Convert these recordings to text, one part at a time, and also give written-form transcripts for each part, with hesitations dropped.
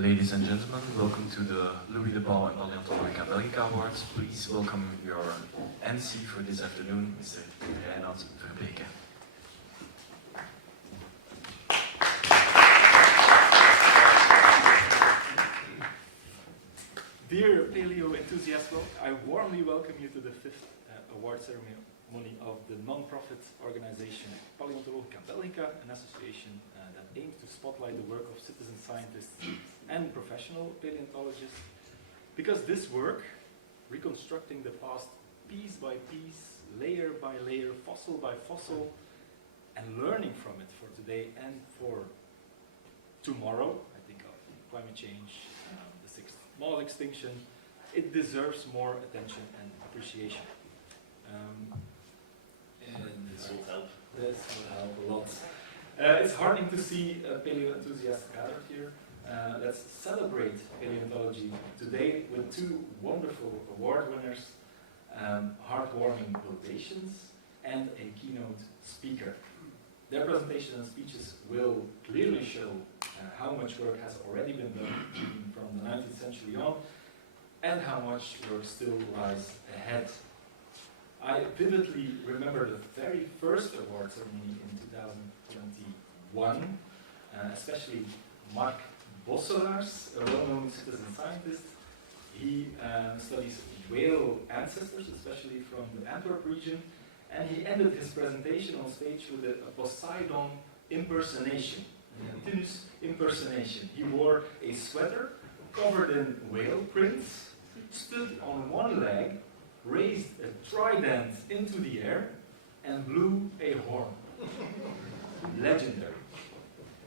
Ladies and gentlemen, welcome to the Louis De Pauw and Paleontologica Belgica Awards. Please welcome your MC for this afternoon, Mr. Reinhard Verbeke. Dear paleo enthusiasts, I warmly welcome you to the 5th award ceremony of the non-profit organization Palaeontologica Belgica, an association that aims to spotlight the work of citizen scientists and professional paleontologists. Because this work, reconstructing the past piece by piece, layer by layer, fossil by fossil, and learning from it for today and for tomorrow, I think of climate change, the 6th moth extinction, it deserves more attention and appreciation. And this will help. This will help a lot. It's heartening to see paleo enthusiasts gathered here. Let's celebrate paleontology today with two wonderful award winners, heartwarming quotations, and a keynote speaker. Their presentations and speeches will clearly show how much work has already been done from the 19th century on, and how much work still lies ahead. I vividly remember the very first award ceremony in 2021, especially Mark Bosselaars, a well-known citizen scientist. He studies whale ancestors, especially from the Antwerp region, and he ended his presentation on stage with a Poseidon impersonation, an Antinous impersonation. He wore a sweater covered in whale prints, stood on one leg, raised a trident into the air, and blew a horn. Legendary.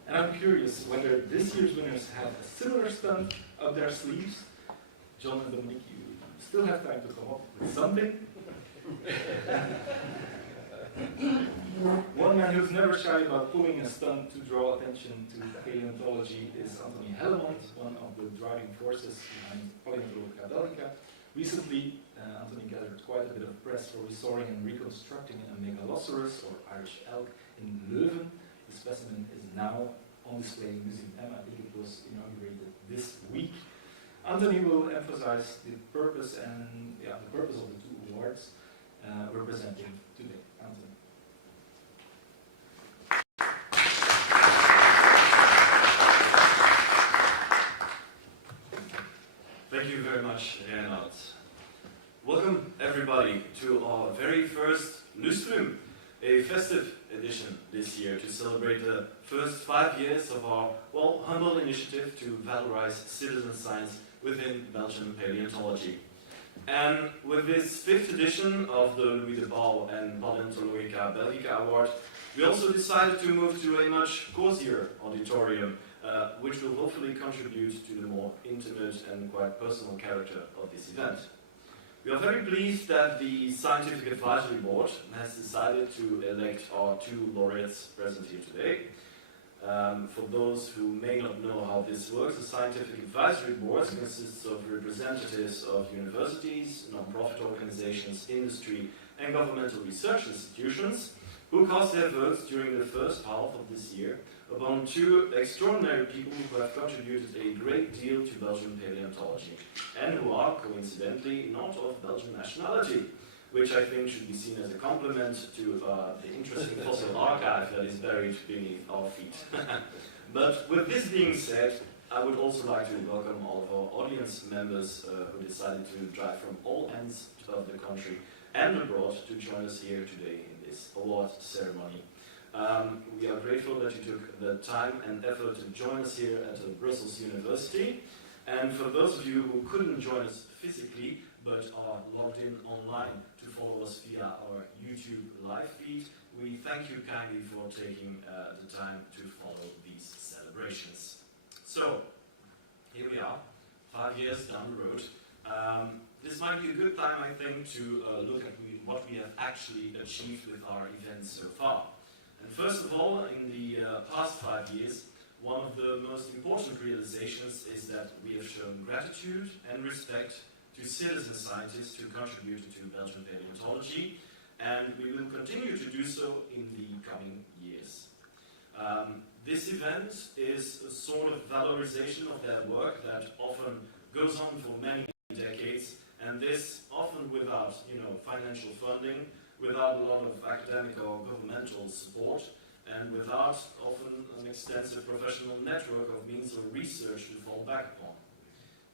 And I'm curious whether this year's winners have a similar stunt up their sleeves. John and Dominique, you still have time to come up with something. One man who's never shy about pulling a stunt to draw attention to paleontology is Anthony Hellemond, one of the driving forces behind Palaeontologica Belgica. Recently, Anthony gathered quite a bit of press for restoring and reconstructing a megalosaurus, or Irish elk, in Leuven. The specimen is now on display in Museum M. I think it was inaugurated this week. Anthony will emphasize the purpose and the purpose of the two awards we're presenting today. Anthony. Thank you very much, Reinhard. Welcome everybody to our very first Lustrum, a festive edition this year to celebrate the first 5 years of our, humble initiative to valorize citizen science within Belgian paleontology. And with this 5th edition of the Louis De Pauw and Paleontologica Belgica Award, we also decided to move to a much cozier auditorium, which will hopefully contribute to the more intimate and quite personal character of this event. We are very pleased that the Scientific Advisory Board has decided to elect our two laureates present here today. For those who may not know how this works, the Scientific Advisory Board consists of representatives of universities, non-profit organizations, industry, and governmental research institutions who cast their votes during the first half of this year upon two extraordinary people who have contributed a great deal to Belgian paleontology and who are, coincidentally, not of Belgian nationality, which I think should be seen as a compliment to the interesting fossil archive that is buried beneath our feet. But with this being said, I would also like to welcome all of our audience members who decided to drive from all ends of the country and abroad to join us here today in this award ceremony. We are grateful that you took the time and effort to join us here at Brussels University. And for those of you who couldn't join us physically, but are logged in online to follow us via our YouTube live feed, we thank you kindly for taking the time to follow these celebrations. So, here we are, 5 years down the road. This might be a good time, I think, to look at what we have actually achieved with our events so far. And first of all, in the past 5 years, one of the most important realizations is that we have shown gratitude and respect to citizen scientists who contributed to Belgian paleontology, and we will continue to do so in the coming years. This event is a sort of valorization of their work that often goes on for many decades, and this often without, financial funding, without a lot of academic or governmental support, and without often an extensive professional network of means of research to fall back upon.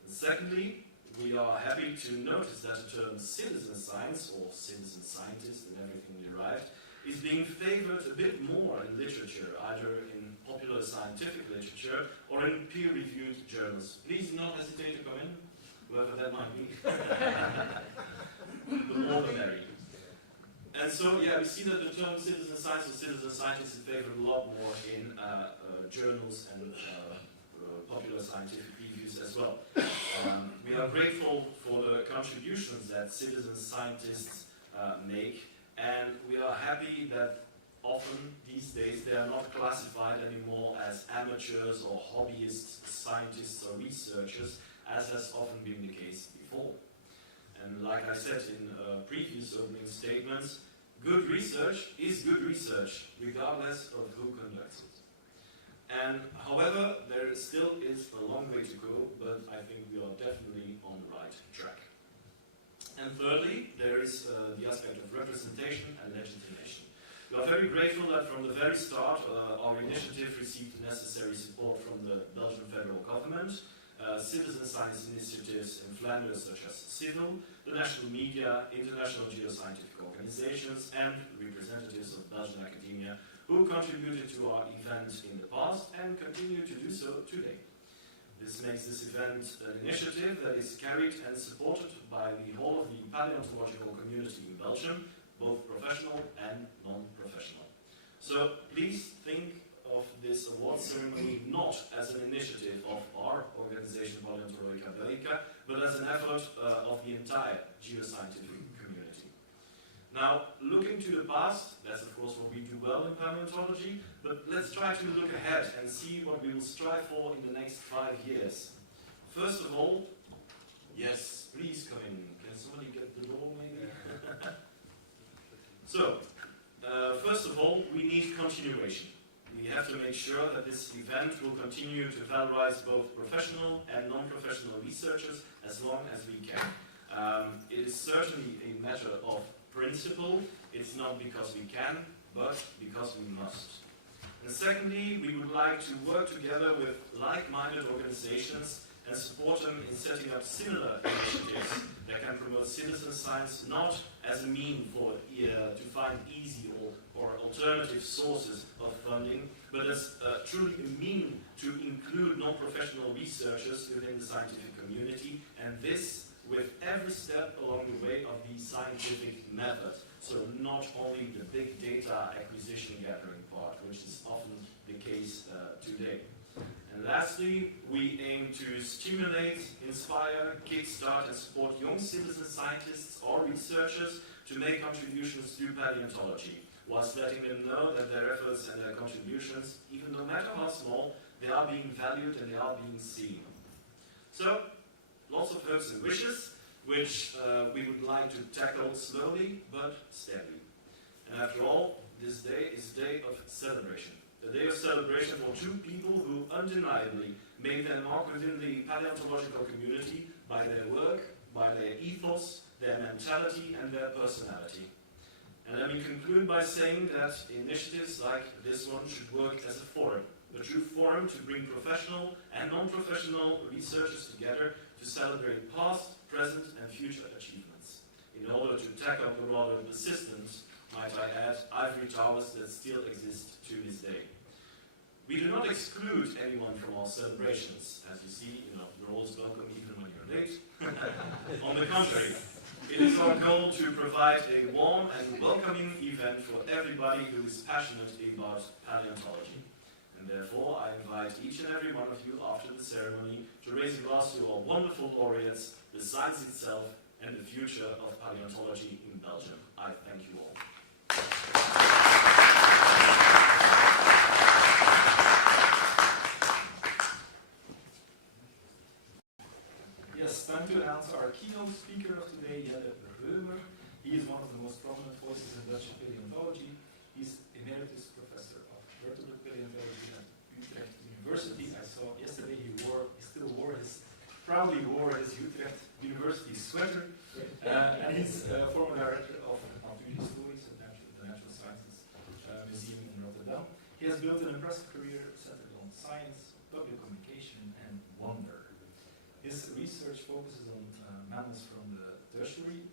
And secondly, we are happy to notice that the term citizen science, or citizen scientist and everything derived, is being favored a bit more in literature, either in popular scientific literature or in peer-reviewed journals. Please do not hesitate to come in, whoever that might be. The more the merrier. And so, we see that the term citizen science or citizen scientist is favored a lot more in journals and popular scientific reviews as well. We are grateful for the contributions that citizen scientists make, and we are happy that often these days they are not classified anymore as amateurs or hobbyist scientists or researchers, as has often been the case before. And like I said in previous opening statements, good research is good research, regardless of who conducts it. And however, there still is a long way to go, but I think we are definitely on the right track. And thirdly, there is the aspect of representation and legitimation. We are very grateful that from the very start, our initiative received necessary support from the Belgian federal government, citizen science initiatives in Flanders such as Civil, the national media, international geoscientific organizations, and representatives of Belgian academia who contributed to our event in the past and continue to do so today. This makes this event an initiative that is carried and supported by the whole of the paleontological community in Belgium, both professional and non-professional. So please think of this award ceremony not as an initiative of our organization Palaeontologica Belgica, but as an effort of the entire geoscientific community. Now, looking to the past, that's of course what we do well in paleontology, but let's try to look ahead and see what we will strive for in the next 5 years. First of all, yes, please come in. Can somebody get the door maybe? So, first of all, we need continuation. We have to make sure that this event will continue to valorize both professional and non-professional researchers as long as we can. It is certainly a matter of principle. It's not because we can, but because we must. And secondly, we would like to work together with like-minded organizations and support them in setting up similar initiatives that can promote citizen science not as a mean to find easy or alternative sources of funding, but as truly a mean to include non-professional researchers within the scientific community, and this with every step along the way of the scientific method. So not only the big data acquisition gathering part, which is often the case today. And lastly, we aim to stimulate, inspire, kickstart and support young citizen scientists or researchers to make contributions to paleontology, whilst letting them know that their efforts and their contributions, even no matter how small, they are being valued and they are being seen. So, lots of hopes and wishes, which we would like to tackle slowly but steadily. And after all, this day is a day of celebration. A day of celebration for two people who undeniably made their mark within the paleontological community by their work, by their ethos, their mentality and their personality. And let me conclude by saying that initiatives like this one should work as a forum, a true forum to bring professional and non-professional researchers together to celebrate past, present and future achievements, in order to tackle the rather persistent, might I add, ivory towers that still exist to this day. We do not exclude anyone from our celebrations. As you see, you're always welcome even when you're late. On the contrary, it is our goal to provide a warm and welcoming event for everybody who is passionate about paleontology. And therefore, I invite each and every one of you after the ceremony to raise a glass to our wonderful laureates, the science itself, and the future of paleontology in Belgium. I thank you all. Yes, time to announce our keynote speaker of today, Jelle Reumer. He is one of the most prominent voices in Dutch paleontology. He's Emeritus Professor of Vertebrate Paleontology proudly wore his Utrecht University sweater, and he's former director of Natuurhistories, the Natural Sciences Museum in Rotterdam. He has built an impressive career centered on science, public communication, and wonder. His research focuses on mammals from the Tertiary,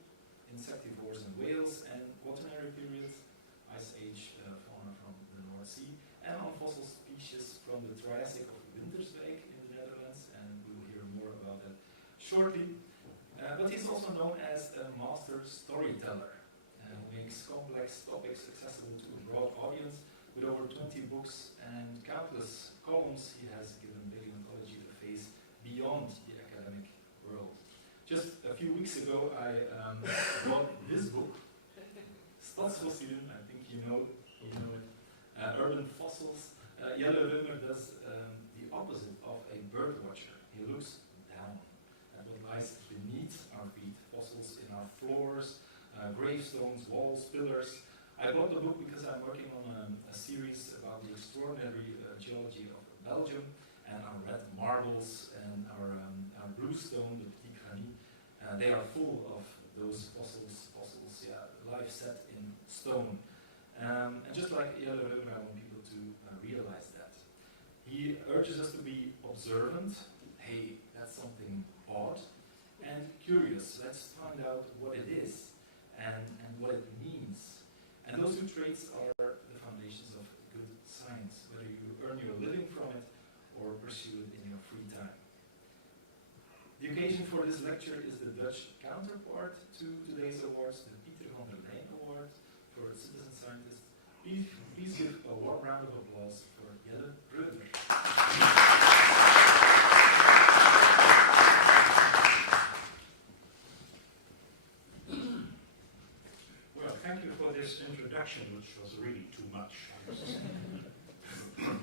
insectivores and whales, and Quaternary periods, Ice Age fauna from the North Sea, and on fossil species from the Triassic of Winterswijk in the Netherlands, and we'll hear more about that shortly. But he's also known as a master storyteller, who makes complex topics accessible to a broad audience. With over 20 books and countless columns, he has given paleontology a face beyond the academic world. Just a few weeks ago, I bought this book, Stadsfossielen, I think you know it, Urban Fossils. Jelle Römer does the opposite of a bird watcher. He looks down at what lies beneath our feet, fossils in our floors, gravestones, walls, pillars. I bought the book because I'm working on a series about the extraordinary geology of Belgium and our red marbles and our bluestone, the petit granit. They are full of those fossils, life set in stone. And just like Jelle Römer, I want people to realize that. He urges us to be observant. Hey, that's something odd. And curious. Let's find out what it is and what it means. And those two traits are the foundations of good science, whether you earn your living from it or pursue it in your free time. The occasion for this lecture is the Dutch counterpart to today's awards, the Pieter van der Leyen Award for Citizen Scientists. Please give a warm round of applause for Jelle Römer. Well, thank you for this introduction, which was really too much. And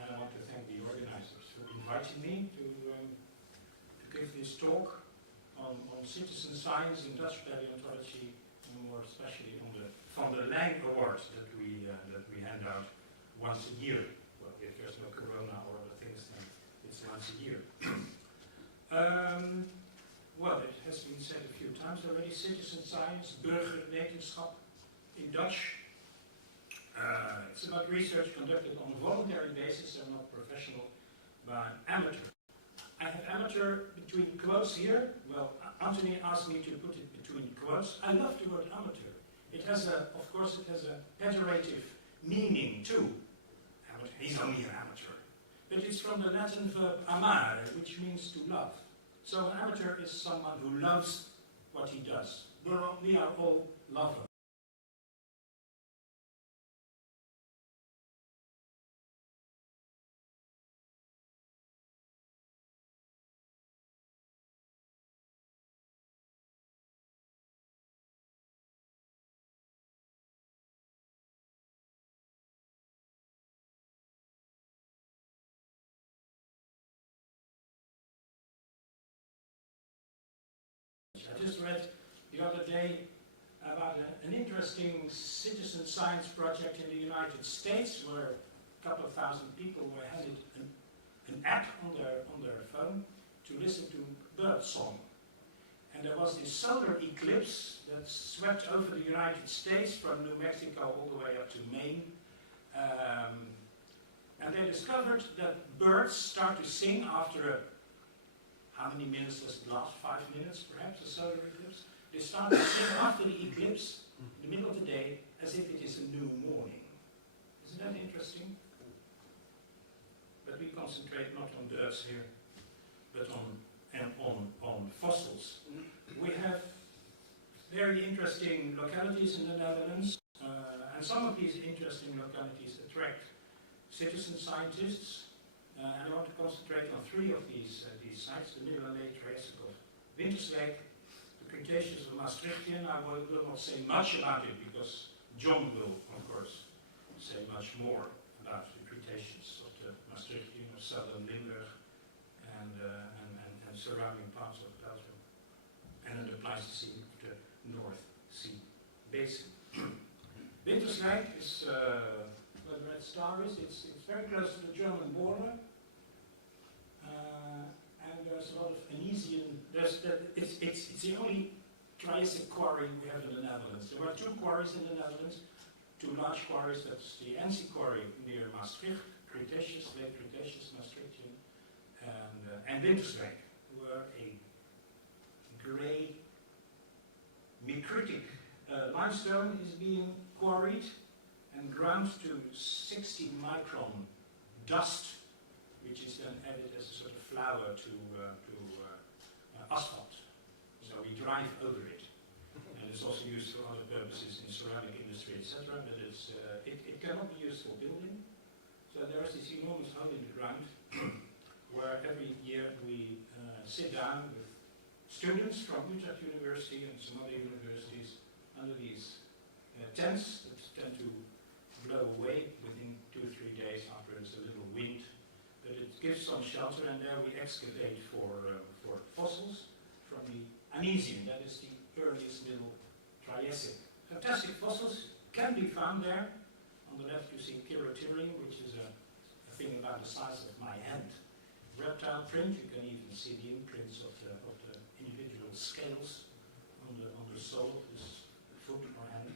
I want to thank the organizers for inviting me to give this talk on citizen science in Dutch paleontology, and more especially on the Van der Leyen Award that we hand out once a year. Well, if there's no corona or other things, then it's once a year. Well, it has been said a few times already, citizen science, burgerwetenschap in Dutch. It's about research conducted on a voluntary basis and not professional by amateur. I have amateur between quotes here. Well, Anthony asked me to put it between quotes. I love the word amateur. It has of course, it has a pejorative meaning too. He's only an amateur. But it's from the Latin verb amare, which means to love. So an amateur is someone who loves what he does. We are all lovers. I just read the other day about an interesting citizen science project in the United States where a couple of thousand people were handed an app on their phone to listen to bird song. And there was this solar eclipse that swept over the United States from New Mexico all the way up to Maine. And they discovered that birds start to sing after how many minutes does it last? 5 minutes, perhaps, a solar eclipse? They start to sing after the eclipse, in the middle of the day, as if it is a new morning. Isn't that interesting? But we concentrate not on birds here, but on fossils. We have very interesting localities in the Netherlands, and some of these interesting localities attract citizen scientists. And I want to concentrate on 3 of these sites, the Middle and Late Triassic of Winterswijk, the Cretaceous of Maastrichtian. I will not say much about it because John will, of course, say much more about the Cretaceous of the Maastrichtian, of southern Limburg, and surrounding parts of Belgium, and in the Pleistocene of the North Sea Basin. Winterswijk is where the red star is. It's very close to the German border. And and there's a lot of Anesian. It's the only Triassic quarry we have in the Netherlands. There were 2 quarries in the Netherlands, 2 large quarries. That's the Ansi quarry near Maastricht, Cretaceous, late Cretaceous, Maastrichtian, and Winterswijk, where a grey micritic limestone is being quarried and ground to 60 micron dust, which is then added as a sort of flour to asphalt. So we drive over it. And it's also used for other purposes in ceramic industry, etc. But it cannot be used for building. So there's this enormous hole in the ground where every year we sit down with students from Utrecht University and some other universities under these tents that tend to blow away within 2 or 3 days after there's a little wind. But it gives some shelter, and there we excavate for fossils from the Anesian, that is the earliest Middle Triassic. Fantastic fossils can be found there. On the left you see Chirotherium, which is a thing about the size of my hand. Reptile print, you can even see the imprints of the individual scales on the sole of this foot or hand.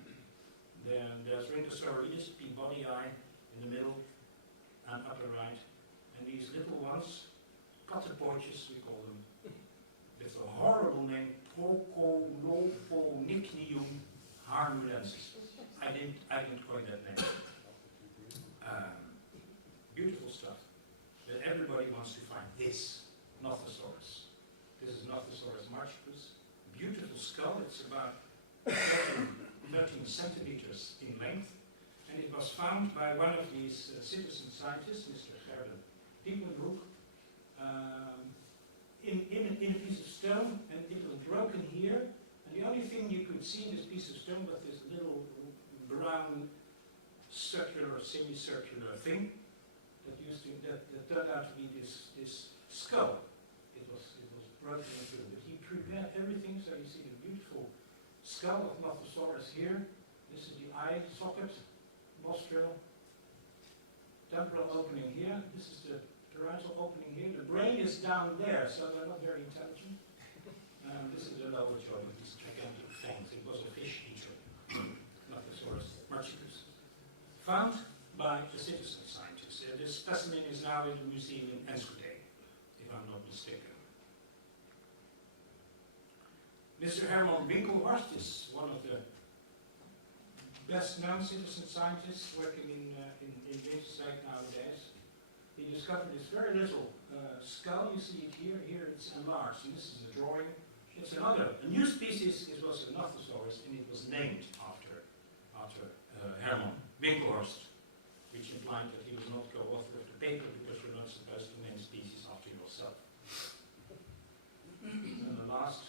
Then there's Rhynchosaurus, Peabody eye in the middle and upper right. And these little ones, catapults we call them, with a horrible name, Procolophonychnium harmulensis. I didn't coin that name. Beautiful stuff. But everybody wants to find this Nothosaurus. This is Nothosaurus marchicus. Beautiful skull. It's about 13 centimeters in length. And it was found by one of these citizen scientists, Mr. Gerben Diepenbroek, in a piece of stone, and it was broken here. And the only thing you could see in this piece of stone was this little brown circular, semicircular thing that turned out to be this skull. It was broken into it. But he prepared everything, so you see the beautiful skull of Nothosaurus here. This is the eye socket, nostril, temporal opening here. This is the parietal opening here. The brain is down there, so they're not very intelligent. This is the lower jaw with these gigantic fangs. It was a fish eater, Nothosaurus marchicus. Found by a citizen scientist. This specimen is now in the museum in Enschede, if I'm not mistaken. Mr. Herman Winkelhorst is one of the best-known citizen scientists working in Winterswijk nowadays. He discovered this very little skull. You see it here. Here it's enlarged, and this is a drawing. It's a new species. It was a Nothosaurus, and it was named after Herman Winkelhorst, which implied that he was not co-author of the paper because you're not supposed to name species after yourself. And the last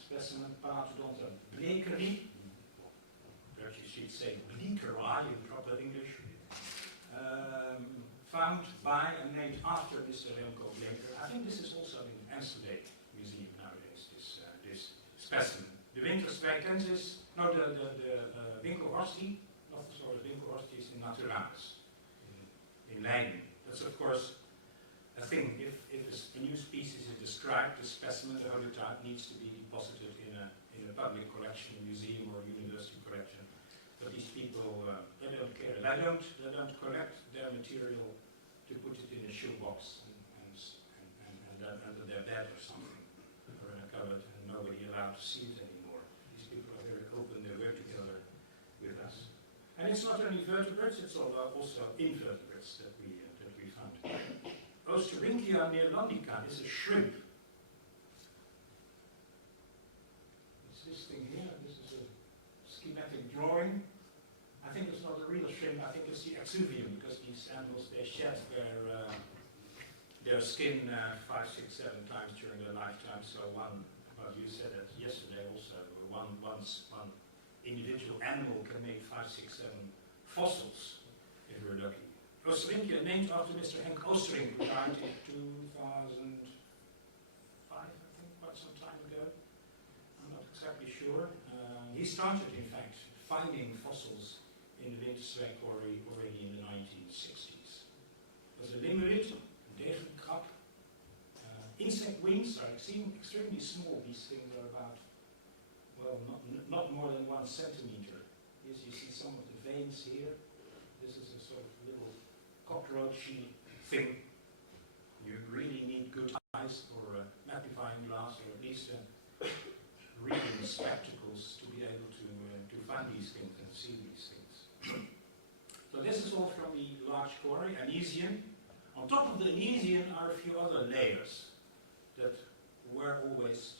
specimen, Palaeontologica Belgica, perhaps you should say Belgica in proper English, found by and named after Mr. Remco Bleeker. I think this is also in the Enschede Museum nowadays, this specimen. The Winterswijkensis, no, the Winkelhorstie, Nothosaurus winkelhorstii is in Naturalis, in Leiden. That's of course a thing. If a new species is described, the specimen, the holotype, needs to be deposited in a public collection, a museum or university collection. But these people, they don't care. They don't collect their material to put it in a shoebox and under their bed or something, or in a cupboard, and nobody allowed to see it anymore. These people are very open. They work together with us. And it's not only vertebrates; it's also invertebrates that we found. Osterringia neerlandica is a shrimp. It's this thing here. This is a schematic drawing. I think it's not a real shrimp. I think it's the exuvium, because these animals, they shed their skin 5, 6, 7 times during their lifetime. So well, you said that yesterday also. One individual animal can make 5, 6, 7 fossils if we're lucky. Oostringia, named after Mr. Henk Oosterink, who died in 2005, I think, quite some time ago. I'm not exactly sure. He started, in fact, finding fossils in the Winterswijk quarry already in the 1960s. It was a limerick, a degenkrab, in are extremely small. These things are about, well, not more than 1 centimeter. As you see some of the veins here. This is a sort of little cockroachy thing. You really need good eyes or a magnifying glass, or at least reading spectacles to be able to find these things and see these things. So this is all from the large quarry, Anesian. On top of the Anesian are a few other layers that were always,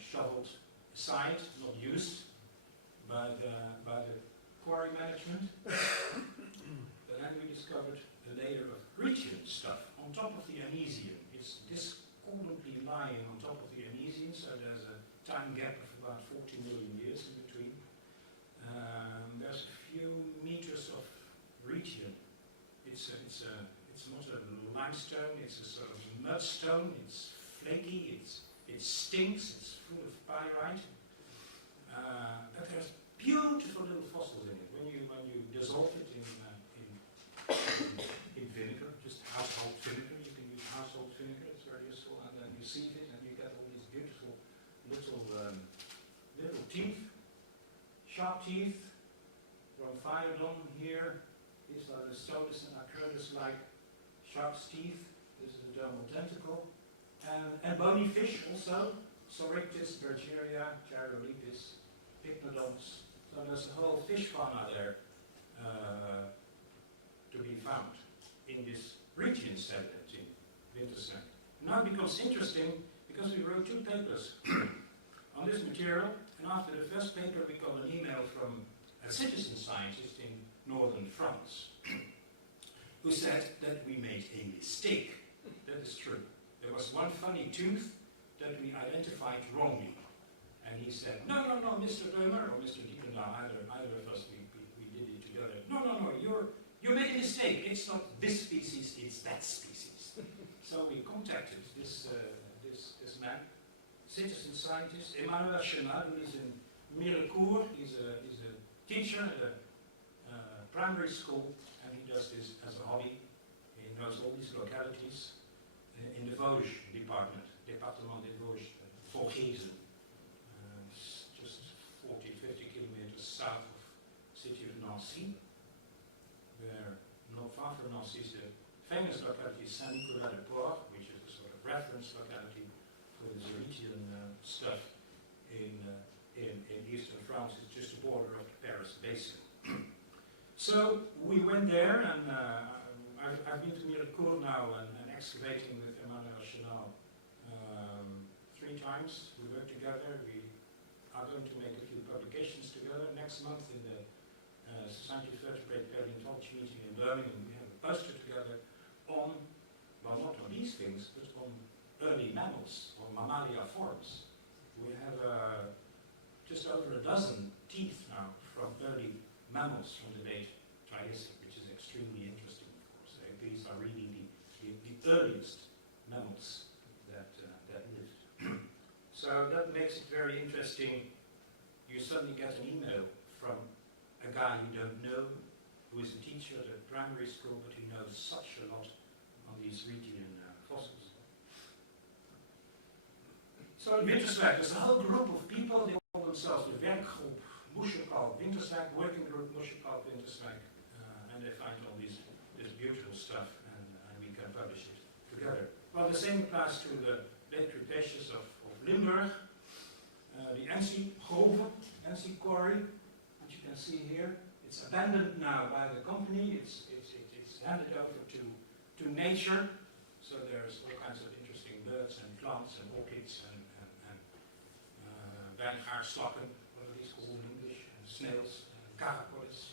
shoveled aside, not used by the quarry management. But then we discovered a layer of Retian stuff on top of the Anesian. It's discordantly lying on top of the Anesian, so there's a time gap of about 40 million years in between. There's a few meters of Retian. It's not a limestone, it's a sort of mudstone, it's flaky, it stinks, it's full of pyrite. But there's beautiful little fossils in it. When you dissolve it in vinegar, just household vinegar, you can use household vinegar, it's very useful, and then you sieve it and you get all these beautiful little teeth, sharp teeth, Rhomphaiodon here. These are the Solus and Acrodus-like shark's teeth. This is a dermal tentacle. And bony fish also, Sorictis, Bergeria, Gyrolepis, Pycnodons. So there's a whole fish fauna there to be found in this Retian sediment in Winterslag. Now it becomes interesting because we wrote 2 papers on this material, and after the first paper we got an email from a citizen scientist in northern France who said that we made a mistake. That is true. There was one funny tooth that we identified wrongly. And he said, no, Mr. Römer, or Mr. Diependahl, either of us, we did it together. No, you made a mistake. It's not this species, it's that species. So we contacted this man, citizen scientist, Emmanuel Chenal, who is in Mirecourt. He's a teacher at a primary school, and he does this as a hobby. He knows all these localities in the Vosges department, Département des Vosges, Vosges, just 40-50 kilometers south of the city of Nancy, where not far from Nancy is the famous locality Saint-Nicolas-de-Port, which is a sort of reference locality for the Retian stuff in eastern France. It's just the border of the Paris basin. So we went there, and I've been to Mirecourt now and excavating with Emmanuel Chenal 3 times. We work together. We are going to make a few publications together. Next month in the Society of Vertebrate Paleontology meeting in Birmingham, we have a poster together on, well, not on these things, but on early mammals, or mammalia forms. We have just over a dozen teeth now from early mammals from the late Triassic, which is extremely interesting, of course. These are really the earliest mammals that lived. So that makes it very interesting. You suddenly get an email from a guy you don't know, who is a teacher at a primary school, but he knows such a lot on these Retian fossils. So in Winterslag, there's a whole group of people. They call themselves the Werkgroep Muschelkalk Winterslag, Working Group Muschelkalk Winterslag, and they find all this beautiful stuff, and we can publish it together. Well, the same applies to the late Cretaceous of Limburg, the NC quarry, which you can see here. It's abandoned now by the company. It's handed over to nature. So there's all kinds of interesting birds and plants and orchids and Wijngaardslakken, what are these called in English? And snails, caracoles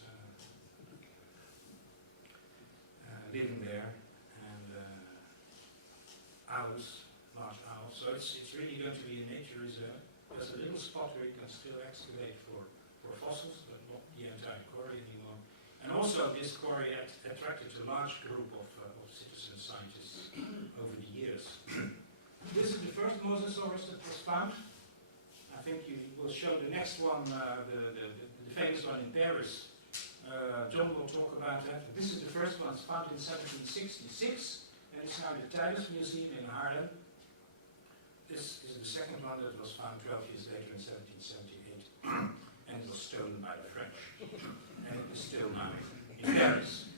living there, and owls, large owls. So it's really going to be a nature reserve. There's a little spot where you can still excavate for fossils, but not the entire quarry anymore. And also this quarry attracted a large group of citizen scientists over the years. This is the first mosasaurus that was found. I think you will show the next one, the famous one in Paris. John will talk about that. This is the first one. It's found in 1766, and it's now in the Tijdens Museum in Haarlem. This is the second one that was found 12 years later in 1778, and it was stolen by the French. And it is still now in Paris.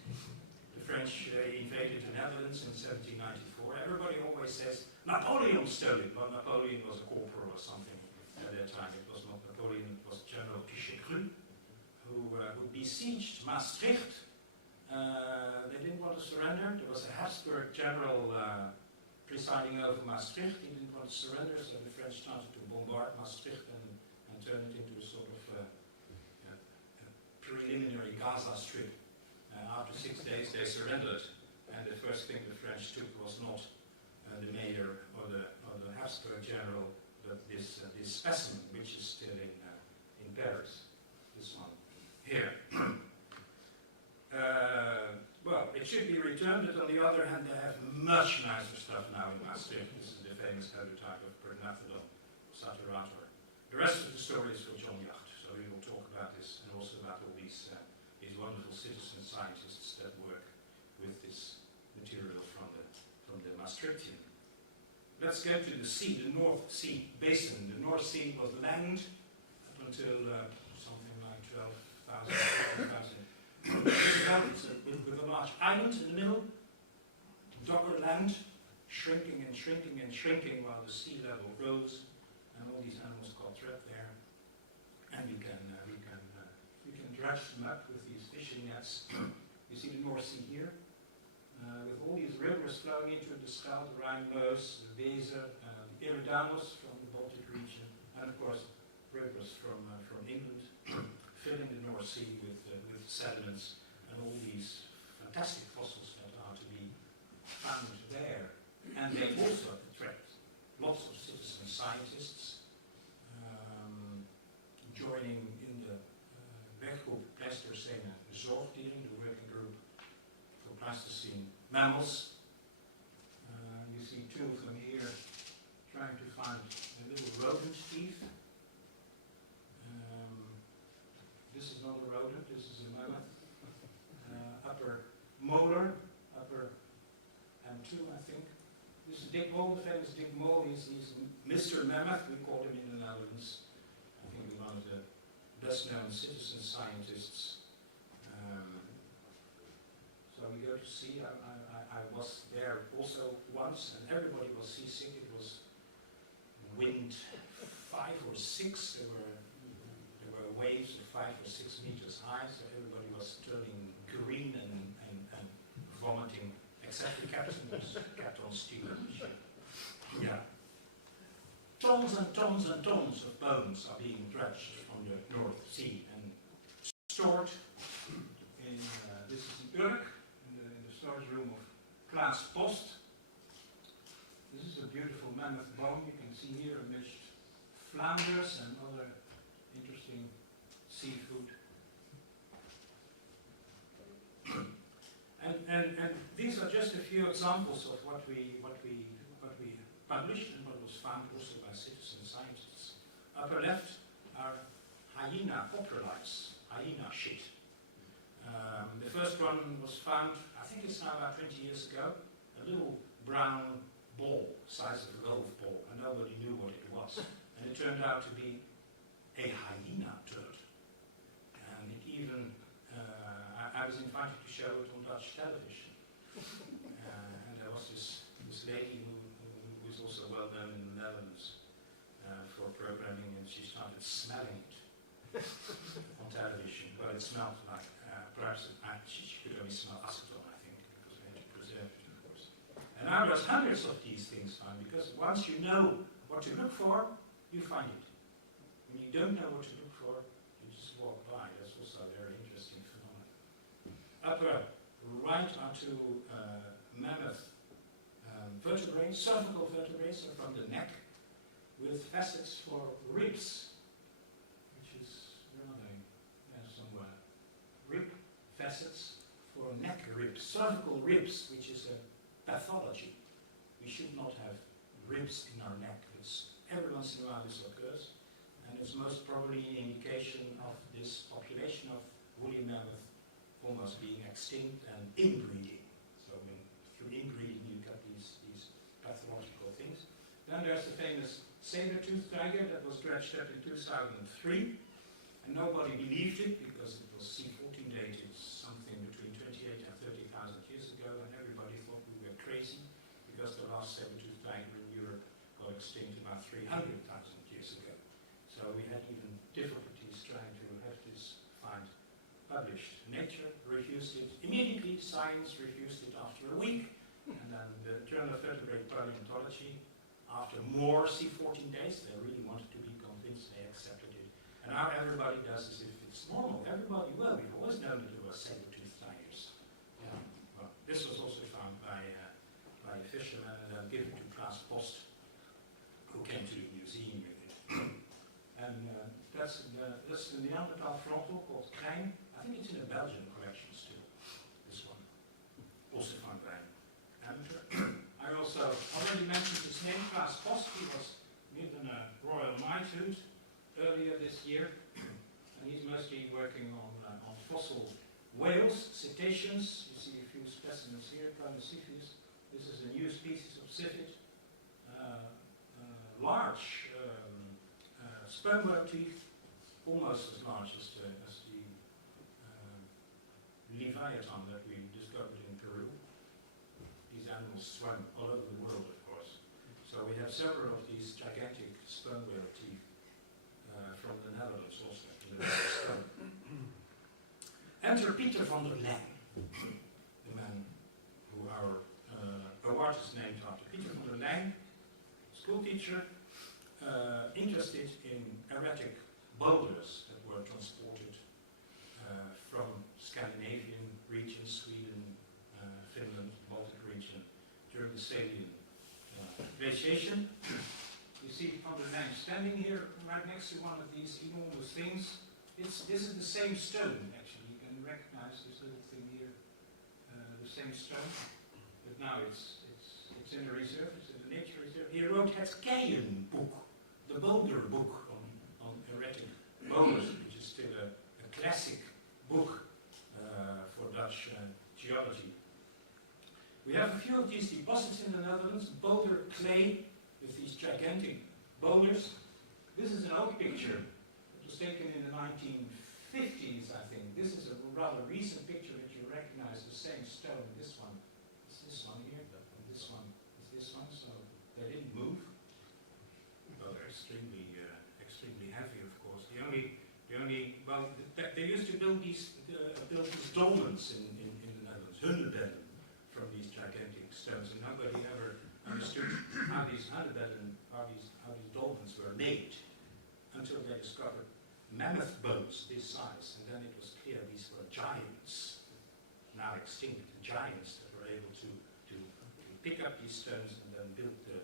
The French invaded the Netherlands in 1794. Everybody always says Napoleon stole it. Well, Napoleon was a corporal or something at that time. It was not Napoleon, it was General Pichegru, who besieged Maastricht. They didn't want to surrender. There was a Habsburg general presiding over Maastricht. He didn't want to surrender, so the French started to bombard Maastricht and turn it into a sort of preliminary Gaza Strip. After 6 days, they surrendered, and the first thing the French took was not the mayor or the Habsburg general, but this specimen, which is still in Paris. This one here. Well, it should be returned, but on the other hand, they have much nicer stuff now in Maastricht. This is the famous holotype of Prognathodon saturator. The rest of the story is for John Yacht, so we will talk about this and also about all these wonderful citizen scientists that work with this material from the Maastrichtian. Let's go to the sea, the North Sea basin. The North Sea was land up until something like 12,000, 13,000. With a large island in the middle, dogger land, shrinking and shrinking and shrinking while the sea level rose, and all these animals got trapped there. And we can dredge them up with these fishing nets. You see the North Sea here, with all these rivers flowing into the Schelde, the Rhine-Meuse, the Weser, the Eridanus from the Baltic region, and of course rivers from England, filling the North Sea with sediments and all these fantastic fossils that are to be found there. And they also attract lots of citizen scientists joining in the werkgroep Pleistocene Zoogdieren, the working group for Pleistocene mammals. You see two of them here trying to find a little rodent teeth. This is not a rodent, this is a mammoth. Upper molar, upper M2, I think. This is Dick Mol, the famous Dick Mol. He's Mr. Mammoth, we call him in the Netherlands. I think he's one of the best-known citizen scientists. So we go to sea. I was there also once, and everybody was seasick. It was wind 5 or 6. There were waves of 5 or 6 meters high, so everybody was turning green and vomiting, except the captain was kept on steering the ship. Yeah. Tons and tons and tons of bones are being dredged from the North Sea and stored in, this is in Urk, in the storage room of Klaas Post. This is a beautiful mammoth bone. You can see here amidst flounders and other interesting seafood. And these are just a few examples of what we published and what was found also by citizen scientists. Upper left are hyena coprolites, hyena shit. The first one was found, I think it's now about 20 years ago, a little brown ball, size of a golf ball, and nobody knew what it was. And it turned out to be a hyena turd. And it even, I was invited to show it on Dutch television. And there was this lady who was also well known in the Netherlands for programming, and she started smelling it on television. But it smelled like, perhaps she could only smell acetone, I think, because they had to preserve it, of course. And now there's hundreds of these things found, because once you know what to look for, you find it. When you don't know what to look for, you just walk by. That's also a very interesting phenomenon. Upper right are two mammoth vertebrae, cervical vertebrae, so from the neck, with facets for ribs, which is somewhere. Rib facets for neck ribs, cervical ribs, which is a pathology. We should not have ribs in our neck. Every once in a while this occurs, and it's most probably an indication of this population of woolly mammoth almost being extinct and inbreeding. So through inbreeding you get these pathological things. Then there's the famous saber-toothed tiger that was dredged up in 2003, and nobody believed it because it was C14 dated something between 28 and 30,000 years ago, and everybody thought we were crazy because the last saber-toothed tiger in Europe got extinct about 300,000 years ago. So we had even difficulties trying to have this find published. Nature refused it immediately, science refused it after a week, and then the Journal of Vertebrate Paleontology, after more C14 days, they really wanted to be convinced, they accepted it. And now everybody does as if it's normal. Everybody, well, we've always known that there were saber-toothed tigers. Yeah. Well, this was also found by a fisherman and then given to Klaas Post, who came to the museum with it. And that's the Neanderthal frontal called Klein. I think it's in a Belgian collection still, this one. Also found by an amateur. I also already mentioned his name, Klaas Post. He was given a royal knighthood earlier this year. And he's mostly working on fossil whales, cetaceans. You see a few specimens here, Palaeontologica. This is a new species of civet. Large sperm whale teeth, almost as large as the Leviathan that we discovered in Peru. These animals swim all over the world, of course. So we have several of these gigantic sperm whale teeth from the Netherlands also. Enter Peter van der Leyen, the man who our award is named after. Peter van der Leyen, school teacher, interested in erratic boulders that were transported from Scandinavian region, Sweden, Finland, Baltic region, during the Salian glaciation. You see van der Leyen standing here right next to one of these enormous things. This is the same stone, actually. You can recognize this little thing here, the same stone. But now it's in a reserve, it's in the nature reserve. He wrote het Keien book, the boulder book on erratic boulders, which is still a classic book for Dutch geology. We have a few of these deposits in the Netherlands, boulder clay with these gigantic boulders. This is an old picture. It was taken in the 1950s, I think. This is a rather recent picture that you recognize the same stone. This one is this one here, and this one is this one, so they didn't move. Well, they're extremely heavy, of course. They used to build these dolmens in the Netherlands, hunebedden, from these gigantic stones, and nobody ever understood how these hunebedden, how these dolmens were made, until they discovered mammoth bones this size, and then it was clear these were giants, now extinct giants that were able to pick up these stones and then build the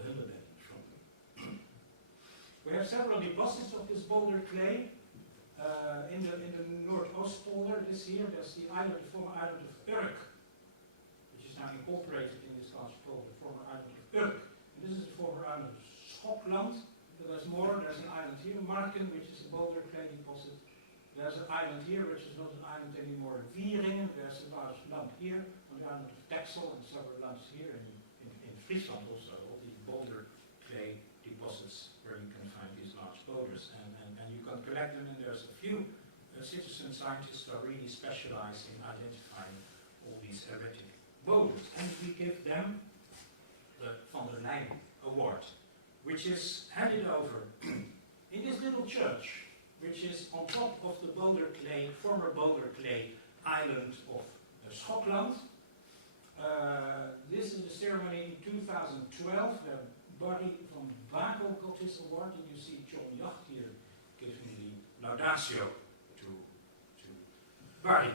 hunebedden from them. We have several deposits of this boulder clay in the Noordoostpolder. This here, there's the former island of Urk, which is now incorporated in this large polder, the former island of Urk. And this is the former island of Schokland. There's more. There's an island here, Marken, which is a boulder clay deposit. There's an island here, which is not an island anymore, Wieringen. There's a large lump here on the island of Texel, and several lumps here in Friesland also, all these boulder clay deposits where you can find these large boulders. And you can collect them, and there's a few citizen scientists who are really specialized in identifying all these erratic boulders. And we give them the Van der Leyen Award, which is handed over in this little church, which is on top of the boulder clay, former boulder clay island of Schokland. This is the ceremony in 2012. Barry van Bakel got this award, and you see John Jacht here giving the laudatio to Barry.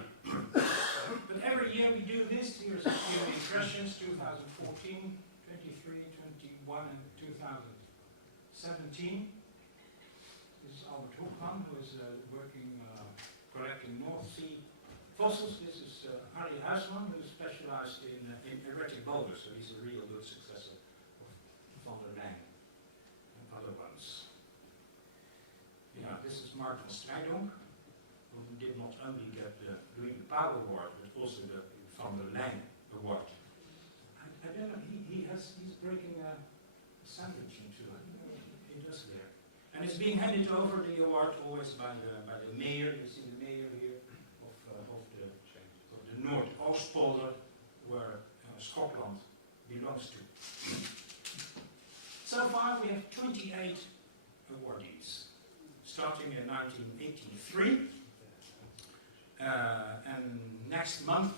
But every year we do this. Here's a few impressions: 2014, 23, 21, and 2017. This is Albert Hoekman, who is collecting North Sea fossils. This is Harry Huisman, who is specialized in erratic boulders, so he's a real good successor of Van der Leyen and other ones. Yeah, this is Martin Strijdonk, who did not only get the Louis De Pauw Award, but also the Van der Leyen Award. I don't know, he's breaking a sandwich in two. And it's being handed over, the award, always by the mayor. You see the mayor here of the Noordoostpolder, where Scotland belongs to. So far we have 28 awardees, starting in 1983. And next month,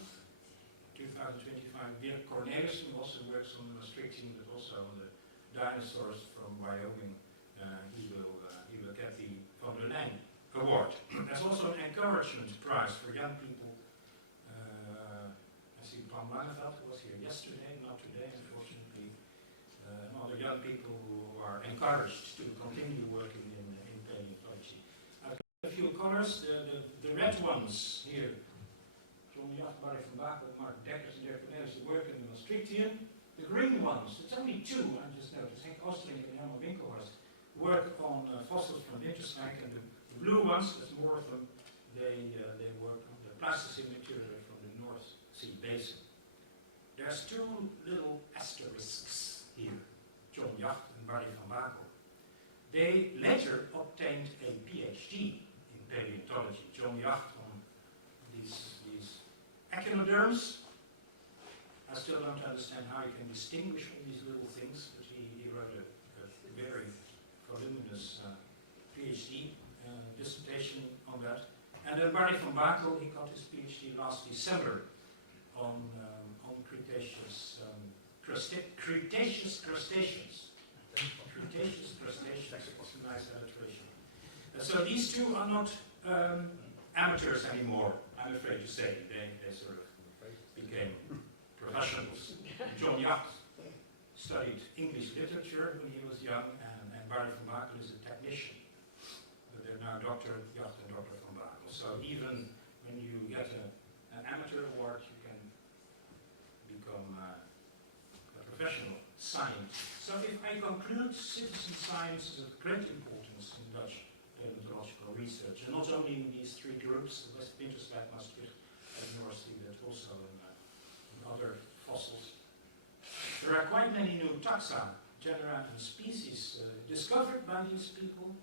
2025, Dirk Cornelissen also works on the restriction, but also on the dinosaurs from Wyoming. He will get the Van der Leyen Award. There's also an encouragement prize for young people. I see Van Langeveld was here yesterday, not today, unfortunately. Other young people who are encouraged to continue working in paleontology. I've got a few colors. The red ones here, John Jacht, Barry van Bakel, Mark Dekkers, and Dirk Cornelissen work in the Maastrichtium. The green ones, it's only two, I just noticed, Henk Oosterlink and Helmer Winkelhorst, work on fossils from Winterswijk, and the blue ones, there's more of them, they work on the Pleistocene material from the North Sea Basin. There's two little asterisks here, John Jacht and Barry van Bakel. They later obtained a PhD in paleontology. John Jacht on these echinoderms. I still don't understand how you can distinguish all these little things, but he wrote a very voluminous PhD dissertation on that. And then Barry van Bakel, he got his PhD last December on Cretaceous crustaceans. Cretaceous crustaceans, it's a nice alliteration. So these two are not amateurs anymore, I'm afraid to say. They sort of became professionals. John Jacht studied English literature when he was young, and Barry van Bakel is a technician. But they're now Dr. Jacht and Dr. van Bakel. So even when you get an amateur award, you can become a professional scientist. So if I conclude, citizen science is of great importance in Dutch paleontological research, and not only in these three groups, West Winterswijk, Maastricht, and North Sea, but also in other fossils. There are quite many new taxa, genera, and species discovered by these people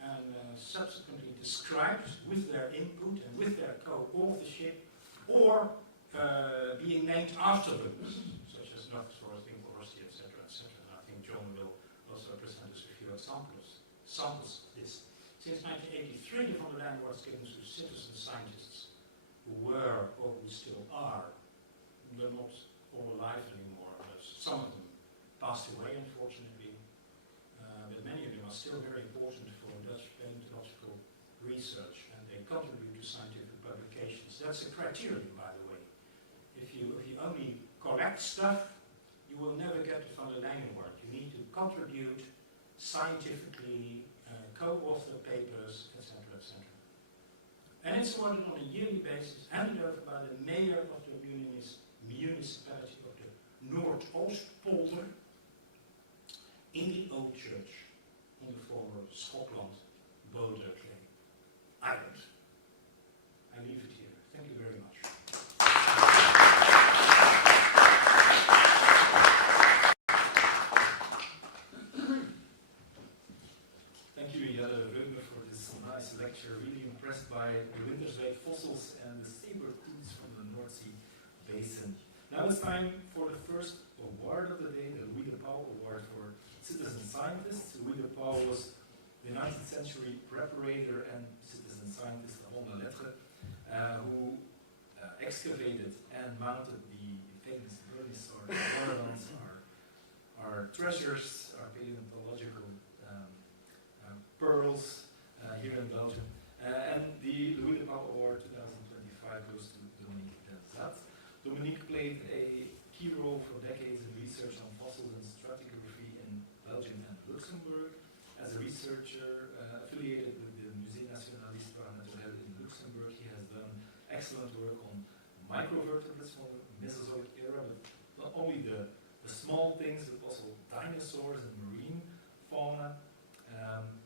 and subsequently described with their input and with their co-authorship, or being named after them, such as Nothosaurus, Winkelhorst, etc., etc. I think John will also present us a few samples of this. Since 1983, the Van der Leyen Award was given to citizen scientists who were, or who still are, they're not all alive anymore. Some of them passed away, unfortunately, but many of them are still very important for Dutch paleontological research, and they contribute to scientific publications. That's a criterion, by the way. If you only collect stuff, you will never get the Van der Leyen Award. You need to contribute scientifically, co-author papers, etc., etc. And it's awarded on a yearly basis, handed over by the mayor of the municipality of the Noordoostpolder in the old church on the former Scotland Boulder Clay Island. I leave it here. Thank you very much. Thank you, Jelle Reumer, for this nice lecture. Really impressed by the Winterswijk fossils and the saber-tooths from the North Sea Basin. Now it's time for the first award of the day, the Louis De Pauw Award for Citizen Scientists. Louis De Pauw was the 19th century preparator and citizen scientist avant la lettre who excavated and mounted the famous Bernissor Ornaments, our treasures, our paleontological pearls here in Belgium. And the Louis De Pauw Award 2025 goes to Dominique Denzat. Dominique played a key role for decades in research on fossils and stratigraphy in Belgium and Luxembourg. As a researcher affiliated with the Musée National d'Histoire Naturelle in Luxembourg, he has done excellent work on microvertebrates from the Mesozoic era, but not only the small things, but also dinosaurs and marine fauna.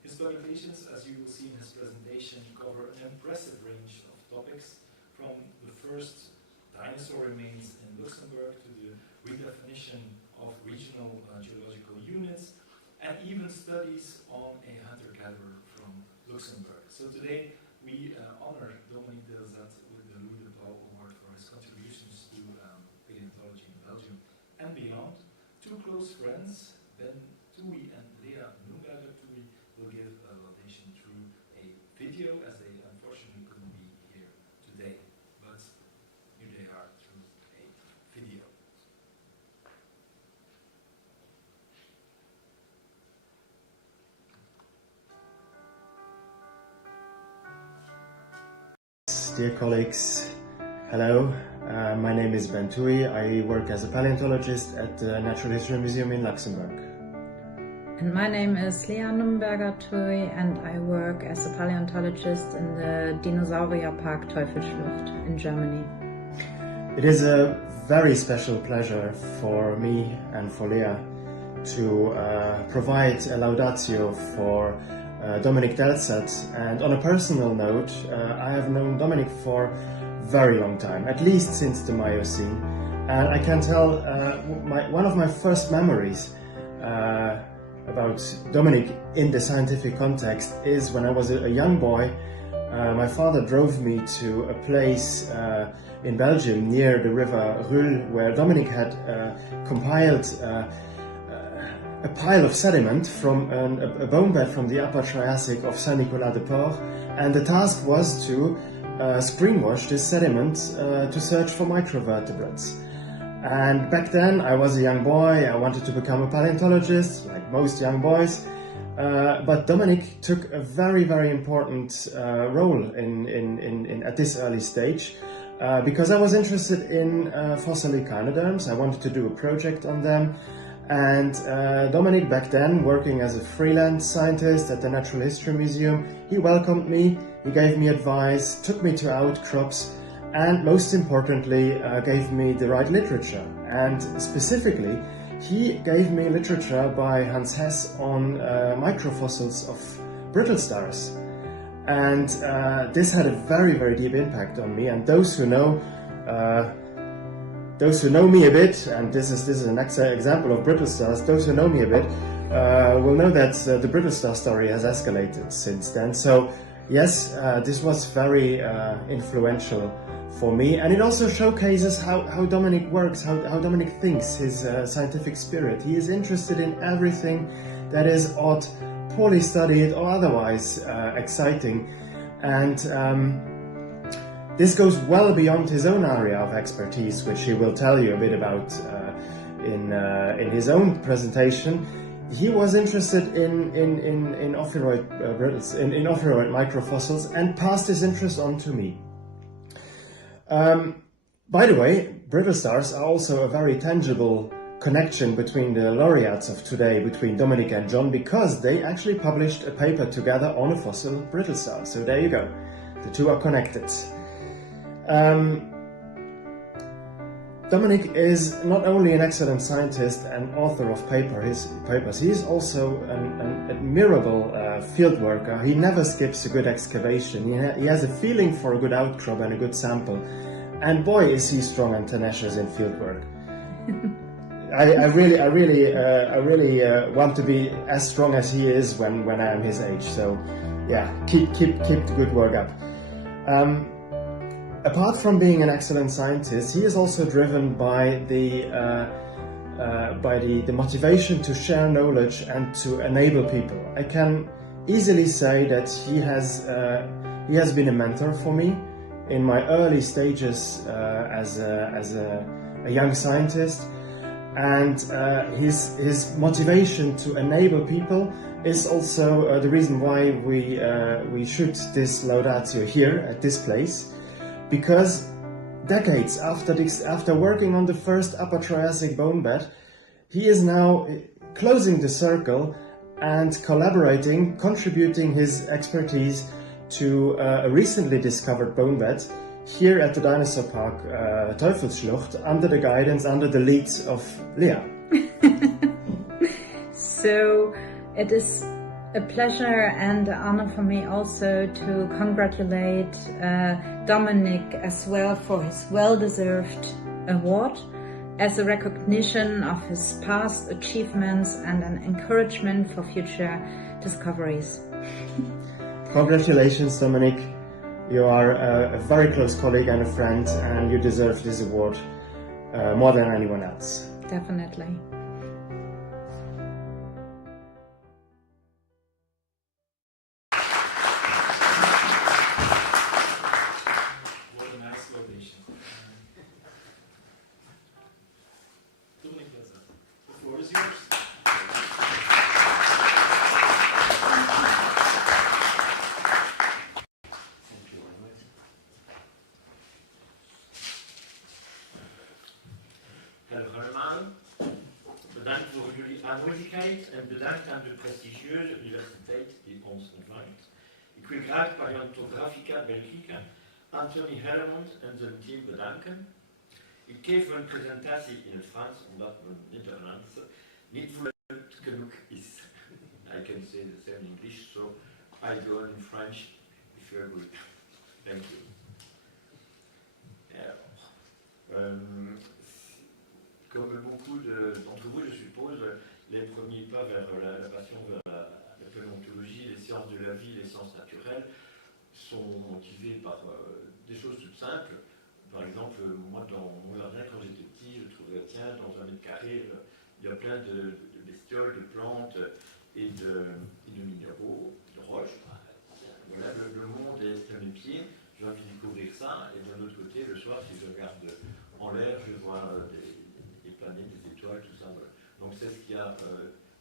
His publications, as you will see in his presentation, cover an impressive range of topics, from the first dinosaur remains in Luxembourg to the redefinition of regional geological units, and even studies on a hunter-gatherer from Luxembourg. So today we honor Dominique Delzat with the Louis De Pauw Award for his contributions to paleontology in Belgium and beyond. Two close friends, Ben Tui and Lea Noemberger Tui, will give a laudation through a video, as they unfortunately couldn't be here today. But here they are through a video. Dear colleagues, hello. My name is Ben Tui. I work as a paleontologist at the Natural History Museum in Luxembourg. And my name is Lea Noemberger Tui, and I work as a paleontologist in the Dinosaurier Park Teufelsschlucht in Germany. It is a very special pleasure for me and for Lea to provide a laudatio for Dominique Delzat, and on a personal note, I have known Dominique for a very long time, at least since the Miocene, and I can tell one of my first memories about Dominique in the scientific context is when I was a young boy. My father drove me to a place in Belgium near the river Ruhl, where Dominique had compiled a pile of sediment from a bone bed from the Upper Triassic of Saint-Nicolas-de-Port, and the task was to screenwash this sediment to search for microvertebrates. And back then I was a young boy, I wanted to become a paleontologist, like most young boys, but Dominique took a very, very important role at this early stage, because I was interested in fossil echinoderms. I wanted to do a project on them. And Dominique, back then, working as a freelance scientist at the Natural History Museum, he welcomed me, he gave me advice, took me to outcrops, and most importantly, gave me the right literature. And specifically, he gave me literature by Hans Hess on microfossils of brittle stars. And this had a very, very deep impact on me, and those who know me a bit, and this is an example of brittle stars, those who know me a bit will know that the brittle star story has escalated since then. So yes, this was very influential for me, and it also showcases how Dominique works, how Dominique thinks, his scientific spirit. He is interested in everything that is odd, poorly studied, or otherwise exciting, and this goes well beyond his own area of expertise, which he will tell you a bit about in his own presentation. He was interested in ophiroid brittles, in ophiroid microfossils, and passed his interest on to me. By the way, brittle stars are also a very tangible connection between the laureates of today, between Dominique and John, because they actually published a paper together on a fossil brittle star. So there you go, the two are connected. Dominique is not only an excellent scientist and author of papers, he is also an admirable field worker. He never skips a good excavation. He has a feeling for a good outcrop and a good sample. And boy, is he strong and tenacious in field work. I really want to be as strong as he is when I am his age. So yeah, keep the good work up. Apart from being an excellent scientist, he is also driven by the motivation to share knowledge and to enable people. I can easily say that he has been a mentor for me in my early stages as a young scientist, and his motivation to enable people is also the reason why we shoot this laudatio here at this place. Because decades after working on the first Upper Triassic bone bed, he is now closing the circle and collaborating, contributing his expertise to a recently discovered bone bed here at the Dinosaur Park Teufelsschlucht, under the guidance, under the lead of Lea. So it is a pleasure and an honor for me also to congratulate Dominique as well for his well-deserved award. as a recognition of his past achievements and an encouragement for future discoveries. Congratulations, Dominic. You are a very close colleague and a friend, and you deserve this award more than anyone else. Definitely. What a nice ovation. Dominic, the floor is yours. Hallo allemaal, bedankt voor jullie aanwezigheid en bedankt aan de prestigieuze universiteit die ons ontvangt. Ik wil graag Palaeontologica Belgica, Anthony Hellemond en zijn team bedanken. Ik geef mijn presentatie in het Frans omdat mijn Nederlands niet vloeiend genoeg is. I can say the same in English, so I go in French if you're good. Thank you. Comme beaucoup d'entre vous, je suppose, les premiers pas vers la passion vers la paléontologie, les sciences de la vie, les sciences naturelles, sont motivés par des choses toutes simples. Par exemple, moi, dans mon jardin, quand j'étais petit, je trouvais, tiens, dans 1 mètre carré, il y a plein de bestioles, de plantes et de minéraux, de roches. Voilà, le monde est à mes pieds, j'ai envie de découvrir ça. Et d'un autre côté, le soir, si je regarde en l'air, je vois des planètes, des étoiles, tout ça. Voilà. Donc c'est ce qui a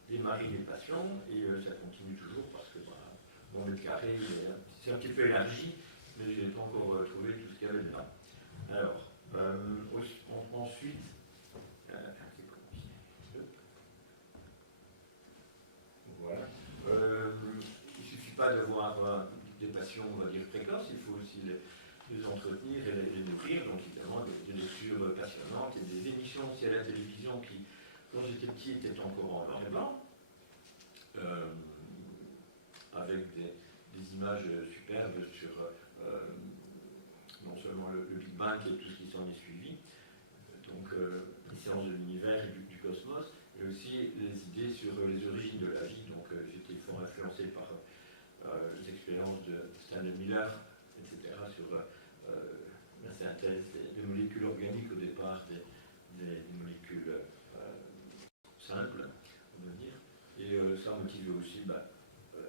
démarré les passions et ça continue toujours parce que mon mètre carré, c'est un petit peu élargi, mais je n'ai pas encore trouvé tout ce qu'il y avait dedans. Alors, ensuite, voilà. Il ne suffit pas d'avoir des passions, on va dire, précoces, il faut aussi les entretenir et les nourrir, donc évidemment des lectures passionnantes et des émissions aussi à la télévision qui, quand j'étais petit, étaient encore en noir et blanc, avec des images superbes sur non seulement le Big Bang et tout ce qui s'en est suivi, donc les sciences de l'univers et du cosmos, mais aussi les idées sur les origines de la vie, donc j'étais fort influencé par les expériences de Stanley Miller, etc., sur la synthèse des molécules organiques au départ, des molécules simples, on va dire. Et ça motive aussi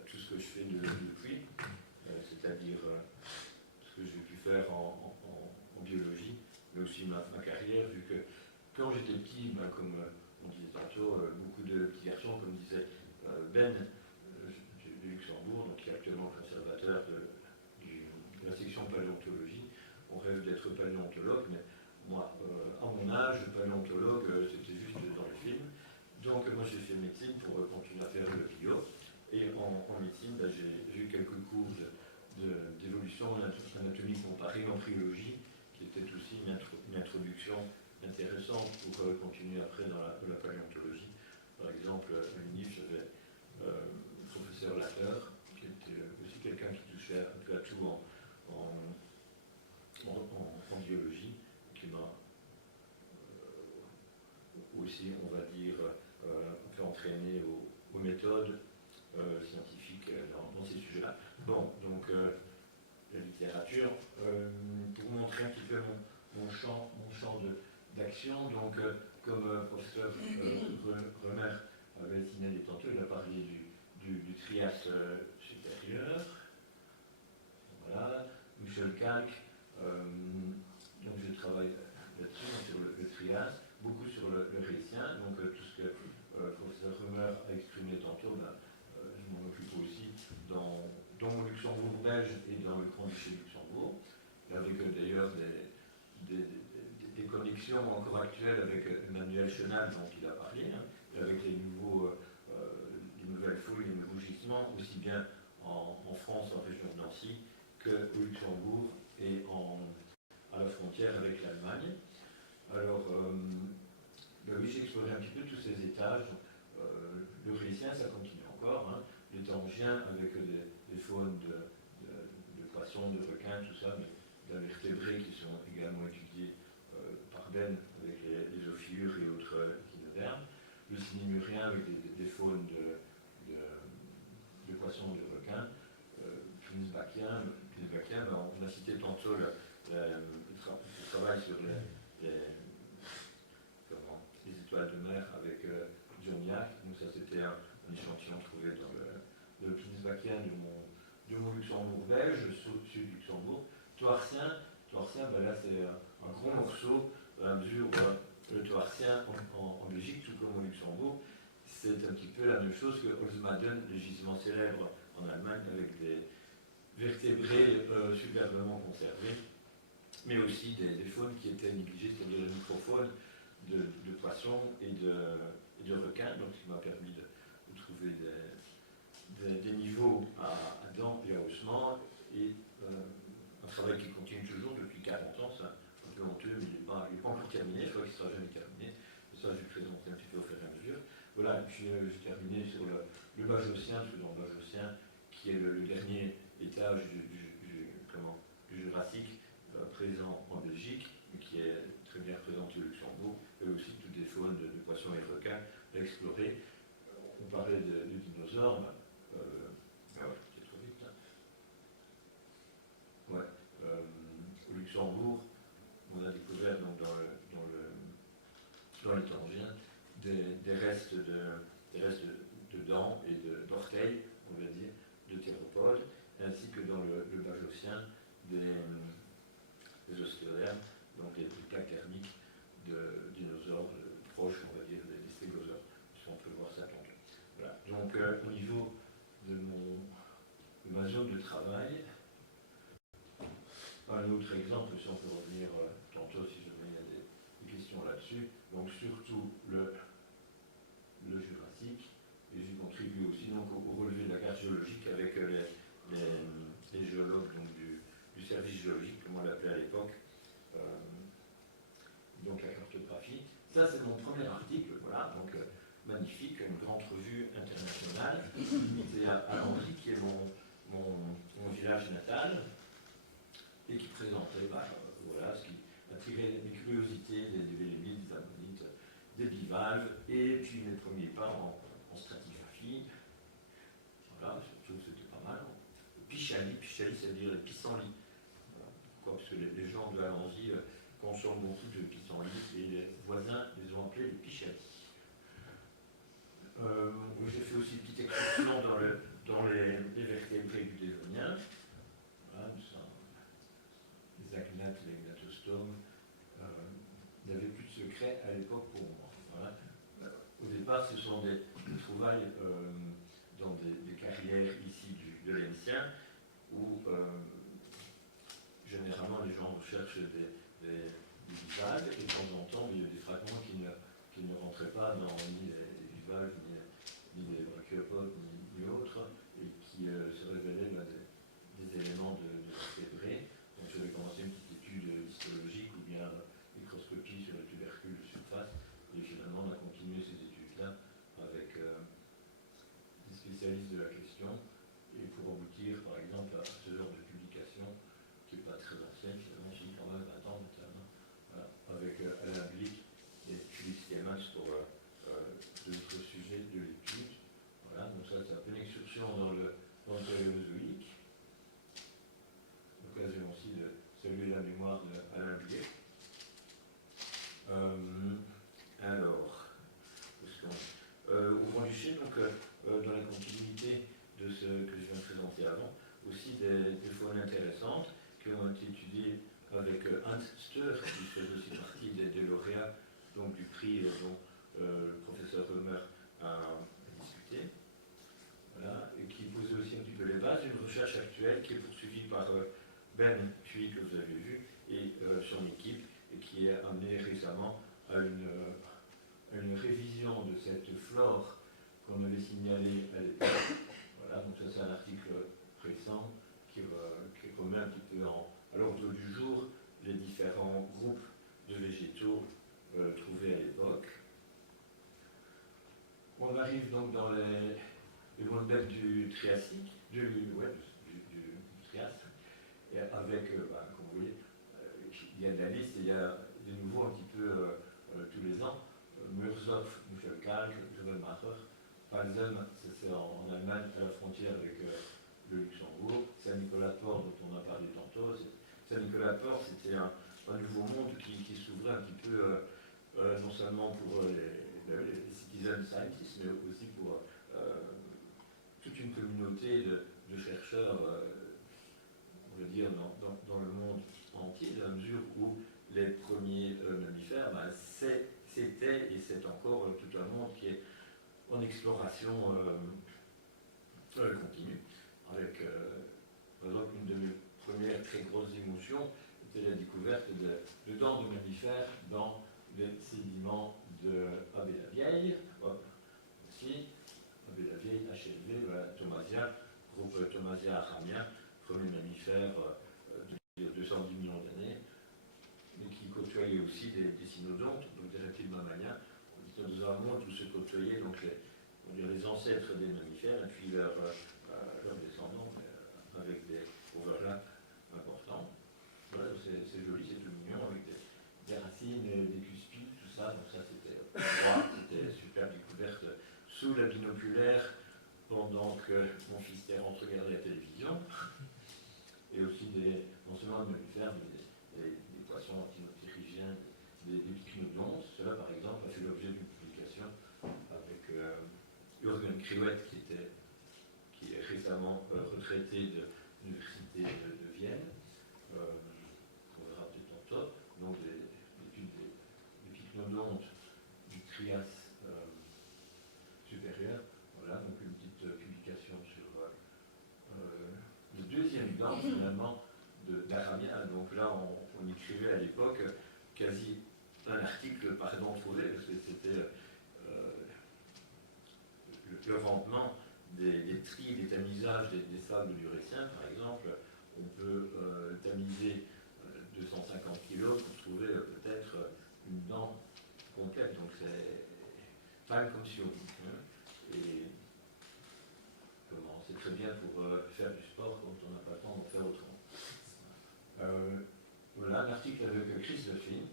tout ce que je fais depuis, c'est-à-dire ce que j'ai pu faire en biologie, mais aussi ma carrière, vu que quand j'étais petit, comme on disait tantôt, beaucoup de petits garçons, comme disait Ben de Luxembourg, donc qui est actuellement conservateur de la section paléontologie, on rêve d'être paléontologue, mais moi, à mon âge, paléontologue, c'était juste dans le film. Donc moi j'ai fait médecine pour continuer à faire le bio. Et en médecine, j'ai eu quelques cours d'évolution en anatomie comparée, en embryologie, qui était aussi une introduction intéressante pour continuer après dans la paléontologie. Par exemple, à l'UNIF, j'avais le professeur Lateur, qui était aussi quelqu'un qui touchait un peu à tout en biologie, qui m'a aussi, on va dire, un peu entraîné aux méthodes scientifiques dans ces sujets-là. Bon, donc la littérature, pour vous montrer un petit peu mon champ d'action, donc comme professeur Remer avait signalé tantôt, il a parlé du Trias supérieur. Voilà, Michel Calque, donc je travaille là-dessus, sur le Trias, beaucoup sur le Rétien, donc tout ce que le professeur Remer a exprimé tantôt, je m'en occupe aussi dans le Luxembourg belge et dans le Grand-Duché de Luxembourg, avec d'ailleurs des connexions encore actuelles avec Emmanuel Chenal, dont il a parlé, avec les nouvelles fouilles, les nouveaux gisements, aussi bien en France, en région de Nancy, qu'au Luxembourg et à la frontière avec l'Allemagne. Alors, oui, j'ai exploré un petit peu tous ces étages. Le Rétien, ça continue encore. Les Tangien avec des faunes de poissons, de requins, tout ça, mais d'invertébrés qui sont également étudiés par Ben avec les ophiures lémuriens avec des faunes de poissons et de requins. Plinsbachien, on a cité tantôt le travail sur les étoiles de mer avec Joniac. Donc ça c'était un échantillon trouvé dans le Plinsbachien du mont Luxembourg belge, sud Luxembourg. Toarcien, là c'est un gros morceau, à la mesure où le Toarcien en Belgique, tout comme au Luxembourg, c'est un petit peu la même chose que Holzmaden, le gisement célèbre en Allemagne, avec des vertébrés superbement conservés, mais aussi des faunes qui étaient négligées, c'est-à-dire les microphones de poissons et de requins, donc ce qui m'a permis de trouver des niveaux à dents et à ossements, et un travail qui continue toujours depuis 40 ans, c'est un peu honteux, mais il n'est pas encore terminé, je crois qu'il ne sera jamais terminé, mais ça je vais présenter un petit peu au fur et à mesure. Voilà, et puis j'ai terminé sur le Bajocien, parce que dans le Bajocien, qui est le dernier étage du Jurassique présent en Belgique, mais qui est très bien représenté au Luxembourg, et aussi toutes des faunes de poissons et requins à explorer. On parlait de dinosaures, c'est trop vite. Hein. Ouais, au Luxembourg, on a découvert donc, dans les Tangiens des restes de dents et d'orteils, on va dire, de théropodes, ainsi que dans le Bajocien des ostéodermes, donc des plaques thermiques de dinosaures proches, on va dire, des stégosaures, si on peut voir ça tantôt. Voilà. Donc au niveau de ma zone de travail, un autre exemple, si on peut revenir tantôt, si jamais il y a des questions là-dessus, donc surtout le Jurassique, et j'ai contribué aussi donc, au relevé de la carte géologique avec les géologues donc, du service géologique, comme on l'appelait à l'époque, donc la cartographie. Ça, c'est mon premier article, voilà, donc magnifique, une grande revue internationale, c'était à Landry, qui est mon village natal, et qui présentait voilà, ce qui attirait les curiosités des bélémites, des ammonites, des bivalves, et puis mes premiers pas en stratigraphie. Voilà, surtout c'était pas mal. Pichali, ça veut dire les pissenlits. Voilà. Pourquoi? Parce que les gens de Landry consomment beaucoup de pissenlits, et les voisins les ont appelés les pichalis. J'ai fait aussi une petite excursion dans les vertébrés du Dévonien. Voilà, les agnates, les agnatostomes, n'avaient plus de secret à l'époque pour moi. Voilà. Au départ, ce sont des trouvailles dans des carrières ici de l'Ancien, où généralement les gens recherchent des bivalves, et de temps en temps, il y a des fragments qui ne rentraient pas dans ni les bivalves, ni les brachiopodes, ni autres, et qui se révélaient des éléments de vertébrés. Donc j'avais commencé une petite étude histologique ou bien microscopie sur les tubercules de surface, et finalement on a continué ces études-là avec des spécialistes de la question, et pour aboutir par exemple à ce genre de publication qui n'est pas très ancienne, finalement j'ai quand même 20 ans notamment, voilà, avec Alain Blic et Philippe Stiemans pour d'autres sujets de l'étude. Voilà, donc ça c'est un peu une excursion dans le Paléozoïque. L'occasion aussi de saluer la mémoire d'Alain Blic. Alors, au Grand-Duché, donc dans la continuité de ce que je viens de présenter avant, aussi des faunes intéressantes qui ont été étudiées avec Hans Steur, qui fait aussi partie des lauréats donc, du prix dont le professeur Römer a discuté. Voilà, et qui posait aussi un petit peu les bases d'une recherche actuelle qui est poursuivie par Ben Puy, que vous avez vu, et son équipe, et qui est amenée récemment à une révision de cette flore qu'on avait signalée à l'époque. Voilà, donc ça c'est un article récent qui remet un petit peu à l'ordre du jour les différents groupes de végétaux trouvés à l'époque. On arrive donc dans les mondes du Triassique, du Trias, et avec, comme vous voyez, il y a de la liste, et il y a des nouveaux un petit peu tous les ans. Murzov, Muschelkalk, Alzem, c'est en Allemagne, à la frontière avec le Luxembourg. Saint-Nicolas-Port, dont on a parlé tantôt. Saint-Nicolas-Port, c'était un nouveau monde qui s'ouvrait un petit peu, non seulement pour les citizen scientists, mais aussi pour toute une communauté de chercheurs, on va dire, dans le monde entier, dans la mesure où les premiers mammifères, c'était et c'est encore tout un monde qui est en exploration continue, avec, par exemple, une de mes premières très grosses émotions était la découverte de dents de mammifères dans les sédiments de Abbé-la-Vieille, aussi, Abbé-la-Vieille, HLV, voilà, Thomasia, groupe Thomasia aramia, premier mammifère de 210 millions d'années, mais qui côtoyait aussi des cynodontes, donc des reptiles mammaliens. On était dans un monde où se côtoyaient donc les ancêtres des mammifères et puis leurs descendants, avec des overlaps importants. Voilà, c'est joli, c'est tout mignon, avec des racines, des cuspides, tout ça. Donc ça, c'était super découverte sous la binoculaire pendant que mon fils était rentré regarder la télévision. Et aussi non seulement des mammifères, mais des poissons actinoptérygiens, des pycnodontes. Cela, par exemple, a fait l'objet d'une publication avec Jürgen Kriwet, qui est récemment retraité de l'université de Vienne. On verra peut-être tantôt. Donc, l'étude des pycnodontes du Trias supérieur. Voilà, donc une petite publication sur le deuxième dent, finalement, d'Aramia. Donc là, on écrivait à l'époque quasi un article par dent trouvé, parce que c'était le rendement des tris, des tamisages des sables du Récien, par exemple. On peut tamiser 250 kg pour trouver peut-être une dent complète. Donc c'est pas comme si on dit. Et c'est très bien pour faire du sport quand on n'a pas le temps d'en faire autrement. Voilà un article avec Chris Duffin.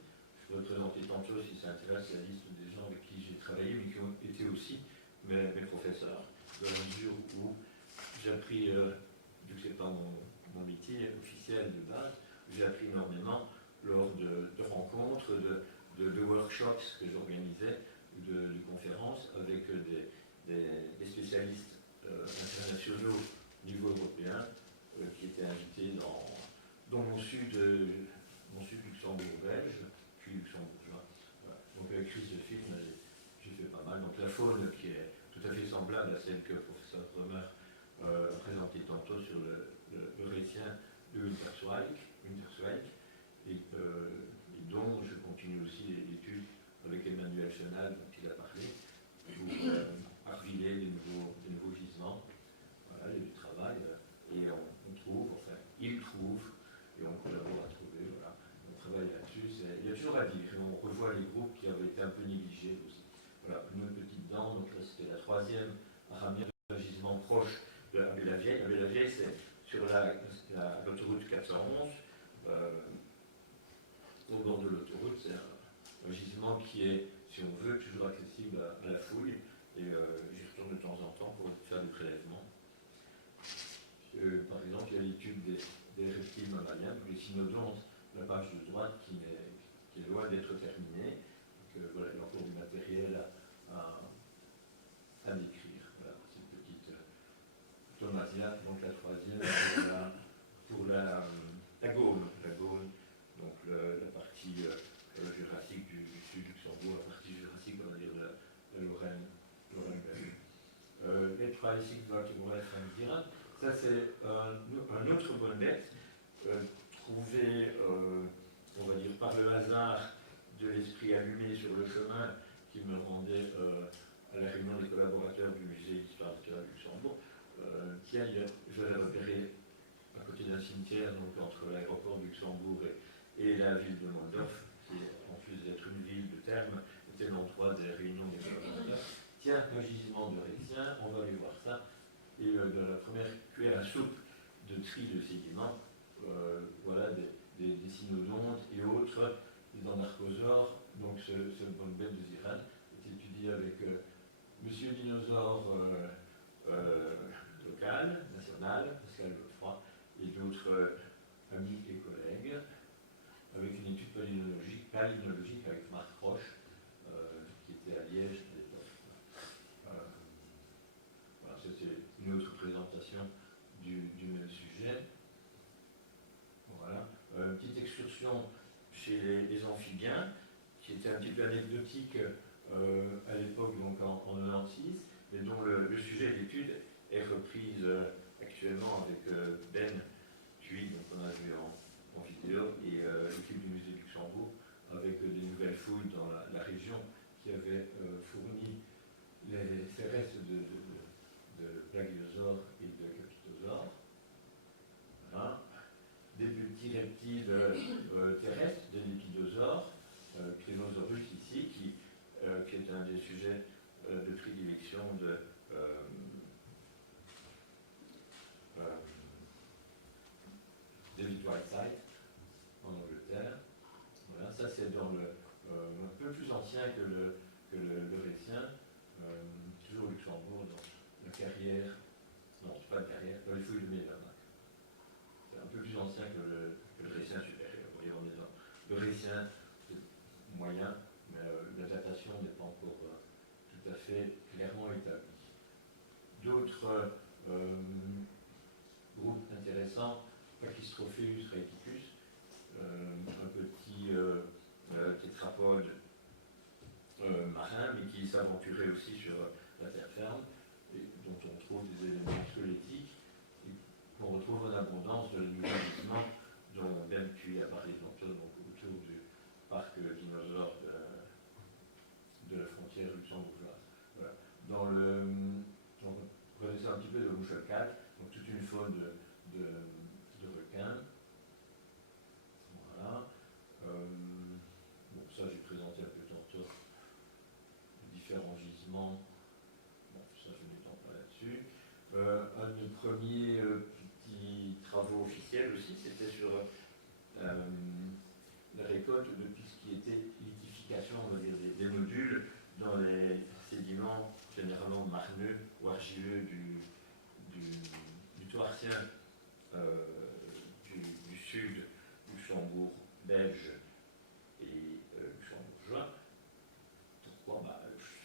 Je peux présenter tantôt, si ça intéresse, la liste des gens avec qui j'ai travaillé, mais qui ont été aussi mes professeurs, dans la mesure où j'ai appris, vu que ce n'est pas mon métier officiel de base, j'ai appris énormément lors de rencontres, de workshops que j'organisais, ou de conférences avec des spécialistes internationaux au niveau européen qui étaient invités dans mon sud Luxembourg belge, puis luxembourgeois. Voilà. Donc avec Chris de film, j'ai fait pas mal. Donc la faune qui est tout à fait semblable à celle que le professeur Römer a présentée tantôt sur le Rétien de Winterswijk, et dont je continue aussi l'étude avec Emmanuel Chenal, dont il a parlé, pour argiler des nouveaux gisements. Voilà, il y a du travail, et on trouve, enfin, il trouve, et on collabore à trouver, voilà. On travaille là-dessus, il y a toujours à dire, et on revoit les groupes qui avaient été un peu négligés aussi. Voilà, une autre petite dent, donc là c'était la troisième aramia de gisement proche de Abbé-la-Vieille. Abbé-la-Vieille, c'est sur l'autoroute 411, au bord de l'autoroute, c'est un gisement qui est, si on veut, toujours accessible à la fouille, et j'y retourne de temps en temps pour faire des prélèvements. Par exemple, il y a l'étude des reptiles mammaliens, les cynodontes, la page de droite qui est loin d'être terminée. Donc, voilà, il y a encore du matériel à décrire. Voilà, cette petite Thomasia, donc la troisième, pour la Gaule. Donc la partie jurassique du sud Luxembourg, la partie jurassique, on va dire, de Lorraine. Les Triassic vertebrate foraminifera. Ça, c'est un autre bonne bête trouvé, on va dire, par le hasard de l'esprit allumé sur le chemin qui me rendait à la réunion des collaborateurs du musée d'histoire naturelle de Luxembourg. Tiens, je l'ai repéré à côté d'un cimetière, donc entre l'aéroport de Luxembourg et la ville de Mondorf, qui, en plus d'être une ville de terme, était l'endroit des réunions des collaborateurs. Tiens, un gisement de Rétien, on va aller voir ça. Et de la première cuillère à soupe de tri de sédiments, voilà, des cynodontes et autres, des anarchosaures. Donc ce bonne bête de Ziran est étudié avec Monsieur Dinosaure local, national, Pascal Godefroy, et d'autres amis et collègues, avec une étude paléontologique avec Marc Roche, qui était à Liège à l'époque. Voilà, c'était une autre présentation du même sujet. Voilà. Une petite excursion chez les amphibiens, qui était un petit peu anecdotique à l'époque, donc en 96, mais dont le sujet d'étude est reprise actuellement avec Ben Thuy, donc on a vu en vidéo, et l'équipe du musée de Luxembourg, avec des nouvelles fouilles dans la région qui avait fourni ces restes de plagiosaures et de capitosaures. Voilà. Des petits reptiles terrestres, des lépidosaures, Crénosaurus ici, qui est un des sujets de prédilection de David Whiteside en Angleterre. Voilà, ça c'est dans un peu plus ancien que le Rétien, toujours au Luxembourg, dans la carrière, non, c'est pas la carrière, dans les fouilles de Médana. C'est un peu plus ancien que le Rétien supérieur. Vous voyez, on est dans le Rétien moyen, mais la datation n'est pas encore tout à fait clairement établie. D'autres groupes intéressants, Pachystropheus raeticus, un petit tétrapode marin, mais qui s'aventurait aussi sur la terre ferme, et dont on trouve des éléments squelettiques, et qu'on retrouve en abondance dans les nouveaux gisements dont Ben Thuy a parlé tantôt, donc autour du parc dinosaure de la frontière luxembourgeoise. Voilà. On connaissait un petit peu de mouchocal, donc toute une faune de requins. Voilà. Bon, ça j'ai présenté un peu tantôt les différents gisements. Bon, ça je n'étends pas là-dessus. Un de nos premiers petits travaux officiels aussi, c'était sur la récolte de tout ce qui était lithification, on va dire, des nodules dans les sédiments généralement marneux ou argileux du Toarcien du sud, Luxembourg, belge et luxembourgeois. Pourquoi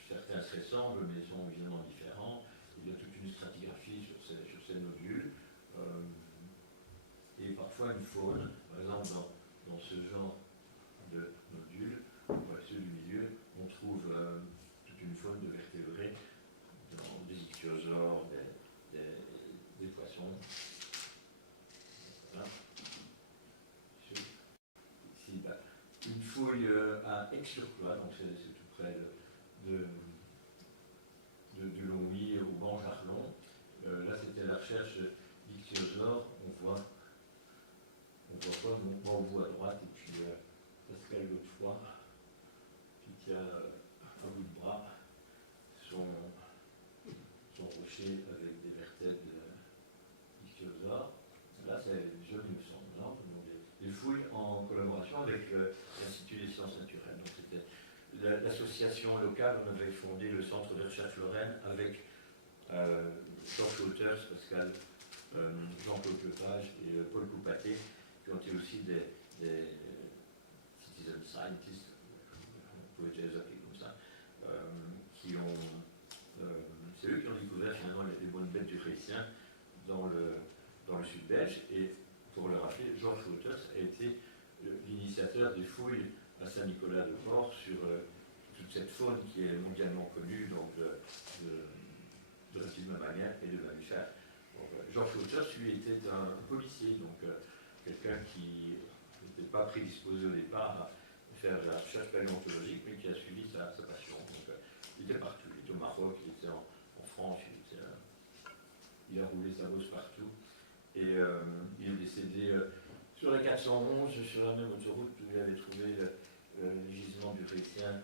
certains se ressemblent, mais sont évidemment différents. Il y a toute une stratigraphie sur ces nodules. Et parfois une faune, par exemple dans ce genre de nodules, ceux du milieu, on trouve toute une faune de vertébrés, dans des ichthyosaures, des poissons. Voilà. Ici, une fouille à Aix-sur-Cloît, donc c'est tout près de Longwy au Banc-Jarlon. Là, c'était la recherche d'ichthyosaures. On voit pas, moi on voit à droite, et puis Pascal Godefroy, qui tient à bout de bras son rocher avec des vertèbres d'ichthyosaures. Là, c'est joli, il me semble. Des fouilles en collaboration avec l'Institut des sciences naturelles. Donc, c'était l'association locale. On avait fondé le centre de recherche Lorraine avec Georges Wouters, Pascal, Jean-Claude Lepage et Paul Coupaté, qui ont été aussi des citizen scientists, on pouvait déjà les appeler comme ça, c'est eux qui ont découvert finalement les bonnes bêtes du Rétien dans le sud belge. Et pour le rappeler, Georges Wouters a été l'initiateur des fouilles à Saint-Nicolas-de-Port sur toute cette faune qui est mondialement connue, donc de reptiles mammaliens et de mammifères. Georges Wouters, lui, était un policier, donc quelqu'un qui n'était pas prédisposé au départ à faire de la recherche paléontologique, mais qui a suivi sa passion. Donc, il était partout. Il était au Maroc, il était en France, il a roulé sa bosse partout. Et il est décédé sur la 411, sur la même autoroute où il avait trouvé le gisement du Rétien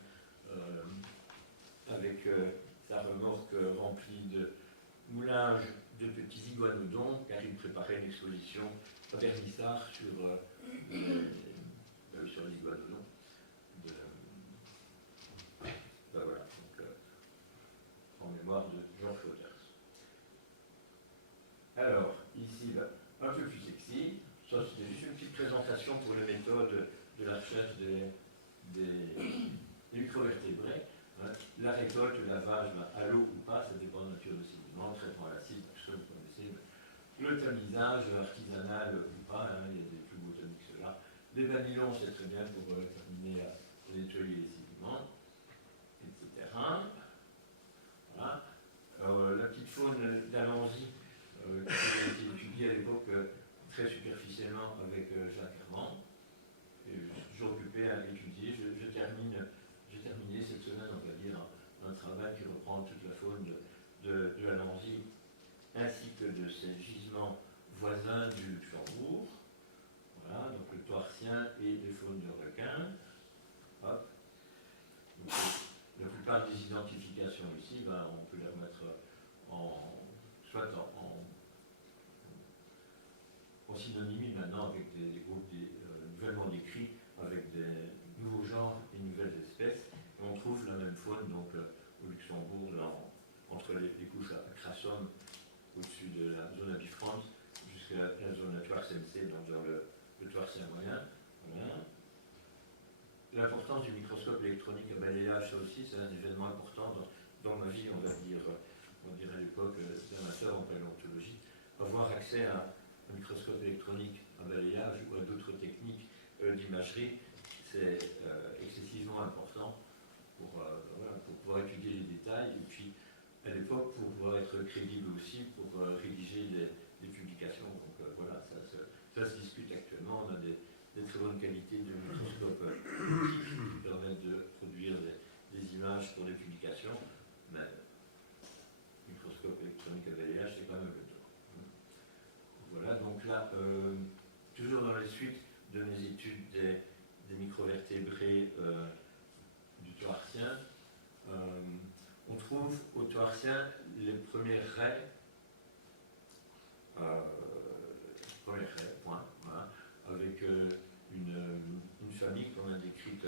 avec sa remorque remplie de moulage de petits iguanodons, car il préparait une exposition à Vernissard sur les iguanodons. Voilà, donc, en recherche des microvertébrés. La récolte, le lavage, à l'eau ou pas, ça dépend de la nature du sédiment, le traitement à l'acide, tout ça, vous connaissez. Le tamisage artisanal ou pas, il y a des plus beaux toniques là. Les vanillons, c'est très bien pour terminer à nettoyer les sédiments, etc. Voilà. La petite faune d'Alanzy, qui a été étudiée à l'époque très superficiellement avec Jacques Herman. Et je suis toujours occupé à l'étudier. J'ai terminé cette semaine, on va dire, un travail qui reprend toute la faune de Alanzy, ainsi que de ses gisements voisins du Luxembourg. Voilà, donc le Toarcien et les faunes de requins. Hop. Donc, la plupart des identifications ici, on peut les remettre soit en synonymie maintenant avec des groupes nouvellement décrits, avec des nouveaux genres et nouvelles espèces. Et on trouve la même faune donc, au Luxembourg, entre les couches à Crassum, au-dessus de la zone abifrante, jusqu'à la zone Toarcense, donc dans le Toarcien moyen. Voilà. L'importance du microscope électronique à balayage, ça aussi, c'est un événement important dans ma vie, on va dire à l'époque d'amateur en paléontologie. Avoir accès à un microscope électronique à balayage ou à d'autres techniques d'imagerie, c'est excessivement important pour pouvoir étudier les détails et puis à l'époque pour pouvoir être crédible aussi pour rédiger des publications. Donc voilà, ça se discute actuellement. On a des très bonnes qualités de microscopes qui permettent de produire des images pour des publications, mais le microscope électronique à balayage, c'est quand même le temps. Voilà, donc là, toujours dans la suite de mes études des microvertébrés du Toarcien, on trouve au Toarcien les premières raies, point, voilà, avec une famille qu'on a décrite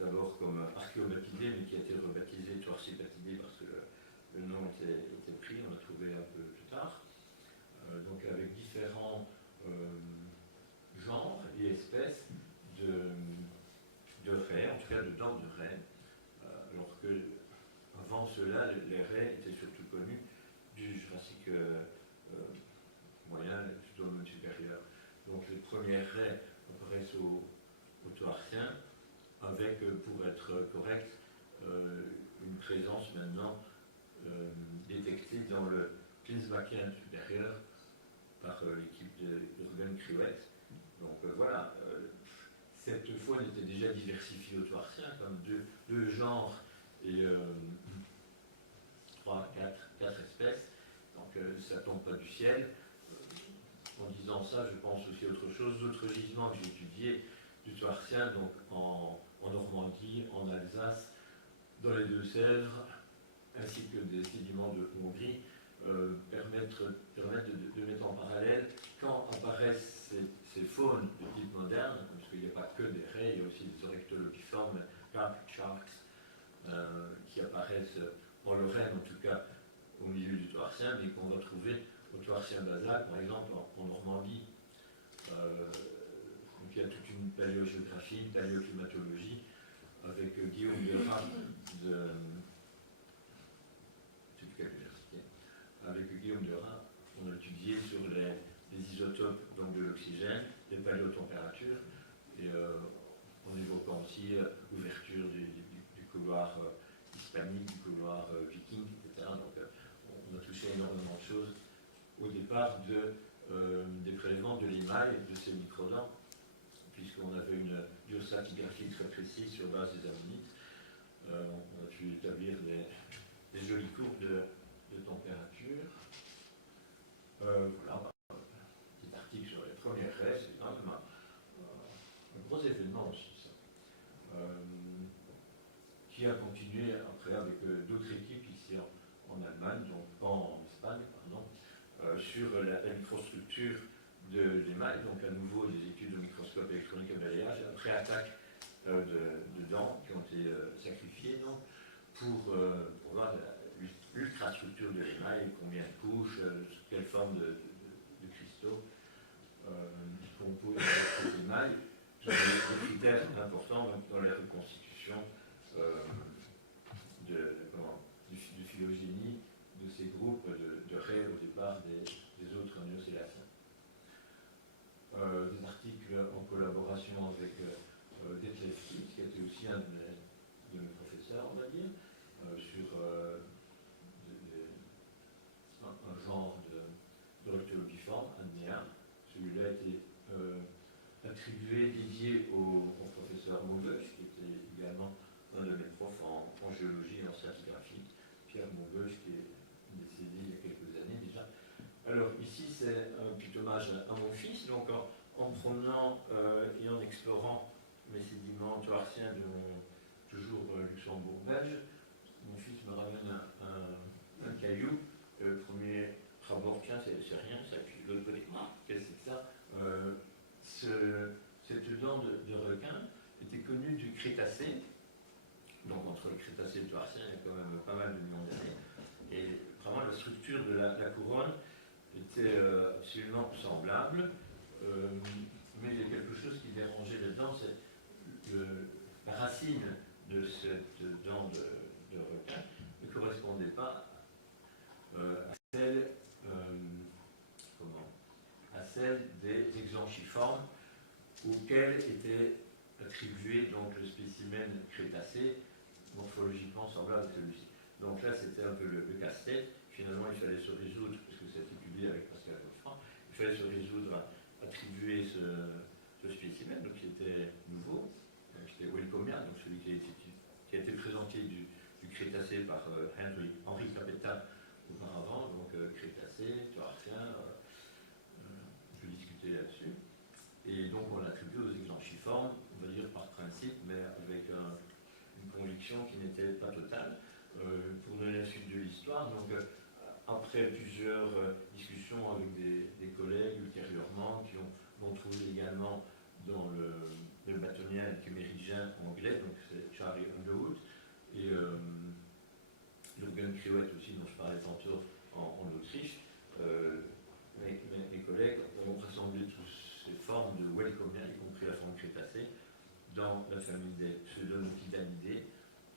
d'abord comme archéobaptidée, mais qui a été rebaptisée Toarcépatidée parce que le nom était pris, on l'a trouvé un peu plus tard. Donc avec différents genres et espèces de raies, en tout cas de dents de raies, alors que avant cela, les raies étaient surtout connues du Jurassique moyen, plutôt le monde supérieur. Donc les premières raies apparaissent au Toarcien, avec, pour être correct, une présence maintenant détectée dans le Klinsbachien supérieur par l'équipe de Urgen-Cruet. Donc voilà, cette faune était déjà diversifiée au Toarcien, comme deux genres et 4 espèces. Donc ça ne tombe pas du ciel. En disant ça, je pense aussi à autre chose. D'autres gisements que j'ai étudiés du Toarcien, donc en Normandie, en Alsace, dans les Deux-Sèvres, ainsi que des sédiments de Hongrie, permettent de mettre en parallèle quand apparaissent ces faunes de type moderne, parce qu'il n'y a pas que des raies, il y a aussi des orectolopiformes, carpet sharks, qui apparaissent en Lorraine, en tout cas au milieu du Toarcien, mais qu'on va trouver au Toarcien basal, par exemple en Normandie. Donc il y a toute une paléogéographie, une paléoclimatologie, avec Guillaume Dera avec Guillaume Dera, on a étudié sur les isotopes donc de l'oxygène, les paléotempératures, et en évoquant aussi l'ouverture du couloir hispanique, du couloir viking, etc. Donc on a touché énormément de choses au départ des prélèvements de l'émail de ces microdents, puisqu'on avait une biostratigraphie très précise sur base des ammonites. On a pu établir des jolies courbes de température. Voilà, un petit article sur les premières raies, c'est quand même un gros événement aussi, ça. Qui a continué après avec d'autres équipes ici en Allemagne, donc en Espagne, pardon, sur la microstructure de l'émail, donc à nouveau des études de microscope électronique à balayage, après attaque de dents qui ont été sacrifiées donc, pour voir l'ultrastructure de l'émail, combien de couches, quelle forme de cristaux compose l'émail. des critères importants dans la reconstitution de phylogénie de ces groupes de raies au départ des autres néocélaciens. Des articles en collaboration avec Detlef Kitt, qui était aussi un de mes professeurs, on va dire, sur un genre de rectologiforme, adnéa. Celui-là a été attribué, dédié au professeur Maubeuge, qui était également un de mes profs en géologie et en stratigraphie, Pierre Maubeuge, qui est décédé il y a quelques années déjà. Alors ici, c'est un petit hommage à mon fils, donc en promenant et en explorant mes sédiments toarciens de mon toujours Luxembourg belge, mon fils me ramène un caillou. Le premier rapport, tiens, c'est rien, ça, puis l'autre côté, qu'est-ce que c'est que ça cette dent de requin était connue du Crétacé, donc entre le Crétacé et le Toarcien, il y a quand même pas mal de millions d'années, et vraiment la structure de la couronne était absolument semblable, mais il y a quelque chose qui dérangeait là-dedans, c'est la racine de cette dent de requin ne correspondait pas à celle des exanchiformes auxquels était attribué donc le spécimen crétacé morphologiquement semblable à celui-ci. Donc là c'était un peu le casse-tête. Finalement il fallait se résoudre, parce que c'est étudié avec Pascal Goffran, il fallait se résoudre à attribuer ce spécimen, donc qui était nouveau, c'était Welcomia, donc celui qui a été présenté du Crétacé par Henri Capetta auparavant, donc Crétacé, Toarcien, on peut discuter là-dessus. Et donc on l'attribue aux exanchiformes, on va dire par principe, mais avec une conviction qui n'était pas totale. Pour donner la suite de l'histoire, donc après plusieurs discussions avec des collègues ultérieurement qui l'ont trouvé également dans le bâtonnier chimérigien anglais, donc c'est Charlie Underwood, et Jürgen Kriwet aussi, dont je parlais tantôt en Autriche. Mes collègues ont rassemblé toutes ces formes de Welcomia, y compris la forme crétacée, dans la famille des pseudonotidanidae,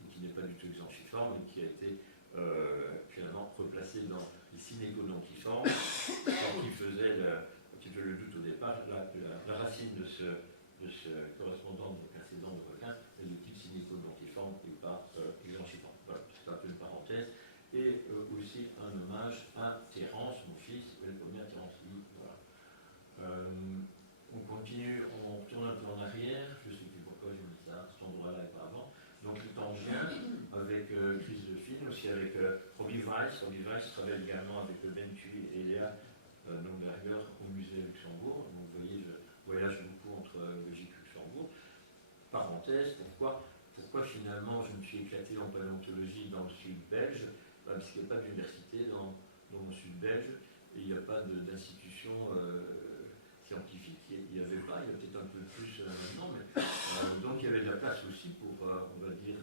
qui n'est pas du tout exanchiforme, mais qui a été finalement replacée dans les synécodontiformes, qui faisait un petit peu le doute au départ. La racine de ce correspondant donc à ces dents de requin est de type synécodontiforme et pas exanchiforme. Voilà, c'est un peu une parenthèse. Et aussi un hommage à Terence, mon fils, Welcomia Terence. Voilà. On continue, on retourne un peu en arrière, je ne sais plus pourquoi j'ai mis ça à cet endroit-là et pas avant. Donc les Tangiens, avec Chris de Film, aussi avec Robbie Weiss. Robbie Weiss travaille également avec Ben Thuy et Léa Nomberger au musée Luxembourg. Donc vous voyez, je voyage beaucoup entre Belgique et Luxembourg. Parenthèse, pourquoi finalement je me suis éclaté en paléontologie dans le sud belge? Parce qu'il n'y a pas d'université dans le sud belge et il n'y a pas d'institution scientifique. Il n'y avait pas, il y a peut-être un peu plus maintenant, mais donc il y avait de la place aussi pour, on va dire,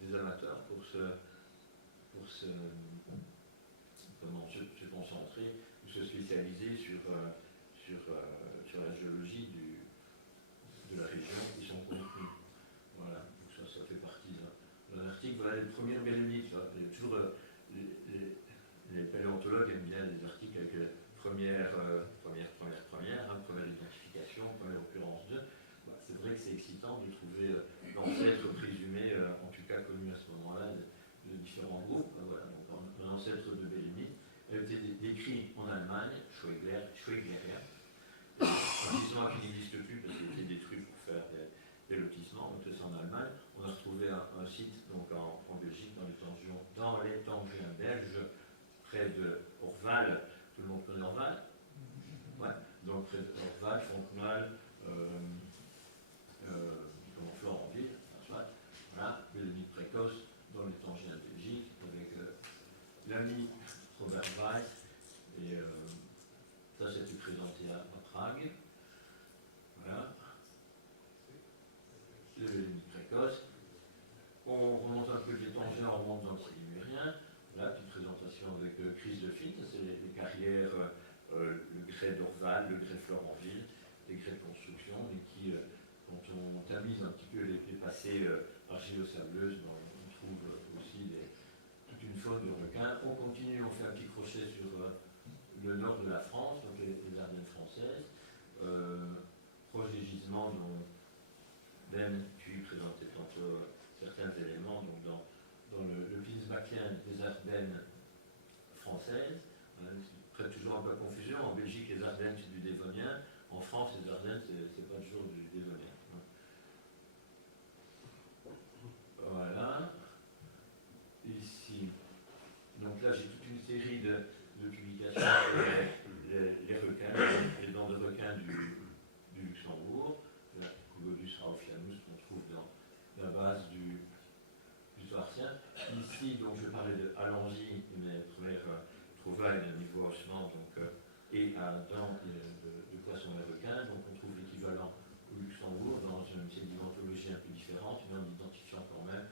des amateurs pour se concentrer ou se spécialiser sur la géologie de la région et son contenu. Voilà, donc ça fait partie d'un article. Voilà les premières bénédictes. Toujours les paléontologues aiment bien les articles avec la première identification, première occurrence de. Bah, c'est vrai que c'est excitant de trouver l'ancêtre présumé, en tout cas connu à ce moment-là, de différents groupes. Voilà, donc un ancêtre de Bellemie a été décrit en Allemagne, Schweigler, un gisement qui n'existe plus parce qu'il a été détruit pour faire des lotissements, donc c'est en Allemagne. On a retrouvé un site donc en Belgique, dans les Tangiens belges, près de Orval. Tout le monde connaît Orval? Ouais, donc près de Orval, Fontenay, Florentville, voilà, Bellemie précoce dans les Tangiens belgiques, avec l'ami Robert Weiss, et ça c'était présenté à Prague. Voilà. Le Bellemie précoce. On remonte un peu les Tangiens, on remonte dans le Sélimurien. Là, petite présentation avec Chris de Fint, c'est les carrières, le grès d'Orval, le grès Florentville, les grès de géosableuse, on trouve aussi toute une faune de requins. On continue, on fait un petit crochet sur le nord de la France, donc les Ardennes françaises, proche des gisements dont Ben puis présentait tantôt certains éléments, donc dans le Pinsbachien des Ardennes françaises. Prête toujours un peu à confusion. En Belgique, les Ardennes, c'est du dévonien. En France, les Ardennes, c'est pas toujours du dévonien. Voilà. Ici. Donc là, j'ai toute une série de publications sur les requins, les dents de requins du Luxembourg. La Cugodus raufianus qu'on trouve dans la base du Toarcien. Ici, donc, je parlais de Alangi, mes premières trouvailles d'un niveau ossement, et à dents de poissons et requins. Donc, on trouve l'équivalent au Luxembourg dans une sédimentologie un peu différente, mais en identifiant quand même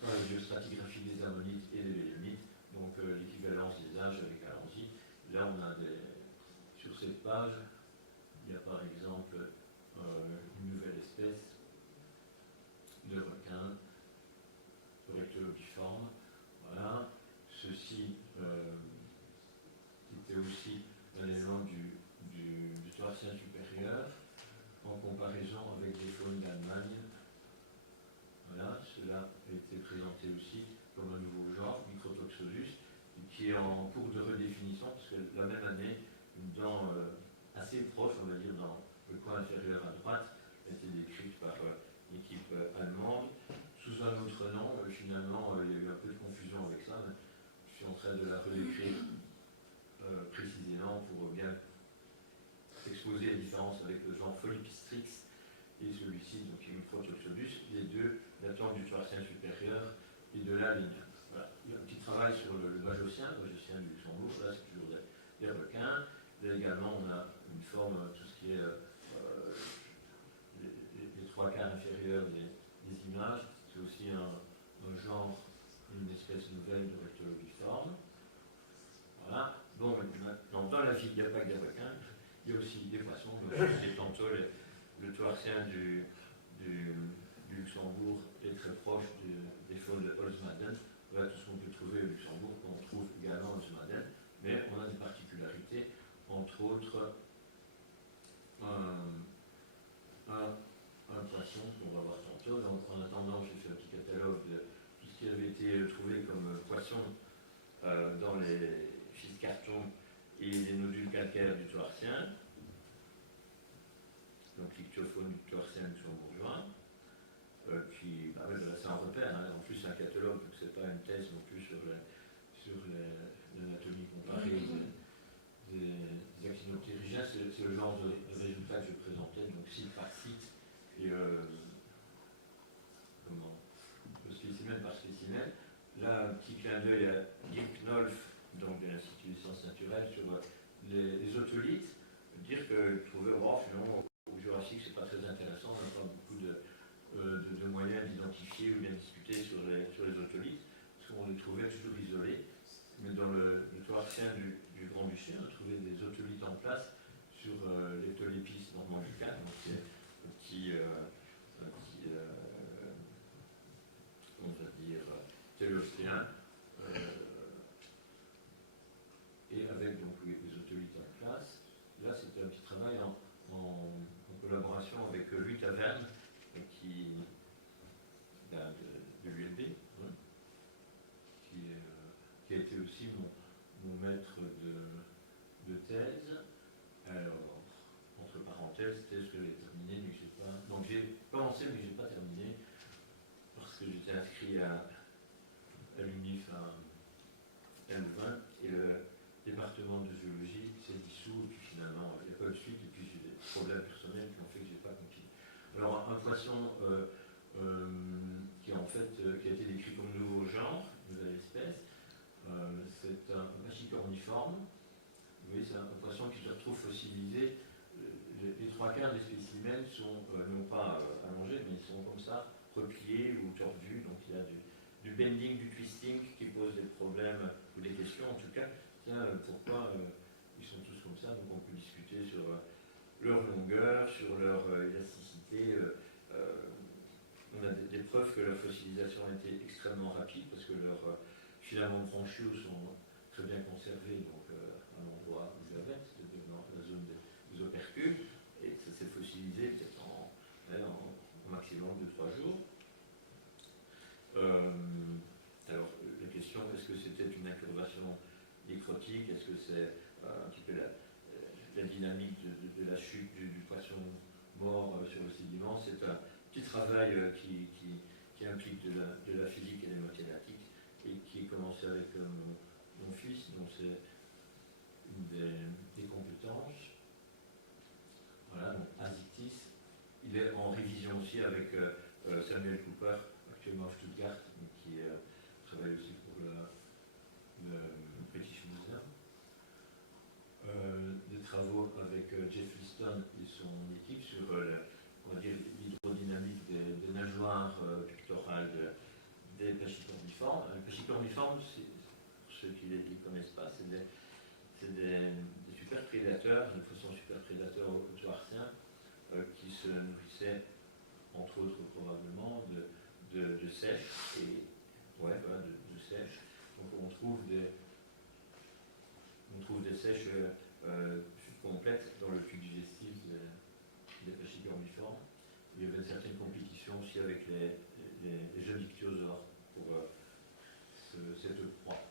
dans la biostratigraphie des ammonites et des bélémites, donc l'équivalence des âges avec Alangi. Là, on a sur cette page, il y a par exemple une nouvelle espèce de requin, rectologiforme. Voilà. Ceci était aussi un élément du Toarcien supérieur en comparaison avec des faunes d'Allemagne. Voilà, cela a été présenté aussi comme un nouveau genre, Microtoxodus, qui est en cours de redéfinition, parce que la même année, une dent assez proche, on va dire, dans le coin inférieur à droite, a été décrite par une équipe allemande, sous un autre nom. Finalement, il y a eu un peu de confusion avec ça, mais je suis en train de la redécrire précisément pour bien exposer la différence avec le genre Pholipistrix et celui-ci, donc Microtoxodus, les deux datant du Toarcien supérieur et de la ligne. Voilà. Il y a un petit travail sur le Bajossien du Luxembourg, là c'est toujours des requins. Là également on a une forme, tout ce qui est les trois quarts inférieurs des images, c'est aussi un genre, une espèce nouvelle de rectologiforme. Voilà. Bon, maintenant, dans la vie, il n'y a pas que des requins, il y a aussi des poissons, des tantôt, le Toarcien du Luxembourg est très proche des faunes de Holzmaden. Voilà tout ce qu'on peut trouver au Luxembourg, qu'on trouve également au Holzmaden, mais on a des particularités, entre autres un poisson qu'on va voir tantôt. Donc en attendant, j'ai fait un petit catalogue de tout ce qui avait été trouvé comme poisson dans les fils carton et les nodules calcaires du Toarcien, donc l'ichthyofaune du Toarcien luxembourgeois, qui, c'est un repère, hein. En plus c'est un catalogue, donc c'est pas une thèse non plus sur l'anatomie comparée des actinoptérygiens, c'est le genre de résultat que je présentais, donc site par site, et spécimen par spécimen. Là, un petit clin d'œil à Dirk Nolf, donc de l'Institut des sciences naturelles, sur les otolithes, dire qu'il trouvait, finalement, au Jurassique, c'est pas très intéressant, on n'a pas beaucoup de moyens d'identifier ou bien discuter sur les otolithes, parce qu'on les trouvait toujours isolés. Mais dans le Toarcien du Grand-Duché, on a trouvé des otolithes en place sur l'Ectolepis normandica, donc c'est un petit on va dire, télostéen, et avec donc les otolithes en place. Là, c'était un petit travail en collaboration avec Louis Taverne, de l'ULB, hein, qui a été aussi mon maître de thèse. Alors, entre parenthèses, thèse que j'ai terminée, mais que j'ai pas. Donc j'ai commencé, mais je n'ai pas terminé, parce que j'étais inscrit à l'UNIF à Louvain, et le département de géologie s'est dissous, et puis finalement, il n'y a pas eu de suite, et puis j'ai des problèmes personnels qui ont fait que je n'ai pas continué. Alors, un poisson qui a été décrit comme nouveau genre, nouvelle espèce, c'est un pachycorniforme. Vous voyez, c'est un poisson qui se retrouve fossilisé. Les trois quarts des spécimens sont non pas allongés, mais ils sont comme ça, repliés ou tordus. Donc il y a du bending, du twisting qui pose des problèmes ou des questions en tout cas. Tiens, pourquoi ils sont tous comme ça? Donc on peut discuter sur leur longueur, sur leur élasticité. on a des preuves que leur fossilisation a été extrêmement rapide parce que leurs filaments bronchiaux sont très bien conservés, donc à l'endroit où j'avais, c'est-à-dire dans la zone des opercules, et ça s'est fossilisé peut-être en maximum de 3 jours. Alors, la question, est-ce que c'était une incurvation nécrotique? Est-ce que c'est un petit peu la dynamique de la chute du poisson mort sur le sédiment? C'est un petit travail qui implique de la physique et des mathématiques et qui est commencé avec mon fils, dont c'est une des compétences. Voilà, donc Azictis. Il est en révision aussi avec Samuel Cooper, actuellement à Stuttgart, qui travaille aussi pour le British Museum. Des travaux avec Jeff Liston et son équipe sur on va dire, l'hydrodynamique des nageoires pectorales des pachycorniformes. Les pachycorniformes, pour ceux qui ne les connaissent pas, c'est des super prédateurs, de façon super prédateurs aux toarciens, qui se nourrissaient, entre autres probablement, de sèche. Et, ouais, voilà, de sèche. Donc on trouve des sèches complètes dans le tube digestif des pachycorniformes. Il y avait une certaine compétition aussi avec les jeunes ichthyosaures pour cette proie.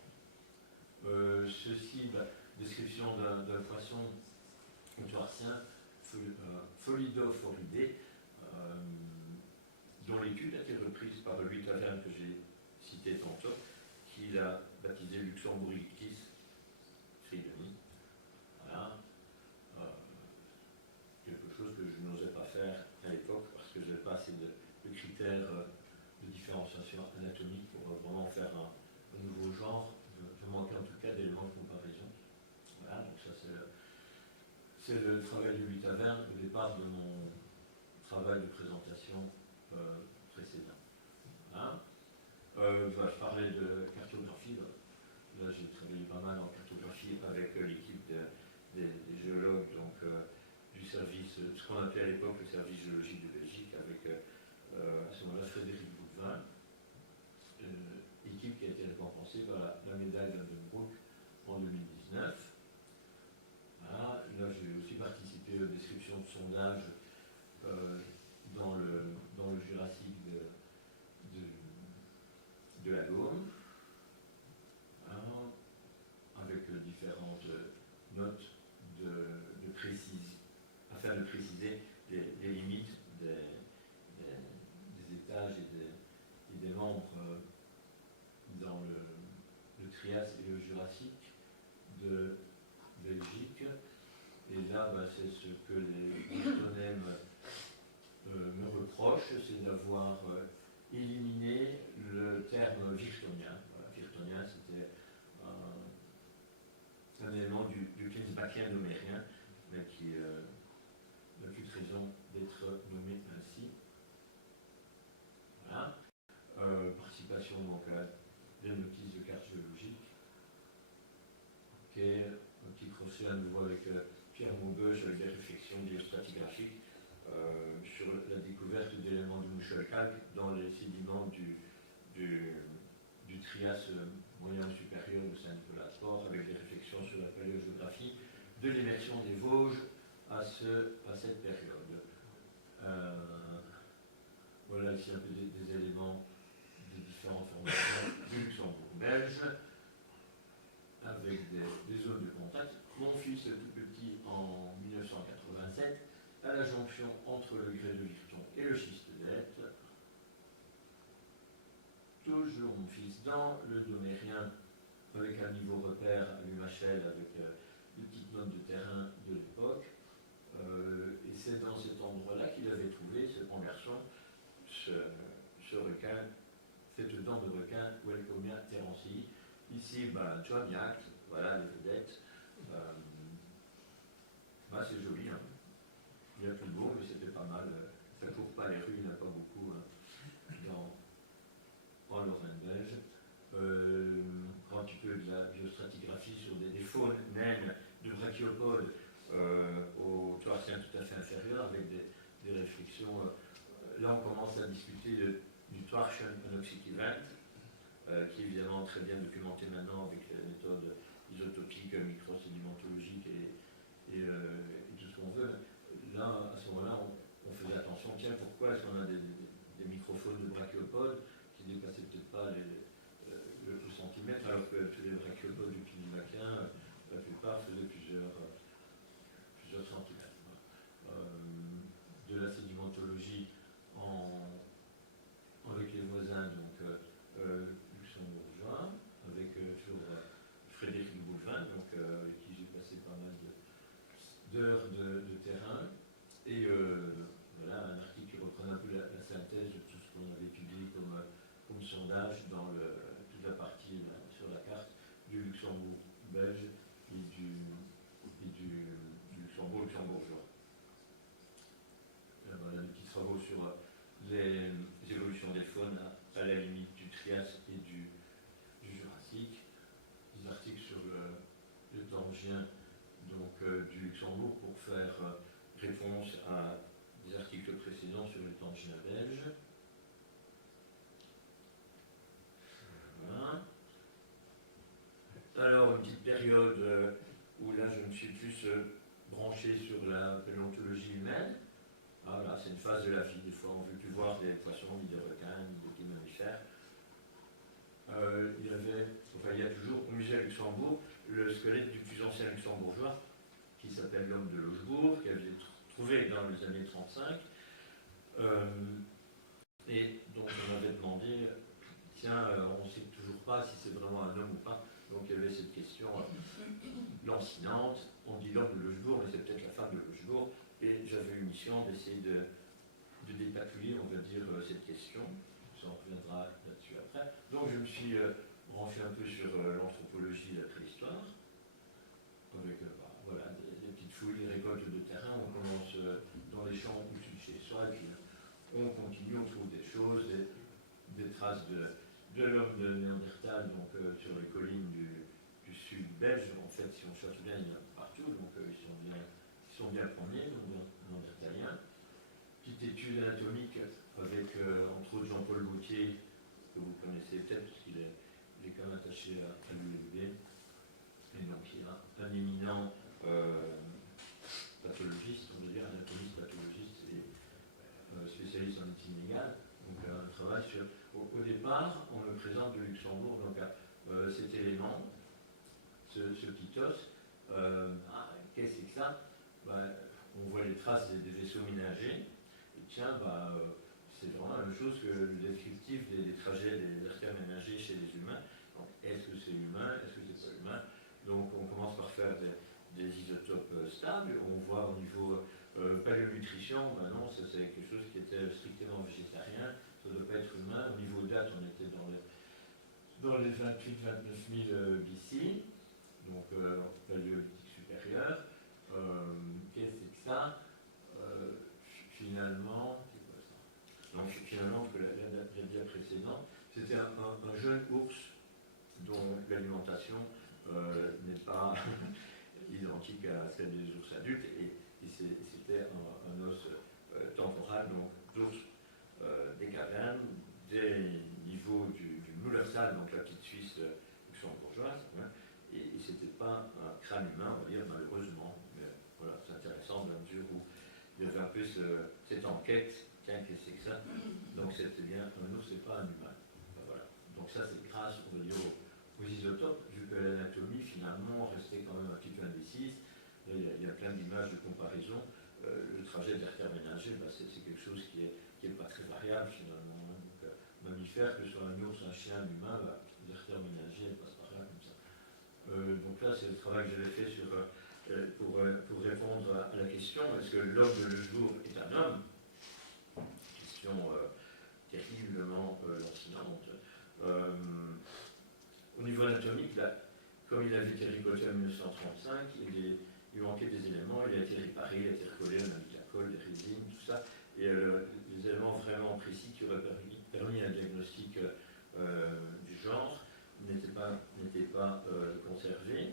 Ceci, description d'un poisson toarcien, Folidophoridé, dont l'étude a été reprise par Louis De Pauw que j'ai cité tantôt, qu'il a baptisé Luxembourgictis freedoni. Voilà. Quelque chose que je n'osais pas faire à l'époque parce que je n'avais pas assez de critères de différenciation anatomique pour vraiment faire un nouveau genre. Je manquais en tout cas d'éléments de comparaison. Voilà, donc ça c'est le travail de Louis De Pauw au départ de mon travail de présentation précédent. Voilà. Je parlais de cartographie. Là, j'ai travaillé pas mal en cartographie avec l'équipe des géologues donc, du service, ce qu'on appelait à l'époque le service géologique de Belgique, avec à ce moment-là Frédéric Boudvin, équipe qui a été récompensée par la médaille d'Andenbroek en 2019. Voilà. Là, j'ai aussi participé aux descriptions de sondages dans le Jurassique de la Gaume, avec différentes notes afin de préciser les limites des étages et des membres dans le Trias et le Jurassique de Belgique. Et là, c'est ce que les virtonèmes me reprochent, c'est d'avoir éliminé le terme virtonien. Voilà, virtonien, c'était un élément du Klinsbachien nomérien, mais qui n'a plus de raison d'être nommé ainsi. Voilà. Participation donc à des notices de cartes géologiques. Ok, un petit crochet à nouveau avec Pierre Maubeuge avec des réflexions biostratigraphiques sur la découverte d'éléments de mouchelkalk dans les sédiments du Trias moyen supérieur de Saint-Nicolas-Port, avec des réflexions sur la paléogéographie de l'immersion des Vosges à cette période. Voilà ici un peu des éléments des différentes formations du Luxembourg belge, avec des zones de contact. Mon fils est tout petit en 1987, à la jonction entre le grès de Virton et le schistolite. Toujours mon fils dans le domérien, avec un niveau repère à l'UMHL, avec des petites notes de terrain de l'époque. Et c'est dans cet endroit-là qu'il avait trouvé, ce grand garçon, ce requin, cette dent de requin, Welcomia terrencii. Ici, John Yacht, voilà les vedettes. C'est joli, hein. Il y a plus beau, mais c'était pas mal. Ça ne court pas les rues, il n'y en a pas beaucoup en Lorraine belge. Un petit peu de la biostratigraphie sur des faunes naines de brachiopodes au toarcien tout à fait inférieur, avec des réflexions là, on commence à discuter du torsion anoxic event, qui est évidemment très bien documenté maintenant avec les méthodes isotopiques, microsédimentologiques et tout ce qu'on veut. Là, à ce moment-là, on faisait attention, tiens, pourquoi est-ce qu'on a des microphones de brachiopodes qui ne dépassaient peut-être pas le centimètre, alors que tous les brachiopodes du Pinimaquin, la plupart faisaient plusieurs centimètres. De la sédimentologie avec les voisins luxembourgeois, avec toujours Frédéric Bouvin, avec qui j'ai passé pas mal d'heures de terrain, et voilà un article qui reprend un peu la synthèse de tout ce qu'on avait étudié comme sondage dans toute la partie sur la carte du Luxembourg belge et du Luxembourg luxembourgeois. Voilà des petits travaux sur les évolutions des faunes à la limite du Trias et du Jurassique, des articles sur le Tangien du Luxembourg pour faire réponse à des articles précédents sur le Tangien belge. Voilà. Alors, une petite période où là je me suis plus branché sur la paléontologie humaine. Voilà, c'est une phase de la vie. Des fois, on ne veut plus voir des poissons, ni des requins, ni des mammifères. Il y a toujours au musée à Luxembourg le squelette du plus ancien luxembourgeois qui s'appelle l'homme de Lochebourg, qui avait été trouvé dans les années 35. Et donc on avait demandé, tiens, on ne sait toujours pas si c'est vraiment un homme ou pas. Donc il y avait cette question lancinante. On dit l'homme de Lochebourg, mais c'est peut-être la femme de Lochebourg. Et j'avais une mission d'essayer de dépatouiller, on va dire, cette question. Ça, on reviendra là-dessus après. Donc je me suis branché un peu sur l'anthropologie et la préhistoire, avec voilà, des petites fouilles, des récoltes de terrain. On commence dans les champs au-dessus de chez soi, et puis on continue, on trouve des choses, des traces de l'homme de Néandertal, sur les collines du sud belge. En fait, si on cherche bien, il y en a partout, donc ils sont bien premiers, donc néandertaliens. Petite étude anatomique avec, entre autres, Jean-Paul Gaultier, que vous connaissez peut-être, parce qu'il est quand même attaché à l'ULB. Et donc, il y a un éminent pathologiste, on va dire, anatomiste, pathologiste et spécialiste en médecine légale. Donc, un travail sur... Au départ, on me présente de Luxembourg, donc cet élément, ce petit os. Qu'est-ce que c'est que ça? On voit les traces des vaisseaux ménagers. Et tiens, c'est vraiment la même chose que le descriptif des trajets des artères ménagées chez les humains. Donc, est-ce que c'est humain? Est-ce que c'est pas humain? Donc, on commence par faire des isotopes stables. On voit au niveau paléonutrition, non, ça c'est quelque chose qui était strictement végétarien. Ça ne doit pas être humain. Au niveau date, on était dans les 28-29 000 BC, donc paléolithique supérieur. Qu'est-ce que c'est que ça? Finalement, c'est quoi ça? Donc finalement, la dia précédente, c'était un jeune ours dont l'alimentation n'est pas identique à celle des ours adultes, et c'était un os temporal, donc d'ours des cavernes, des niveaux du Mullersal, donc la petite Suisse luxembourgeoise, et c'était pas un crâne humain, on va dire, malheureusement. Mais voilà, c'est intéressant dans la mesure où il y avait un peu cette enquête, tiens, qu'est-ce que c'est que ça? Donc c'était bien, un ours, c'est pas un humain. Voilà. Donc ça, c'est grâce, on va dire, aux isotopes, vu que l'anatomie, finalement, restait quand même un petit peu indécise. Là, il y a plein d'images de comparaison. Le trajet de l'artère ménagée, c'est quelque chose qui est pas très variable, finalement. Donc, mammifère, que ce soit un ours, un chien, un humain, les artères ménagées, elles passent par là, comme ça. Donc là, c'est le travail que j'avais fait pour répondre à la question, est-ce que l'homme de le jour est un homme? Question terriblement lancinante. Au niveau anatomique, là, comme il avait été récolté en 1935, il manquait des éléments, il a été réparé, il a été recollé, on a mis de la colle, des résines, tout ça, et les éléments vraiment précis qui auraient permis un diagnostic du genre n'étaient pas conservés.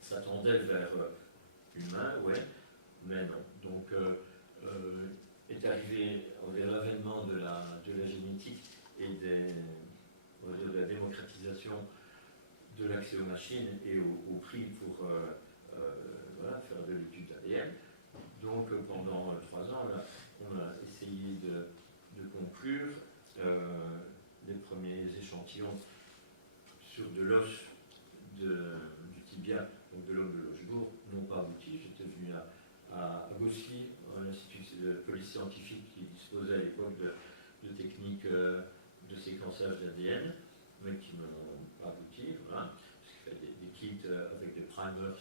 Ça tendait vers humain, ouais, mais non. Donc, est arrivé vers l'accès aux machines et au prix pour voilà, faire de l'étude d'ADN. Donc pendant 3 ans, là, on a essayé de conclure les premiers échantillons sur de l'os du tibia, donc de l'homme de Lochebourg, n'ont pas abouti. J'étais venu à Gosselies, à l'Institut de police scientifique qui disposait à l'époque de techniques de séquençage d'ADN, mais qui n'ont pas abouti. Voilà. Parce qu'il y a des kits avec des primers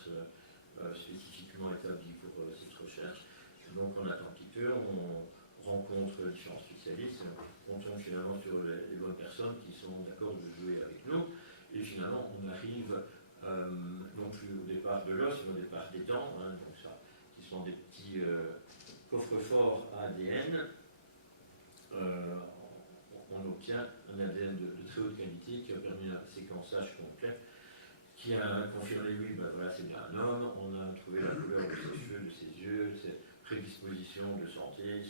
spécifiquement établis pour cette recherche. Donc on attend un petit peu, on rencontre différents spécialistes, on tombe finalement sur les bonnes personnes qui sont d'accord de jouer avec nous, et finalement on arrive non plus au départ de l'os, mais au départ des dents, hein, donc ça, qui sont des petits coffres-forts à ADN. On obtient un ADN de très haute qualité qui a permis un séquençage complet, qui a confirmé, oui, ben voilà, c'est bien un homme, on a trouvé la couleur de ses cheveux, de ses yeux, ses prédispositions de santé,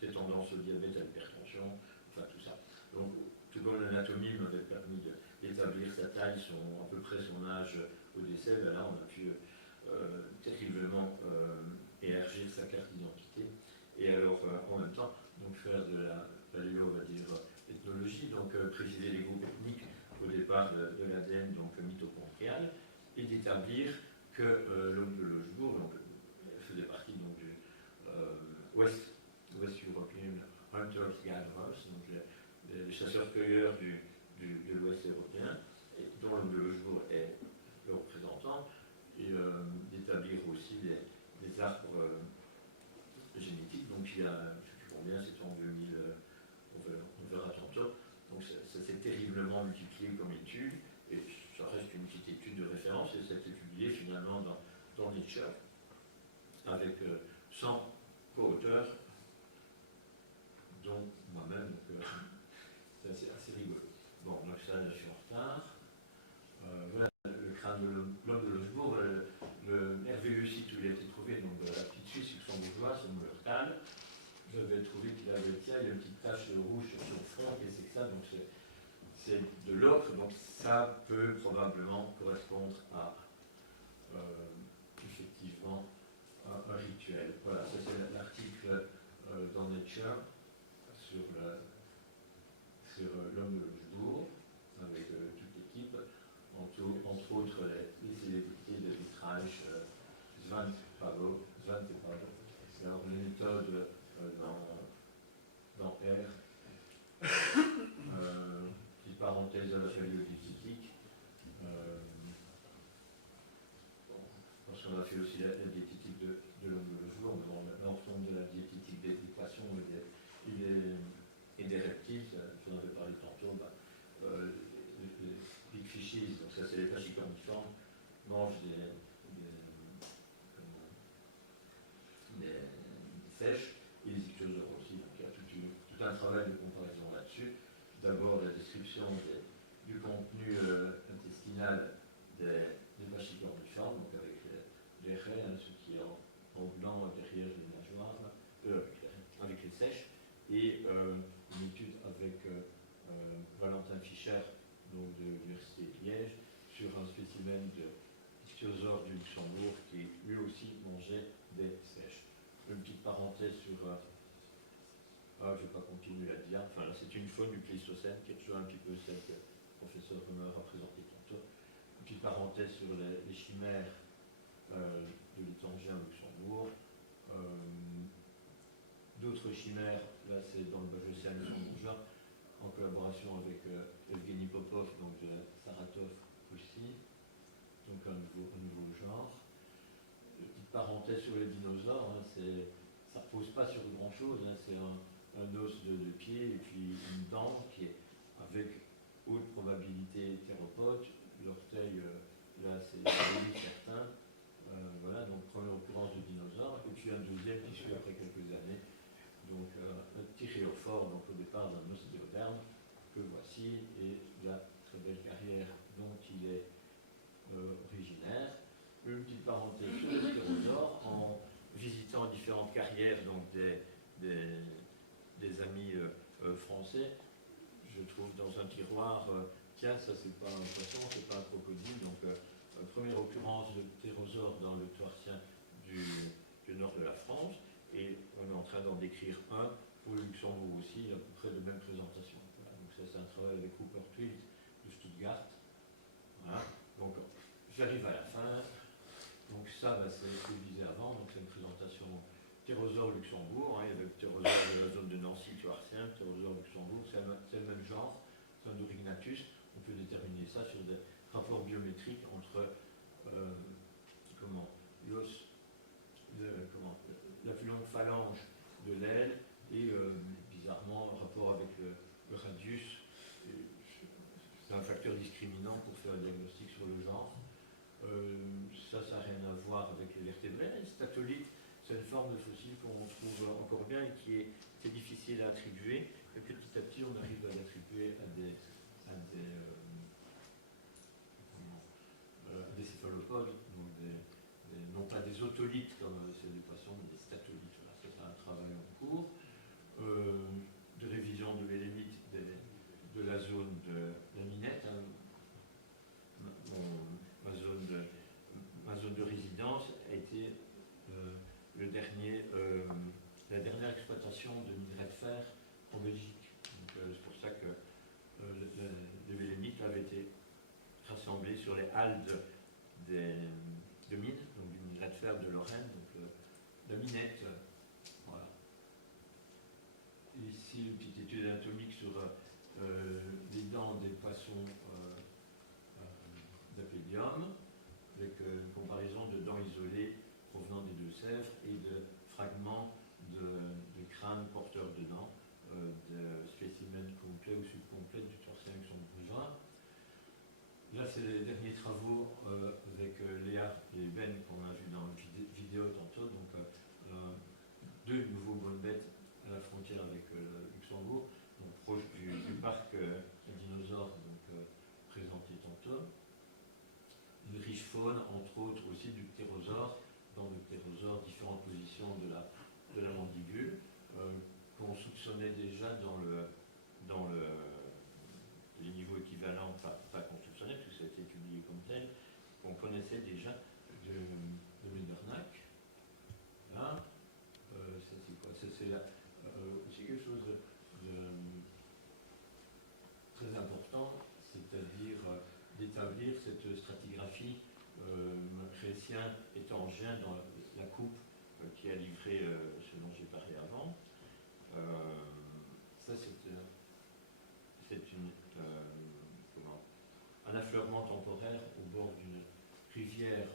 ses tendances au diabète, à l'hypertension, enfin tout ça. Donc, tout comme l'anatomie m'avait permis d'établir sa taille, à peu près son âge au décès, ben là on a pu terriblement élargir sa carte d'identité. Et alors, en même temps, donc faire de la paléo, on va dire, ethnologie, donc préciser les groupes ethniques au départ de l'ADN donc mitochondrial, et d'établir que l'homme de Lochebourg donc, faisait partie donc, du West European Hunters Gatherers, donc les chasseurs-cueilleurs de l'Ouest européen, et dont l'homme de Lochebourg est le représentant, et d'établir aussi des arbres génétiques. Donc il y a, je ne sais plus combien, c'est en 2000, on verra tantôt. Donc ça s'est terriblement multiplié comme étude, et ça reste une petite étude de référence, et ça a été publié finalement dans Nature, avec 100 co-auteurs, dont moi-même, donc c'est assez rigolo. Bon, donc ça, je suis en retard. Voilà le crâne de l'homme de Lochebourg, le merveilleux site où il a été trouvé, donc la petite Suisse luxembourgeoise, c'est Mullertal. J'avais trouvé qu'il avait, tiens, il y a une petite tache rouge sur son front, et c'est que ça, donc c'est de l'ocre, donc ça peut probablement correspondre à effectivement un rituel. Voilà, ça c'est l'article dans Nature sur l'homme de Lochebourg, avec toute l'équipe, entre autres les célébrités de Vitreich, Svante Pauw. Alors les méthodes dans R, petite parenthèse à la paléodiététique, parce qu'on a fait aussi la diététique de l'homme de Lochebourg, mais on retombe de la diététique des poissons et des reptiles, j'en avais parlé tantôt, les big fishes, donc ça c'est les pachycorniformes, mangent des sèches, et les ichthyosaures aussi. Donc il y a tout un travail de comparaison là-dessus. D'abord la description du contenu intestinal des pachycorniformes, donc avec les raies, hein, ce qui est en blanc derrière les nageoires, avec les sèches, et une étude avec Valentin Fischer, donc de l'Université de Liège, sur un spécimen de ichthyosaure du Luxembourg qui lui aussi mangeait des sèches. Une petite parenthèse sur. Je ne vais pas continuer à dire. Enfin, là, c'est une faune du Pléistocène qui est toujours un petit peu celle que le professeur Rumeur a présentée tantôt. Une petite parenthèse sur les chimères de l'étranger à Luxembourg. D'autres chimères, là, c'est dans le Bajocéan luxembourgeois, en collaboration avec Evgeny Popov, donc de Saratov aussi. Donc, un nouveau genre. Petite parenthèse sur les dinosaures, hein, ça ne repose pas sur grand chose, hein, c'est un os de pied et puis une dent qui est avec haute probabilité théropode. L'orteil, là c'est certain. Voilà, donc première occurrence de dinosaures, et puis un deuxième qui suit après quelques années. Donc un petit rhéophore, donc au départ d'un os moderne, que voici, et la très belle carrière dont il est originaire. Une petite parenthèse sur les stérosaures, en visitant différentes carrières donc des amis français, je trouve dans un tiroir tiens, ça c'est pas un poisson, c'est pas un crocodile. Donc, première occurrence de ptérosaures dans le Toarcien du nord de la France. Et on est en train d'en décrire un pour le Luxembourg aussi, à peu près de même présentation. Voilà. Donc ça, c'est un travail avec Rupert Twill de Stuttgart. Voilà. Donc j'arrive à la fin. Donc ça, c'est ce que je disais avant. Donc c'est une présentation ptérosaure Luxembourg. Hein. Il y avait le ptérosaure de la zone de Nancy, Toarcien, ptérosaure Luxembourg. C'est le même genre, c'est un Dorignatus. On peut déterminer ça sur des rapports biométriques entre la plus longue phalange de l'aile et bizarrement en rapport avec le radius. C'est un facteur discriminant pour faire un diagnostic sur le genre. Ça n'a rien à voir avec les vertébrés. Les statolites, c'est une forme de fossile qu'on trouve encore bien et qui est difficile à attribuer. Et petit à petit, on arrive à l'attribuer à des céphalopodes, donc non pas des otolithes comme c'est des poissons, mais des statolites. Voilà, c'est un travail en cours de révision de l'élémite de la zone de la minette. Hein. Ma zone de résidence a été la dernière exploitation de minerai de fer en Belgique. C'est pour ça que les bélémites avaient été rassemblés sur les halles de mines, donc du minerai de fer de Lorraine, donc la minette. Voilà. Ici, une petite étude anatomique sur les dents des poissons d'Apédium, avec une comparaison de dents isolées provenant des Deux-Sèvres et de fragments de crânes porteurs de dents, de spécimens complets ou subcomplets du Toarcien luxembourgeois. Là, c'est les derniers travaux avec Léa et Ben qu'on a vu dans la vidéo tantôt. Donc, deux nouveaux bonnes bêtes à la frontière avec le Luxembourg, donc proche du parc dinosaure présenté tantôt. Une riche faune, entre autres aussi du ptérosaure, dans le ptérosaure, différentes positions de la mandibule, qu'on soupçonnait déjà dans les niveaux équivalents, pas qu'on soupçonnait, parce que ça a été publié comme tel, qu'on connaissait déjà de Medernach. Là, ça c'est quoi? Ça c'est aussi quelque chose de très important, c'est-à-dire d'établir cette stratigraphie chrétien et tangien dans la coupe qui a livré ce dont j'ai parlé avant. Ça c'est un affleurement temporaire au bord d'une rivière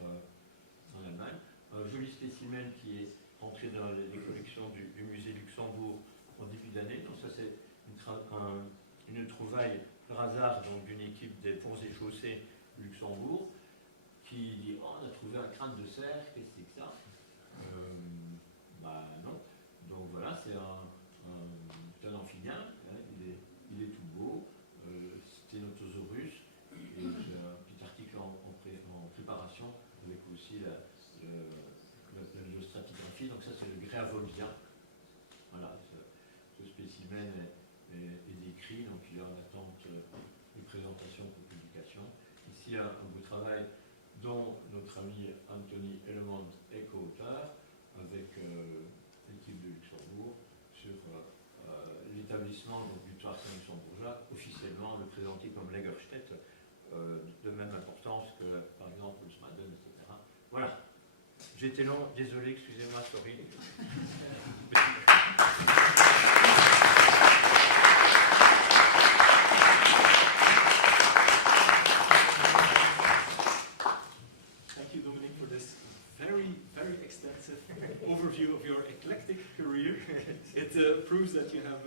en Allemagne. Un joli spécimen qui est rentré dans les collections du musée Luxembourg en début d'année. Donc ça c'est une trouvaille par hasard d'une équipe des ponts et chaussées Luxembourg qui dit « Oh, on a trouvé un crâne de cerf, qu'est-ce que c'est que ça ?» Bah non. Donc voilà, c'est un amphibien, hein, il est tout beau, Sténotosaurus, et j'ai un petit article en préparation avec aussi la stratigraphie. Donc ça c'est le Gréavolvien. Voilà, ce spécimen est décrit, donc il est en attente de présentation pour publication. Ici un beau travail dont notre ami Anthony Element est co-auteur avec l'équipe de Luxembourg sur l'établissement du Toarcien luxembourgeois, officiellement le présenté comme Lagerstätte, de même importance que par exemple Ulsmaden, etc. Voilà. J'étais long, désolé, excusez-moi, sorry. Thank you, Dominic, for this very, very extensive overview of your eclectic career. It proves that you have,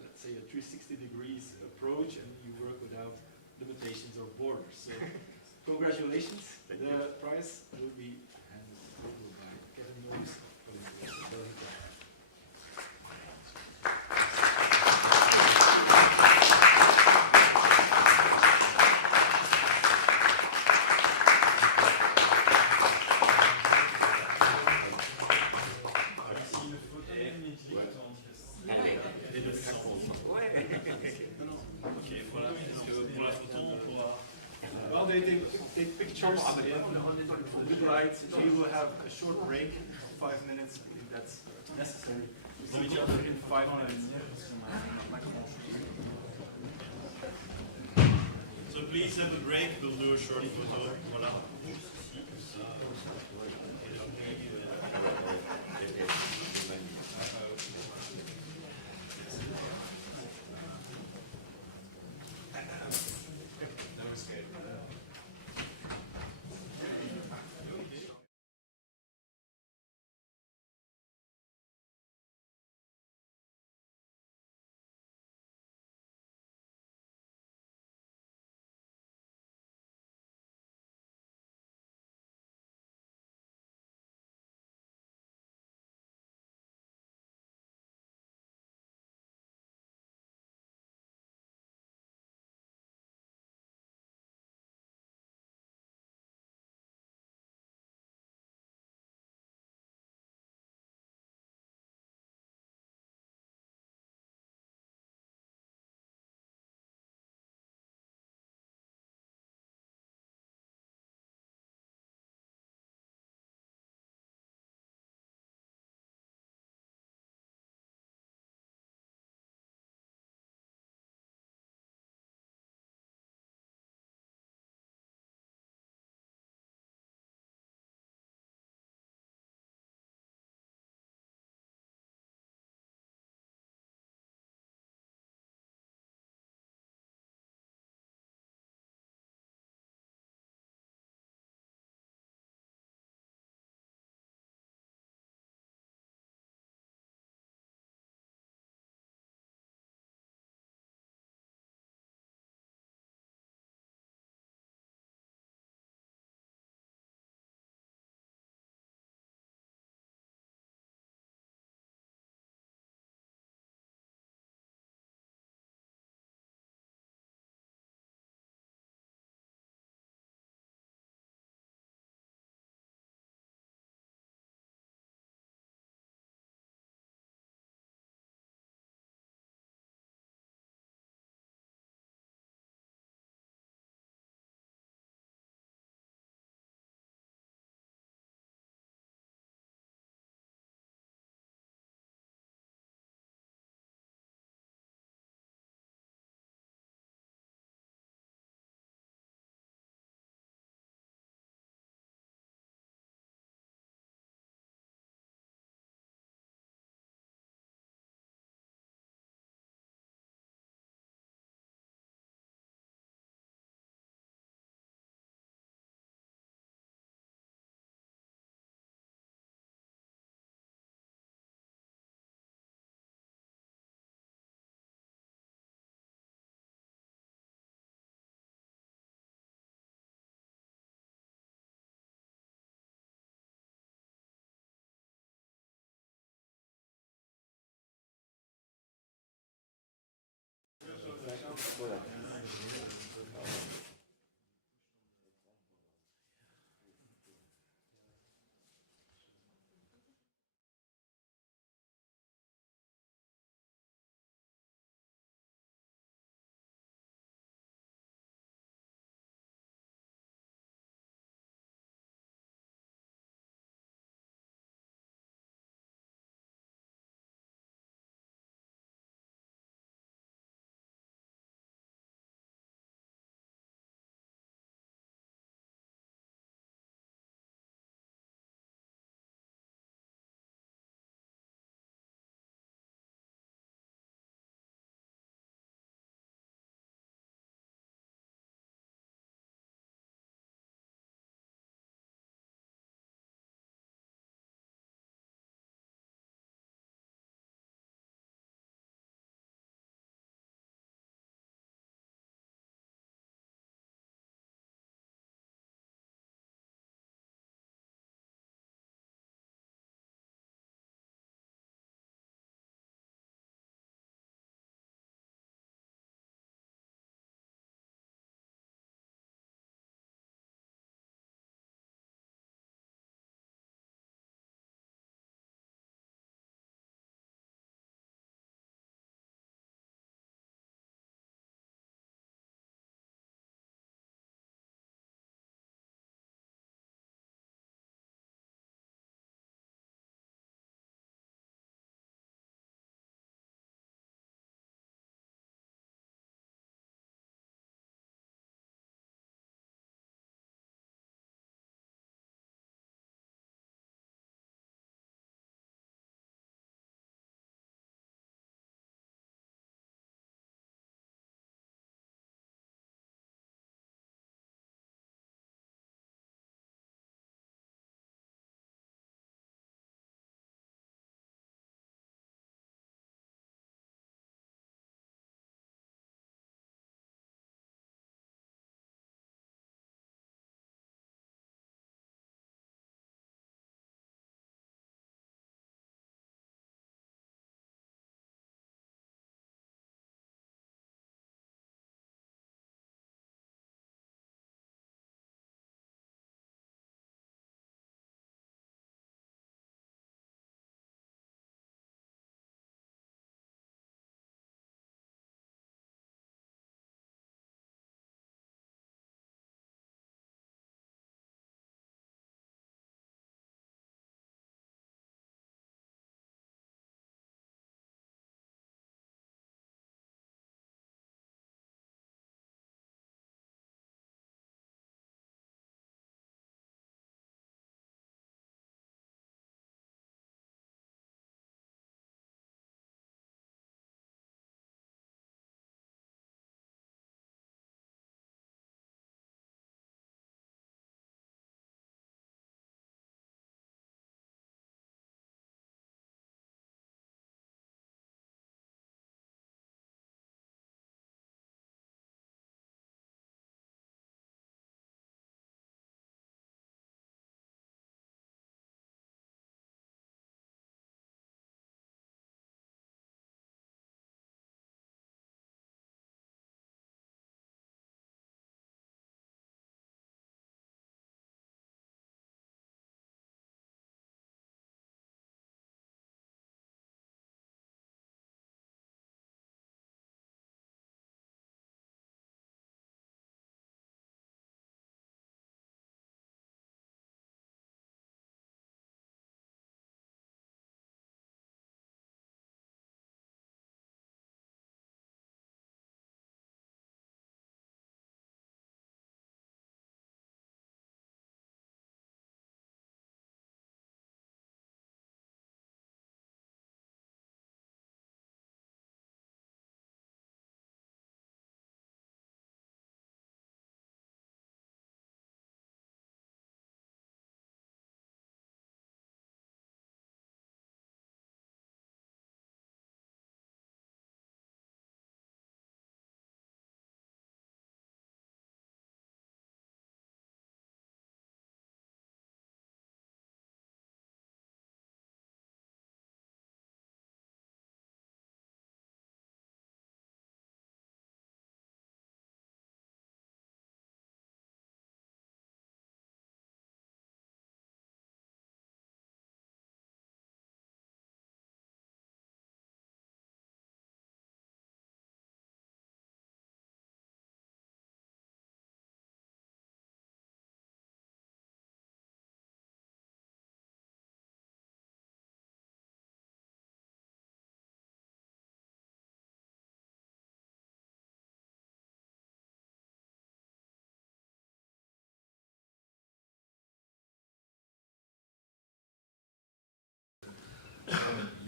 let's say, a 360 degrees approach and you work without limitations or borders. So, congratulations. The prize will be handed over by Kevin Louis of Belgium. Ok, voilà, parce que pour la photo, they take pictures in good light. We will have a short break, 5 minutes. I think that's necessary. See each other in 5 minutes. So please have a break, we'll do a short photo. Voilà.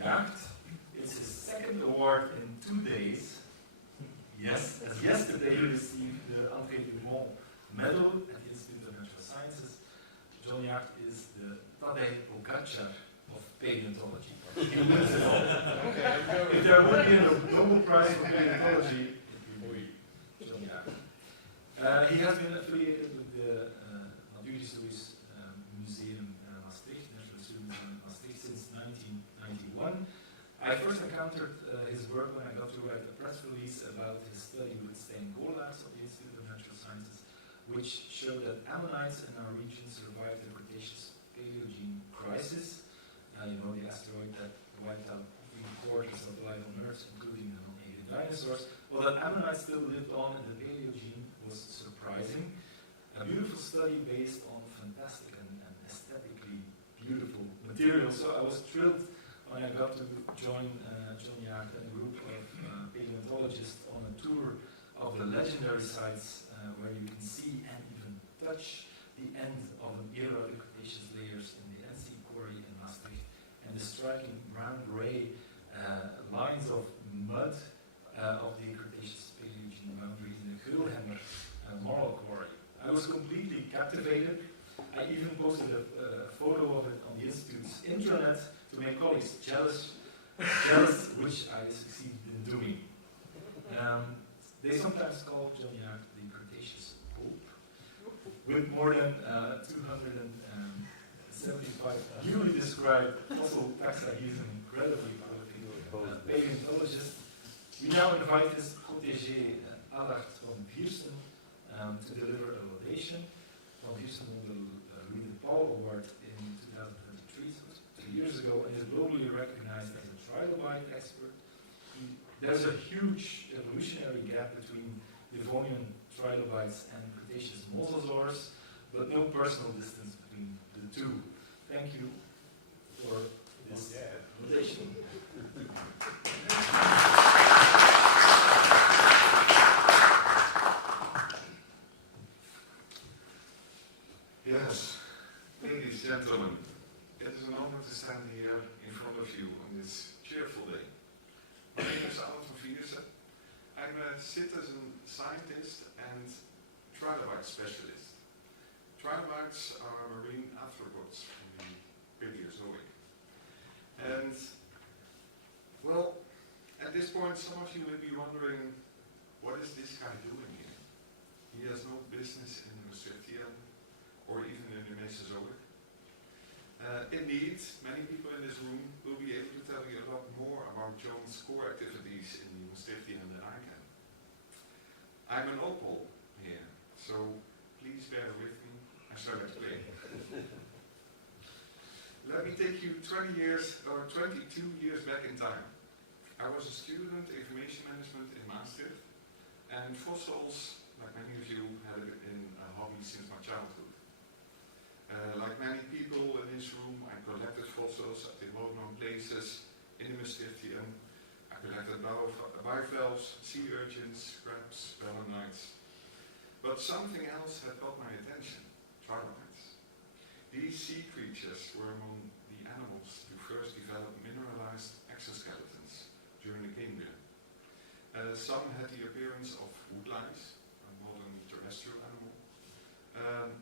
Jacht. It's his second award in 2 days. Yes, as yesterday he received the André Dumont Medal at the Institute of Natural Sciences. John Jacht is the Tadej Pogačar of paleontology. If there would be a Nobel Prize for paleontology, it would be John Jacht. He has been affiliated with the Natuurhistorisch Museum Maastricht, National Student in Maastricht, since 1991. I first encountered his work when I got to write a press release about his study with Stijn Golaerts of the Institute of Natural Sciences, which showed that ammonites in our region survived the Cretaceous Paleogene crisis. You know, the asteroid that wiped out 3/4 of life on Earth, including the non-native dinosaurs. Well, that ammonites still lived on in the Paleogene was surprising. A beautiful study based on fantastic and aesthetically beautiful materials. So I was thrilled when I got to join John Jacht and a group of paleontologists on a tour of the legendary sites where you can see and even touch the end of an era of the Cretaceous layers in the NC quarry in Maastricht and the striking brown-gray lines of mud of the Cretaceous Paleogene boundary in the Gulhammer Moral Quarry. I was completely captivated. I even posted a photo of it on the Institute's intranet to make colleagues jealous, which I succeeded in doing. They sometimes call John Jacht the Cretaceous Pope, with more than 275 newly described fossil taxa. He's an incredibly prolific paleontologist. We now invite his protégé Allard van Viersen to deliver a laudation. Van Viersen won the Louis De Pauw Award in 2023, so 2 years ago, and is globally recognized as a trilobite expert. There's a huge evolutionary gap between Devonian trilobites and Cretaceous mosasaurs, but no personal distance between the two. Thank you for this laudation. Yes, ladies and gentlemen, it is an honor to stand here in front of you on this cheerful day. My name is Allard van Viersen. I'm a citizen scientist and trilobite specialist. Trilobites are marine arthropods from the Paleozoic. And, well, at this point some of you may be wondering, what is this guy doing here? He has no business in the Maastrichtian or even in the Mesozoic. Indeed, many people in this room will be able to tell you a lot more about John's core activities in the Maastrichtian than I can. I'm an opal here, so please bear with me. I shall explain. Let me take you 20 years or 22 years back in time. I was a student information management in Maastricht, and fossils, like many of you, had been a hobby since my childhood. Like many people in this room, I collected fossils at the well-known places in the Maastrichtian. I collected bivalves, sea urchins, crabs, belemnites. But something else had got my attention: trilobites. These sea creatures were among the animals to first develop mineralized exoskeletons during the Cambrian. Some had the appearance of woodlice, a modern terrestrial animal.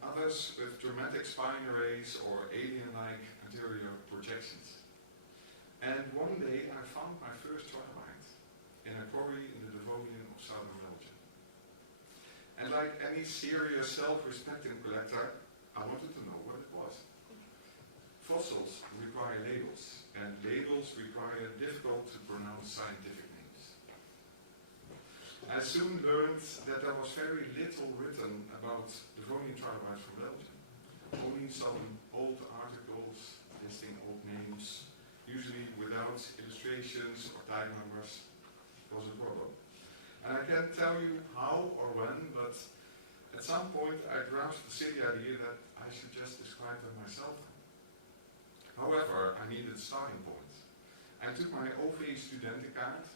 Others with dramatic spine arrays or alien-like anterior projections. And one day I found my first trilobite in a quarry in the Devonian of southern Belgium. And like any serious self-respecting collector, I wanted to know what it was. Fossils require labels, and labels require difficult to pronounce scientific names. I soon learned that there was very little written about Devonian trilobites from Belgium. Only some old articles listing old names, usually without illustrations or tag numbers, was a problem. And I can't tell you how or when, but at some point I grasped the silly idea that I should just describe them myself. However, I needed a starting point. I took my OV Studentenkaart.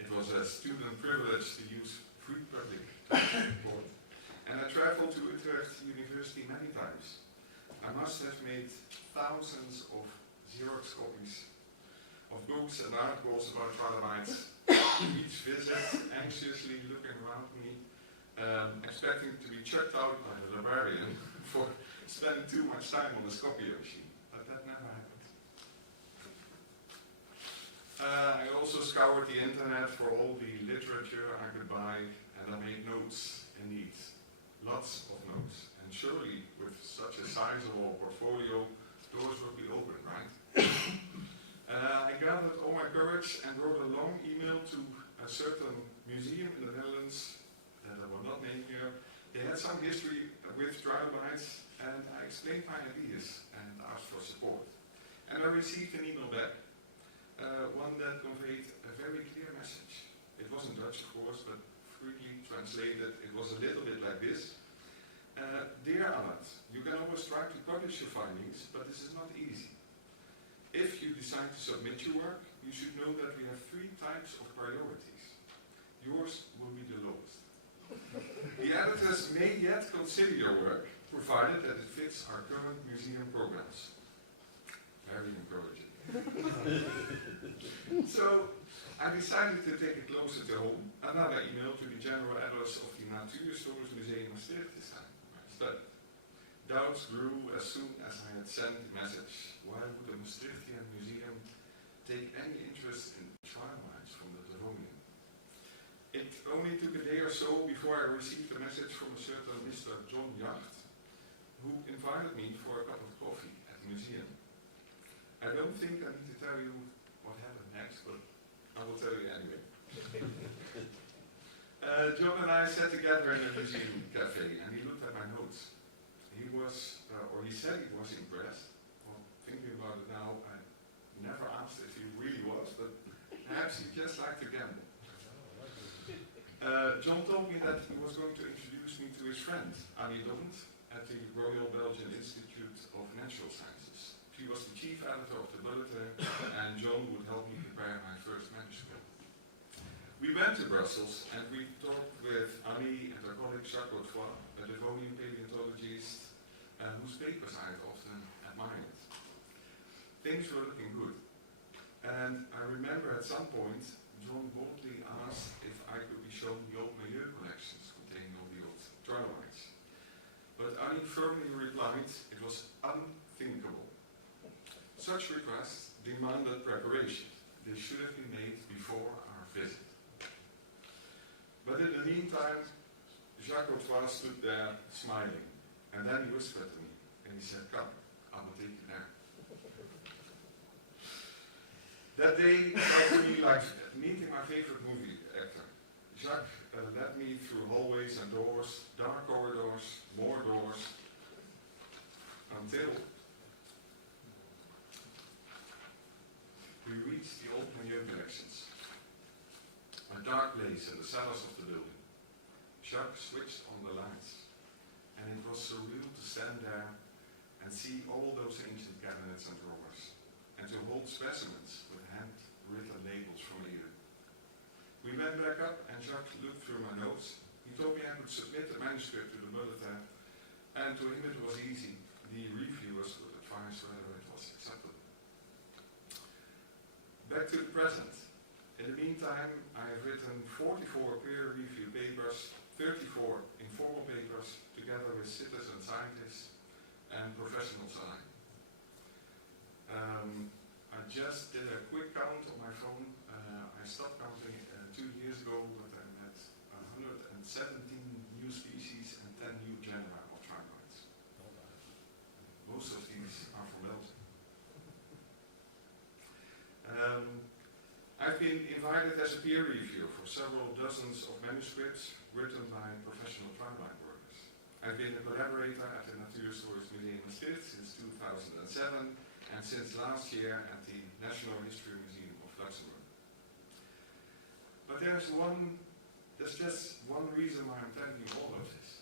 It was a student privilege to use free public transport. And I traveled to Utrecht University many times. I must have made thousands of Xerox copies of books and articles about trilobites. Each visit, anxiously looking around me, expecting to be checked out by the librarian for spending too much time on the Scopio machine. But that never happened. I also scoured the internet for all the literature I could buy, and I made notes indeed. Lots of notes. And surely, with such a sizable portfolio, doors would be open, right? I gathered all my courage and wrote a long email to a certain museum in the Netherlands that I will not name here. They had some history with trilobites, and I explained my ideas and asked for support. And I received an email back, one that conveyed a very clear message. It wasn't Dutch, of course, but freely translated, it was a little bit like this. Dear Annette, you can always try to publish your findings, but this is not easy. If you decide to submit your work, you should know that we have 3 types of priorities. Yours will be the lowest. The editors may yet consider your work, provided that it fits our current museum programs. Very encouraging. So, I decided to take it closer to home. Another email to the general editors of the Natuurhistorisch Museum Maastricht this time. But doubts grew as soon as I had sent the message. Why would a Maastrichtian museum take any interest in trilobites from the Devonian? It only took a day or so before I received a message from a certain Mr. John Yacht, who invited me for a cup of coffee at the museum. I don't think I need to tell you what happened next, but I will tell you anyway. John and I sat together in a museum cafe, and he looked at my notes. He was, or he said he was impressed. Well, thinking about it now, I never asked if he really was, but perhaps he just liked to gamble. John told me that he was going to introduce me to his friend, Annie Dont, at the Royal Belgian Institute of Natural Sciences. She was the chief editor of the bulletin, and John would help me prepare my first manuscript. We went to Brussels, and we talked with Annie and her colleague Jacques Godefroy, a Devonian paleontologist, whose papers I had often admired. Things were looking good. And I remember at some point, John boldly asked if I could be shown the old milieu collections containing all the old trilobites. But Annie firmly replied it was unthinkable. Such requests demanded preparation. They should have been made before our visit. But in the meantime, Jacques Godefroy stood there smiling, and then he whispered to me, and he said, "Come, I will take you there." That day felt to me like meeting my favorite movie actor. Jacques led me through hallways and doors, dark corridors, more doors, until we reached the old milieu collections. A dark place in the cellars of the building. Jacques switched on the lights, and it was surreal to stand there and see all those ancient cabinets and drawers, and to hold specimens with handwritten labels from Eden. We went back up, and Jacques looked through my notes. He told me I could submit the manuscript to the bulletin, and to him it was easy. The reviewers would advise whether it was acceptable. Back to the present. In the meantime, I have written 44 peer-reviewed papers, 34 informal papers, together with citizen scientists and professionals alike. I just did a quick count on my phone. I stopped counting 2 years ago, but I met 117 new species and 10 new genera of trilobites. Most of these are from Belgium. I've been invited as a peer reviewer for several dozens of manuscripts written by professional trilobite workers. I've been a collaborator at the Natuurhistorisch Museum Maastricht since 2007 and since last year at the National History Museum of Luxembourg. But there's just one reason why I'm telling you all of this.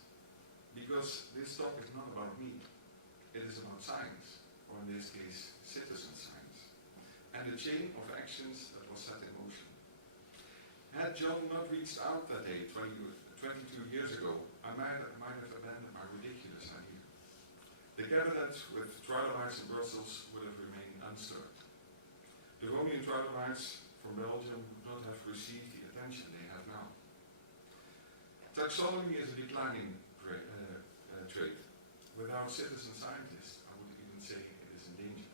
Because this talk is not about me. It is about science, or in this case, citizen science, and the chain of actions that was set in motion. Had John not reached out that day 22 years ago, I might have abandoned my ridiculous idea. The cabinet with trilobites in Brussels would have remained unstirred. Devonian trilobites from Belgium would not have received the attention they have now. Taxonomy is a declining trait. Without citizen scientists, I would even say it is in danger.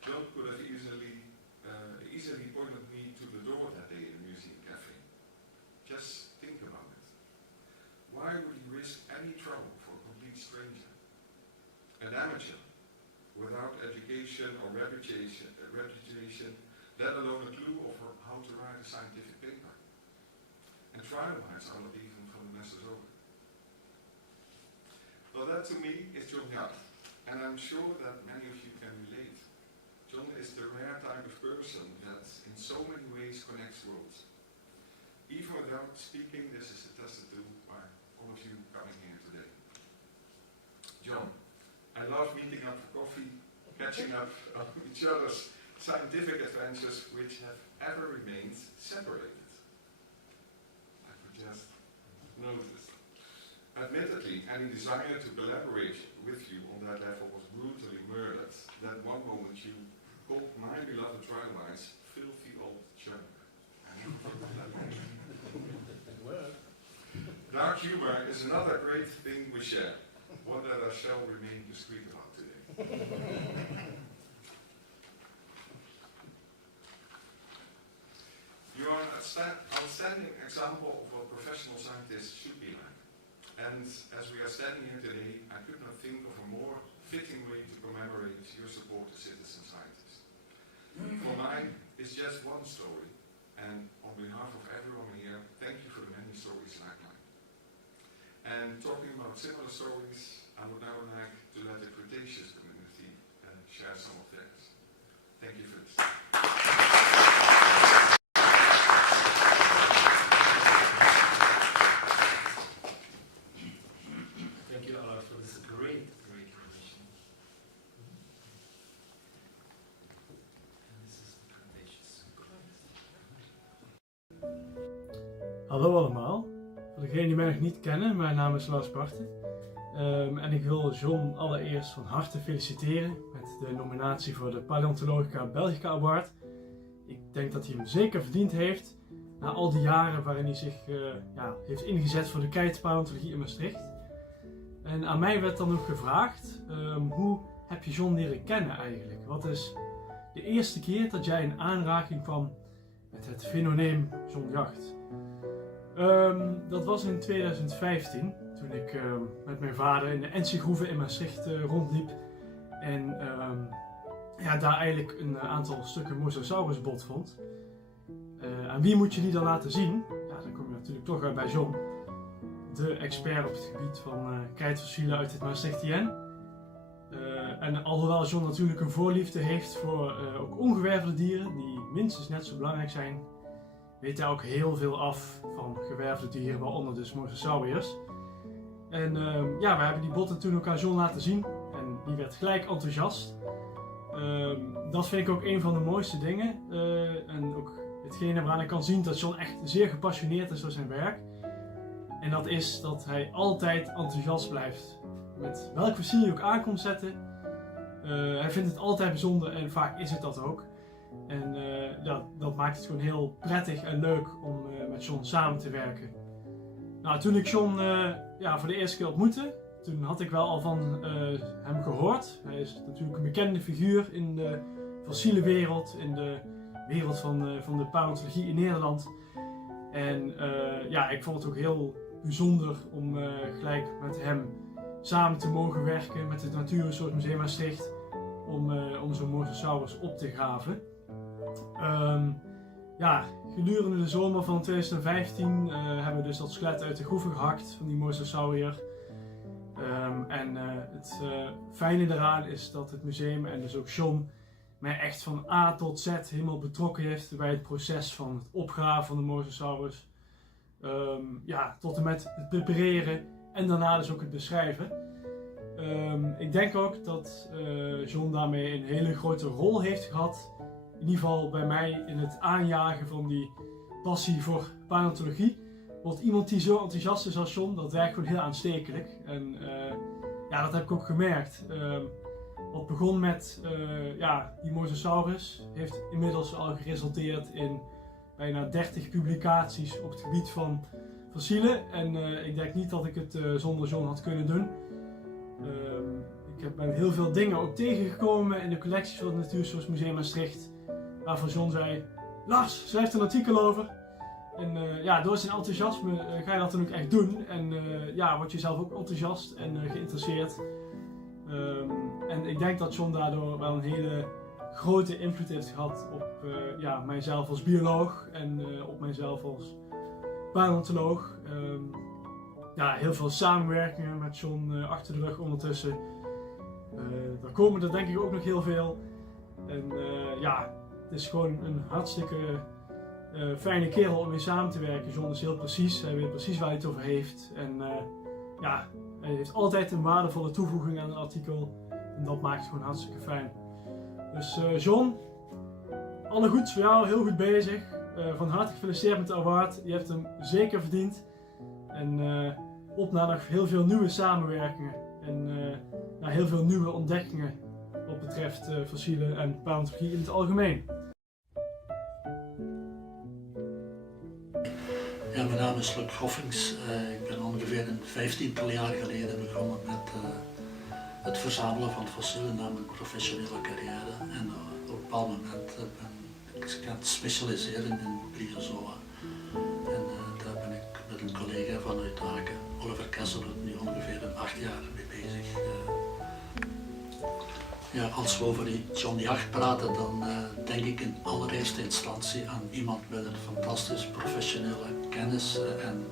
John could have easily pointed me to the door that day in the museum cafe. Just think about it. Why would he risk any trouble for a complete stranger? An amateur, without education or reputation, let alone a clue of how to write a scientific paper. And trilobites are not even from the Mesozoic. Well, that to me is John Yacht, and I'm sure that many of you can relate. John is the rare type of person that in so many ways connects worlds. Even without speaking, this is attested to by all of you coming here today. John, I love meeting up for coffee, catching up on each other's scientific adventures which have ever remained separated. I could just notice. Admittedly, any desire to collaborate with you on that level was brutally murdered. That one moment you called my beloved trilobites filthy old junk. Dark humor is another great thing we share, one that I shall remain discreet about today. You are an outstanding example of what professional scientists should be like. And as we are standing here today, I could not think of a more fitting way to commemorate your support to citizen scientists. For mine, it's just one story, and on behalf of everyone here, thank you for the many stories like mine. And talking about similar stories, I would now like to let the Cretaceous community share some of theirs. Thank you for this. Hallo allemaal, voor degenen die mij nog niet kennen, mijn naam is Lars Barten en ik wil John allereerst van harte feliciteren met de nominatie voor de Paleontologica Belgica Award. Ik denk dat hij hem zeker verdiend heeft, na al die jaren waarin hij zich heeft ingezet voor de keitpaleontologie in Maastricht. En aan mij werd dan ook gevraagd, hoe heb je John leren kennen eigenlijk? Wat is de eerste keer dat jij in aanraking kwam met het fenomeen John Yacht? Dat was in 2015, toen ik met mijn vader in de Enziegroeve in Maastricht rondliep en daar eigenlijk een aantal stukken Mosasaurusbot vond. Aan wie moet je die dan laten zien? Ja, dan kom je natuurlijk toch uit bij John, de expert op het gebied van krijtfossielen uit het Maastrichtien. En alhoewel John natuurlijk een voorliefde heeft voor ook ongewervelde dieren, die minstens net zo belangrijk zijn, weet hij ook heel veel af van gewervelde dieren, waaronder dus mosasauriërs. En we hebben die botten toen ook aan John laten zien en die werd gelijk enthousiast. Dat vind ik ook een van de mooiste dingen en ook hetgene waaraan ik kan zien dat John echt zeer gepassioneerd is door zijn werk. En dat is dat hij altijd enthousiast blijft. Met welk fossiel je ook aan komt zetten, hij vindt het altijd bijzonder en vaak is het dat ook. En dat maakt het gewoon heel prettig en leuk om met John samen te werken. Nou, toen ik John voor de eerste keer ontmoette, toen had ik wel al van hem gehoord. Hij is natuurlijk een bekende figuur in de fossiele wereld, in de wereld van de paleontologie in Nederland. En ik vond het ook heel bijzonder om gelijk met hem samen te mogen werken met het Natuurhistorisch Museum Maastricht om zo'n mosasaurus op te graven. Gedurende de zomer van 2015 hebben we dus dat skelet uit de groeven gehakt van die mosasaurier. Het fijne daaraan is dat het museum en dus ook John mij echt van A tot Z helemaal betrokken heeft bij het proces van het opgraven van de mosasaurus. Tot en met het prepareren en daarna dus ook het beschrijven. Ik denk ook dat John daarmee een hele grote rol heeft gehad. In ieder geval bij mij in het aanjagen van die passie voor paleontologie. Want iemand die zo enthousiast is als John, dat werkt gewoon heel aanstekelijk. En dat heb ik ook gemerkt. Wat begon met die Mosasaurus heeft inmiddels al geresulteerd in bijna 30 publicaties op het gebied van fossielen. En ik denk niet dat ik het zonder John had kunnen doen. Ik ben heel veel dingen ook tegengekomen in de collecties van het Natuurhistorisch Museum Maastricht. Waarvan John zei, Lars, schrijf er een artikel over. En door zijn enthousiasme ga je dat dan ook echt doen. En word je zelf ook enthousiast en geïnteresseerd. En ik denk dat John daardoor wel een hele grote invloed heeft gehad op mijzelf als bioloog en op mijzelf als paleontoloog. Heel veel samenwerkingen met John achter de rug ondertussen. Daar komen er denk ik ook nog heel veel. En het is gewoon een hartstikke fijne kerel om mee samen te werken. John is heel precies, hij weet precies waar hij het over heeft. En hij heeft altijd een waardevolle toevoeging aan een artikel. En dat maakt het gewoon hartstikke fijn. Dus John, alle goeds voor jou, heel goed bezig. Van harte gefeliciteerd met de award, je hebt hem zeker verdiend. En op naar nog heel veel nieuwe samenwerkingen. En naar heel veel nieuwe ontdekkingen wat betreft fossielen en paleontologie in het algemeen. Ja, mijn naam is Luc Hoffings. Ik ben ongeveer een 15-tal jaar geleden begonnen met het verzamelen van fossielen na mijn professionele carrière. En op een bepaald moment ben ik gaan specialiseren in bryozoa. En daar ben ik met een collega vanuit Aken, Oliver Kessel, nu ongeveer 8 jaar mee bezig. Als we over die John Jacht praten, dan denk ik in allereerste instantie aan iemand met een fantastisch professionele kennis en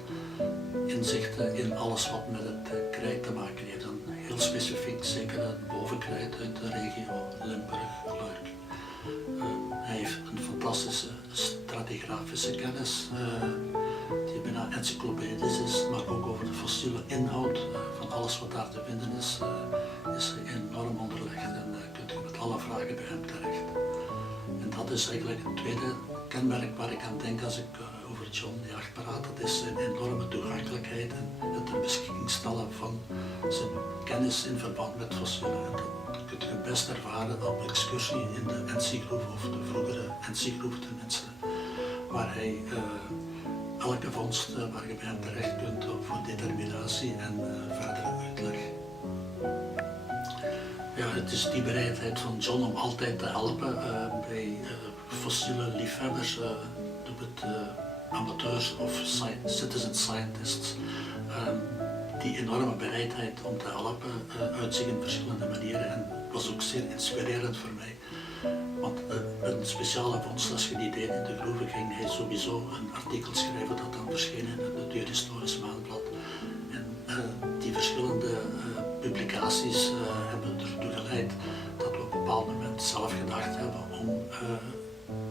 inzichten in alles wat met het krijt te maken heeft. En heel specifiek zeker het bovenkrijt uit de regio Limburg-Luik. Hij heeft een fantastische stratigrafische kennis die bijna encyclopedisch is, maar ook over de fossiele inhoud van alles wat daar te vinden is hij enorm onderlegd en kunt u met alle vragen bij hem terecht. En dat is eigenlijk het tweede kenmerk waar ik aan denk als ik over John de Jacht praat. Dat is zijn enorme toegankelijkheid en het ter beschikking stellen van zijn kennis in verband met fossielen. En dat kunt u best ervaren op excursie in de NC-groef, of de vroegere NC-groef tenminste, waar hij elke vondst waar je bij hem terecht kunt voor determinatie en verdere uitleg. Ja, het is die bereidheid van John om altijd te helpen bij fossiele liefhebbers, amateurs of citizen scientists. Die enorme bereidheid om te helpen uit zich in verschillende manieren en was ook zeer inspirerend voor mij. Want een speciale vondst, als je die deed in de groeven, ging hij sowieso een artikel schrijven dat dan verscheen in het Natuurhistorisch Maandblad. En die verschillende publicaties hebben ertoe geleid dat we op een bepaald moment zelf gedacht hebben om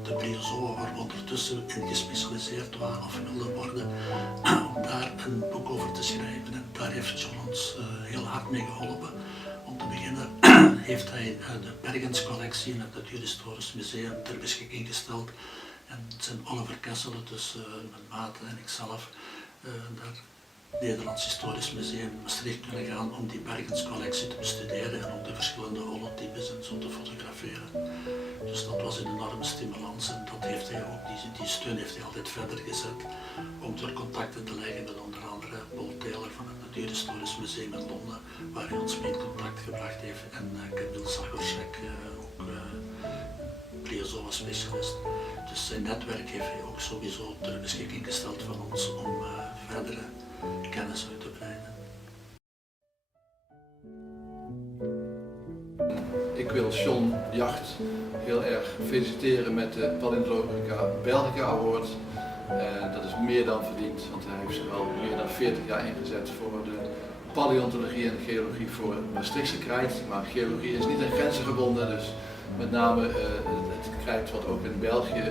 de bryozoa, waar we ondertussen in gespecialiseerd waren of wilden worden, om daar een boek over te schrijven. En daar heeft John ons heel hard mee geholpen. Om te beginnen heeft hij de Bergens-collectie in het Natuurhistorisch Museum ter beschikking gesteld. En zijn Oliver Kessel, dus mijn maat en ikzelf, naar het Nederlands Historisch Museum in Maastricht kunnen gaan om die Bergens-collectie te bestuderen en om de verschillende holotypes en zo te fotograferen. Dus dat was een enorme stimulans en dat heeft hij ook, die steun heeft hij altijd verder gezet om door contacten te leggen met onder andere Paul Taylor van het Natuurhistorisch Museum in Londen, waar hij ons mee in contact gebracht heeft, en Camille Zagorczak, ook bryozoa-specialist. Dus zijn netwerk heeft hij ook sowieso ter beschikking gesteld van ons om verdere kennis uit te breiden. Ik wil John Jacht heel erg feliciteren met de Palaeontologica Belgica Award. Dat is meer dan verdiend, want hij heeft zich al meer dan 40 jaar ingezet voor de paleontologie en geologie voor het Maastrichtse krijt. Maar geologie is niet aan grenzen gebonden, dus met name het krijt wat ook in België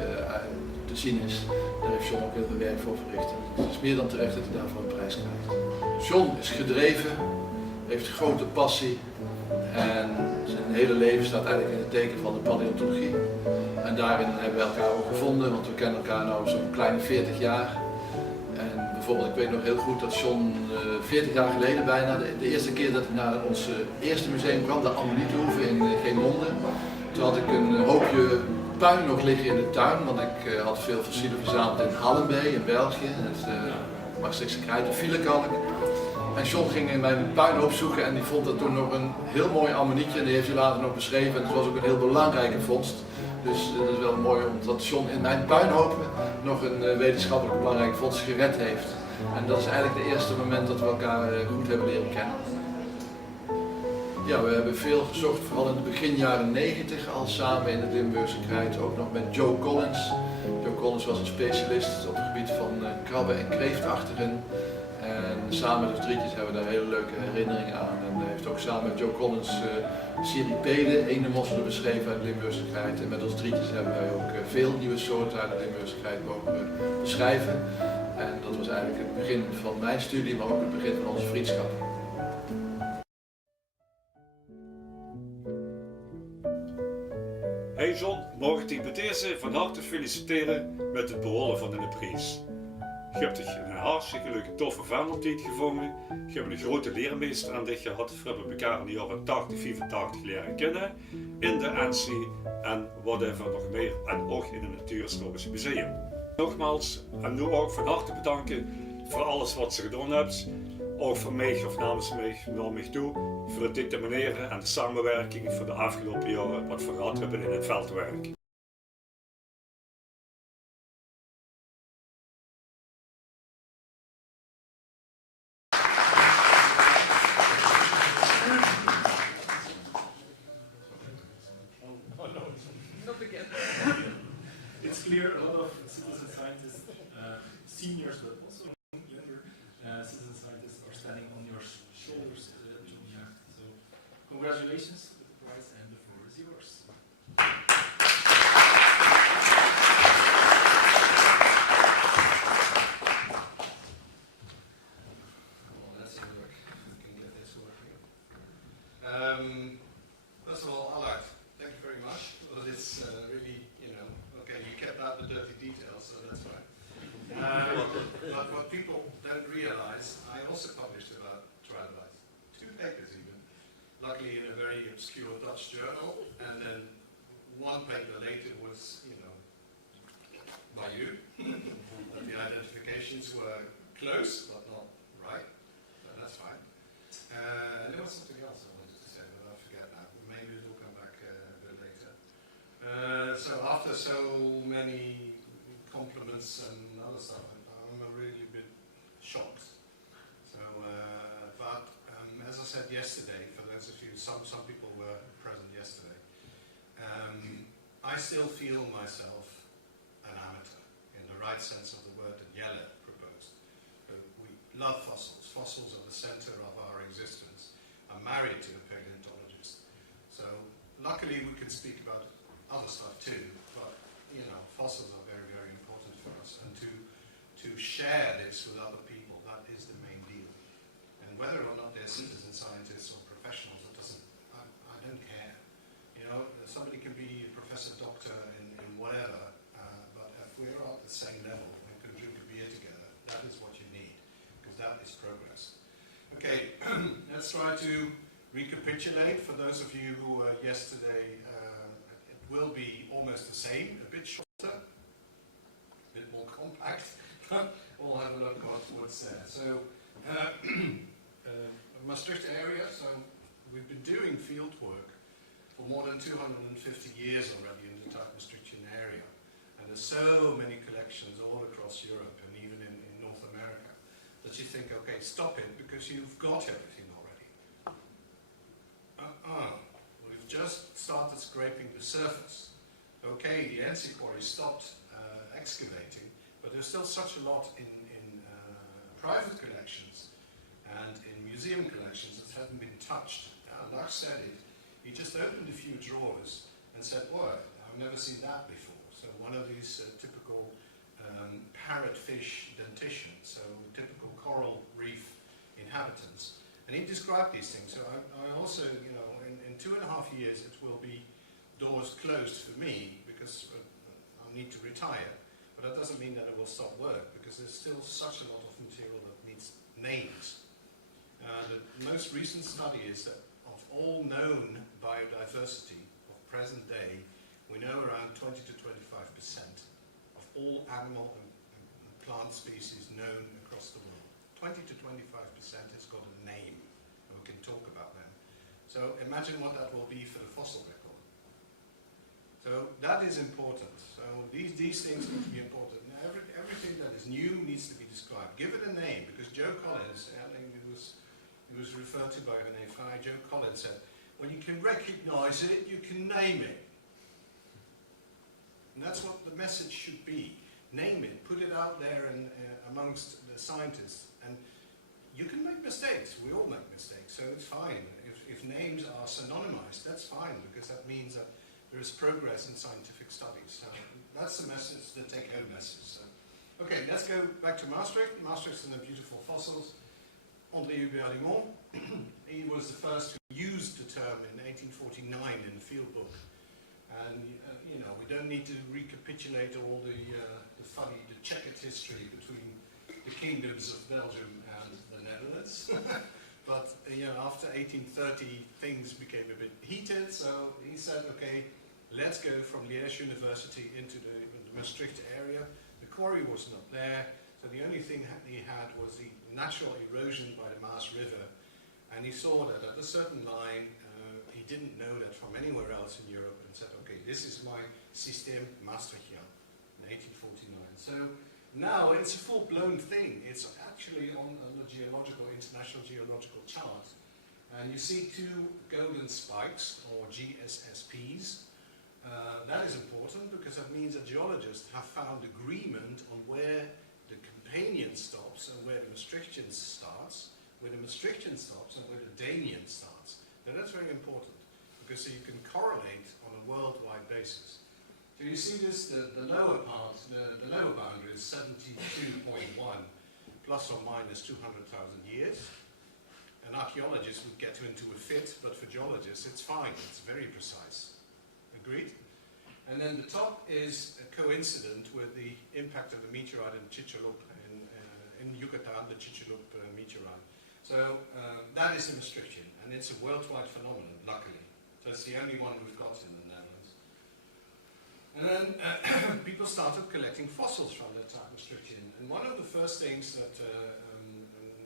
te zien is, daar heeft John ook heel veel werk voor verricht. Dus het is meer dan terecht dat hij daarvoor een prijs krijgt. John is gedreven, heeft grote passie en zijn hele leven staat eigenlijk in het teken van de paleontologie. En daarin hebben we elkaar ook gevonden, want we kennen elkaar nu zo'n kleine 40 jaar. En we bijvoorbeeld, ik weet nog heel goed dat John 40 jaar geleden bijna, de eerste keer dat hij naar ons eerste museum kwam, de Ammonitenhoeve in Geemonde. Toen had ik een hoopje puin nog liggen in de tuin, want ik had veel fossielen verzameld in Hallenbee in België, het Maastrichtse krijt, de filekalk. En John ging in mijn puin opzoeken en die vond dat toen nog een heel mooi ammonietje en die heeft hij later nog beschreven en het was ook een heel belangrijke vondst. Dus dat is wel mooi omdat John in mijn puinhopen nog een wetenschappelijk belangrijke vondst gered heeft. En dat is eigenlijk het eerste moment dat we elkaar goed hebben leren kennen. Ja, we hebben veel gezocht, vooral in de begin jaren 90 al samen in het Limburgse krijt, ook nog met Joe Collins. Joe Collins was een specialist op het gebied van krabben en kreeftachtigen. En samen met de drietjes hebben we daar hele leuke herinneringen aan. En hij heeft ook samen met Joe Collins cirripeden, eendenmosselen beschreven uit het Limburgse krijt. En met ons drietjes hebben wij ook veel nieuwe soorten uit het Limburgse krijt mogen beschrijven. En dat was eigenlijk het begin van mijn studie, maar ook het begin van onze vriendschap. Hey John, mag ik je met deze van harte feliciteren met het behoren van de prijs. Je hebt dich een hartstikke leuke toffe fan op dit gevonden. Je hebt een grote leermeester aan dit gehad. We hebben elkaar in de jaren 80, 85 leren kennen. In de NC en whatever nog meer. En ook in het Natuurhistorisch Museum. Nogmaals, en nu ook van harte bedanken voor alles wat ze gedaan hebt. Ook voor mij of namens mij, naar mij toe. Voor het dictamineren en de samenwerking voor de afgelopen jaren wat we gehad hebben in het veldwerk. It's clear a lot of citizen scientists, seniors but also younger citizen scientists are standing on your shoulders, John. Yeah. So congratulations with the prize and the floor is yours. Well, let's have a look. We can get this working. First of all, Allard, thank you very much. Well, it's really, okay, you kept out the dirty details, so that's fine. But what people don't realize, I also published about trilobites, 2 papers even, luckily in a very obscure Dutch journal, and then 1 paper later was, by you. But the identifications were close, but not right, so that's fine. There was something else I wanted to say, but I forget now. Maybe it will come back a bit later. So after so many compliments and other stuff, I'm really a bit shocked. So, but as I said yesterday, for those of you, some people were present yesterday, I still feel myself an amateur, in the right sense of the word that Jelle proposed. We love fossils. Fossils are the center of our existence. I'm married to a paleontologist. So luckily we can speak about other stuff too, but fossils are very, very important for us. And to share this with other people, that is the main deal. And whether or not they're citizen scientists or professionals, I don't care. Somebody can be a professor, doctor in whatever, but if we're all at the same level and can drink a beer together, that is what you need, because that is progress. Okay, let's try to recapitulate. For those of you who were yesterday, it will be almost the same, a bit shorter, a bit more compact. We'll have a look at what's there. So, Maastricht area, so we've been doing field work for more than 250 years already in the Maastrichtian area. And there's so many collections all across Europe and even in North America that you think, okay, stop it because you've got everything already. We've just started scraping the surface. Okay, the NC quarry stopped excavating, but there's still such a lot in private collections and in museum collections that haven't been touched. Lars said it. He just opened a few drawers and said, "Boy, I've never seen that before." So one of these typical parrotfish dentition, so typical coral reef inhabitants. And he described these things. So I also, in 2.5 years it will be doors closed for me because I need to retire. But that doesn't mean that I will stop work because there's still such a lot of material that needs names. The most recent study is that of all known biodiversity of present day, we know around 20 to 25% of all animal and plant species known across the world. 20 to 25% has got a name, and we can talk about them. So imagine what that will be for the fossil record. So that is important. So these things need to be important. Everything that is new needs to be described. Give it a name, because Joe Collins, I think it was referred to by René Frey, Joe Collins said, when you can recognize it, you can name it. And that's what the message should be. Name it, put it out there amongst the scientists. And you can make mistakes, we all make mistakes, so it's fine. If names are synonymized, that's fine, because that means that there is progress in scientific studies. So that's the message, the take-home message. So, okay, let's go back to Maastricht. Maastricht and the beautiful fossils. André Hubert-Limon, he was the first who used the term in 1849 in the field book. And you know, we don't need to recapitulate all the checkered history between the kingdoms of Belgium and the Netherlands. But you know, after 1830, things became a bit heated. So he said, okay, let's go from Liège University into the Maastricht area. The quarry was not there, so the only thing he had was the natural erosion by the Maas River. And he saw that at a certain line, he didn't know that from anywhere else in Europe, and said, okay, this is my system Maastrichtien in 1849. So now it's a full-blown thing. It's actually on the International Geological Chart. And you see two golden spikes, or GSSPs. That is important because that means that geologists have found agreement on where the Campanian stops and where the Maastrichtian starts, where the Maastrichtian stops and where the Danian starts. Now that's very important, because so you can correlate on a worldwide basis. So you see this, the lower part, the lower boundary is 72.1 plus or minus 200,000 years. An archaeologist would get into a fit, but for geologists it's fine, it's very precise. Agreed? And then the top is coincident with the impact of the meteorite in Chicxulub in Yucatan, the Chicxulub meteorite. So that is the Maastrichtian, and it's a worldwide phenomenon, luckily. So it's the only one we've got in the Netherlands. And then people started collecting fossils from that time, Maastrichtian. And one of the first things that,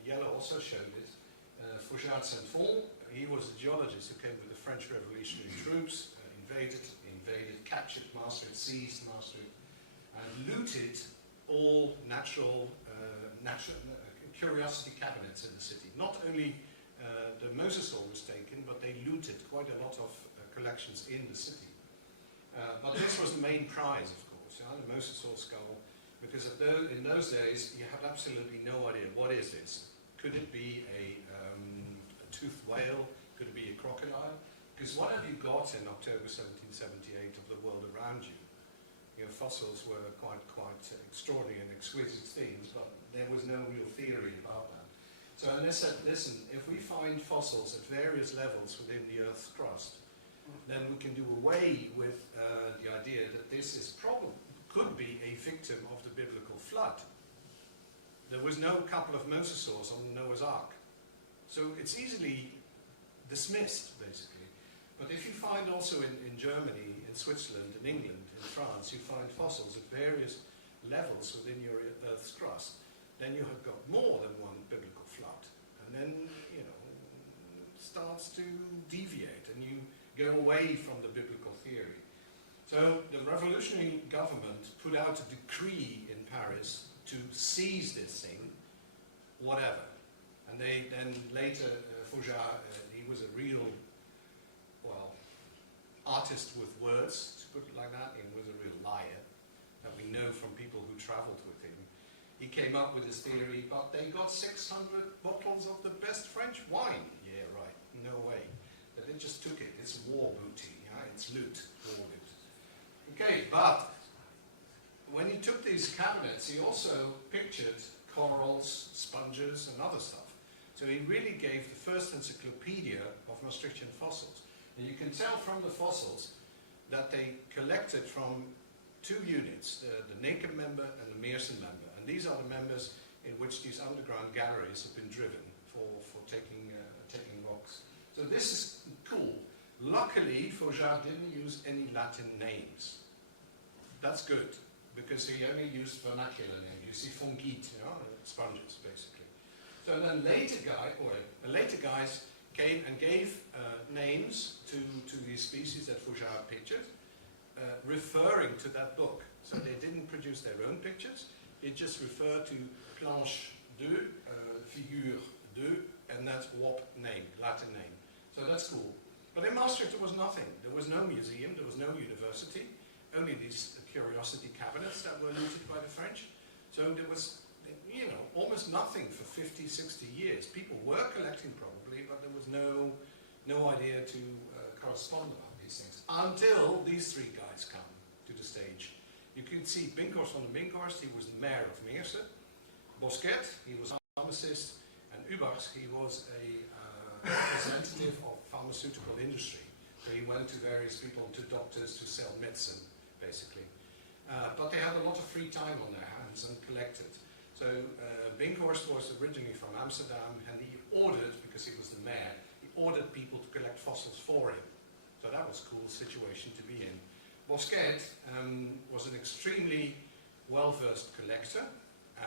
Jelle also showed it, Fougeard Saint-Fond, he was a geologist who came with the French Revolutionary troops, invaded, captured Maastricht, seized Maastricht, and looted all natural curiosity cabinets in the city. Not only the mosasaur was taken, but they looted quite a lot of collections in the city. But this was the main prize, of course, the mosasaur skull, because in those days you had absolutely no idea what is this. Could it be a toothed whale? Could it be a crocodile? Because what have you got in October 1778 of the world around you? You know, fossils were quite extraordinary and exquisite things, but there was no real theory about that. So they said, listen, if we find fossils at various levels within the Earth's crust, then we can do away with the idea that this could be a victim of the biblical flood. There was no couple of mosasaurs on Noah's Ark. So it's easily dismissed, basically. But if you find also in Germany, in Switzerland, in England, in France, you find fossils at various levels within your Earth's crust, then you have got more than one biblical flood. And then, you know, it starts to deviate and you go away from the biblical theory. So the revolutionary government put out a decree in Paris to seize this thing, whatever. And they then later, Fougeard, he was a real, well, artist with words, to put it like that. He was a real liar, that we know from people who traveled with him. He came up with this theory, but they got 600 bottles of the best French wine. Yeah, right, no way. But they just took it. It's war booty, it's loot, war loot. Okay, but when he took these cabinets, he also pictured corals, sponges, and other stuff. So he really gave the first encyclopedia of Maastrichtian fossils. And you can tell from the fossils that they collected from two units, the Naken member and the Meersen member. And these are the members in which these underground galleries have been driven for taking rocks. So this is cool. Luckily, Faujas didn't use any Latin names. That's good, because he only used vernacular names. You see fungite, you know, sponges, basically. So then later guys came and gave names to these species that Faujas pictured, referring to that book. So they didn't produce their own pictures. They just referred to planche 2, figure 2, and that's WOP name, Latin name. So that's cool. But in Maastricht there was nothing. There was no museum, there was no university, only these curiosity cabinets that were looted by the French. So there was, you know, almost nothing for 50, 60 years. People were collecting probably, but there was no idea to correspond about these things. Until these three guys come to the stage. You can see Binkhorst van den Binkhorst, he was the mayor of Meersen. Bosquet, he was a pharmacist. And Ubachs, he was a representative of pharmaceutical industry. So he went to various people, to doctors, to sell medicine, basically. But they had a lot of free time on their hands and collected. So Binkhorst was originally from Amsterdam, and he ordered, because he was the mayor, he ordered people to collect fossils for him. So that was a cool situation to be in. Bosquet was an extremely well-versed collector,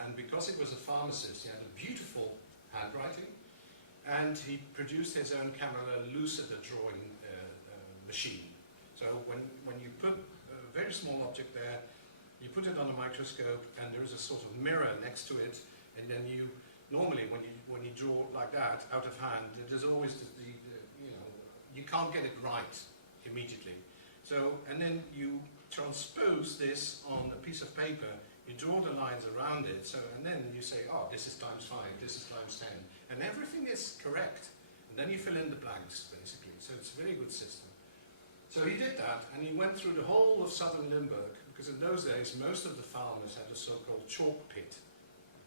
and because he was a pharmacist, he had a beautiful handwriting, and he produced his own camera lucida drawing machine. So when you put a very small object there, you put it on a microscope, and there is a sort of mirror next to it, and then you normally when you draw like that out of hand, there's always you know, you can't get it right immediately. So and then you transpose this on a piece of paper. You draw the lines around it, so, and then you say, oh, this is times 5, this is times 10, and everything is correct. And then you fill in the blanks, basically. So it's a very good system. So he did that, and he went through the whole of southern Limburg, because in those days, most of the farmers had a so-called chalk pit.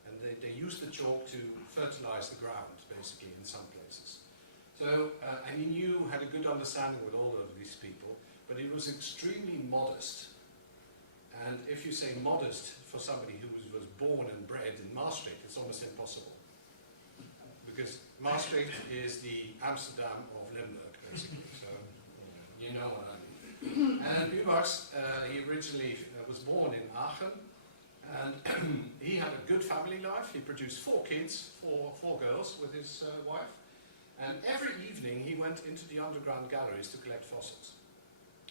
And they used the chalk to fertilize the ground, basically, in some places. So, and he had a good understanding with all of these people, but he was extremely modest. And if you say modest for somebody who was born and bred in Maastricht, it's almost impossible. Because Maastricht is the Amsterdam of Limburg, basically. So, you know what I mean. And Ubachs, he originally was born in Aachen, and he had a good family life. He produced 4 kids, four girls with his wife. And every evening he went into the underground galleries to collect fossils.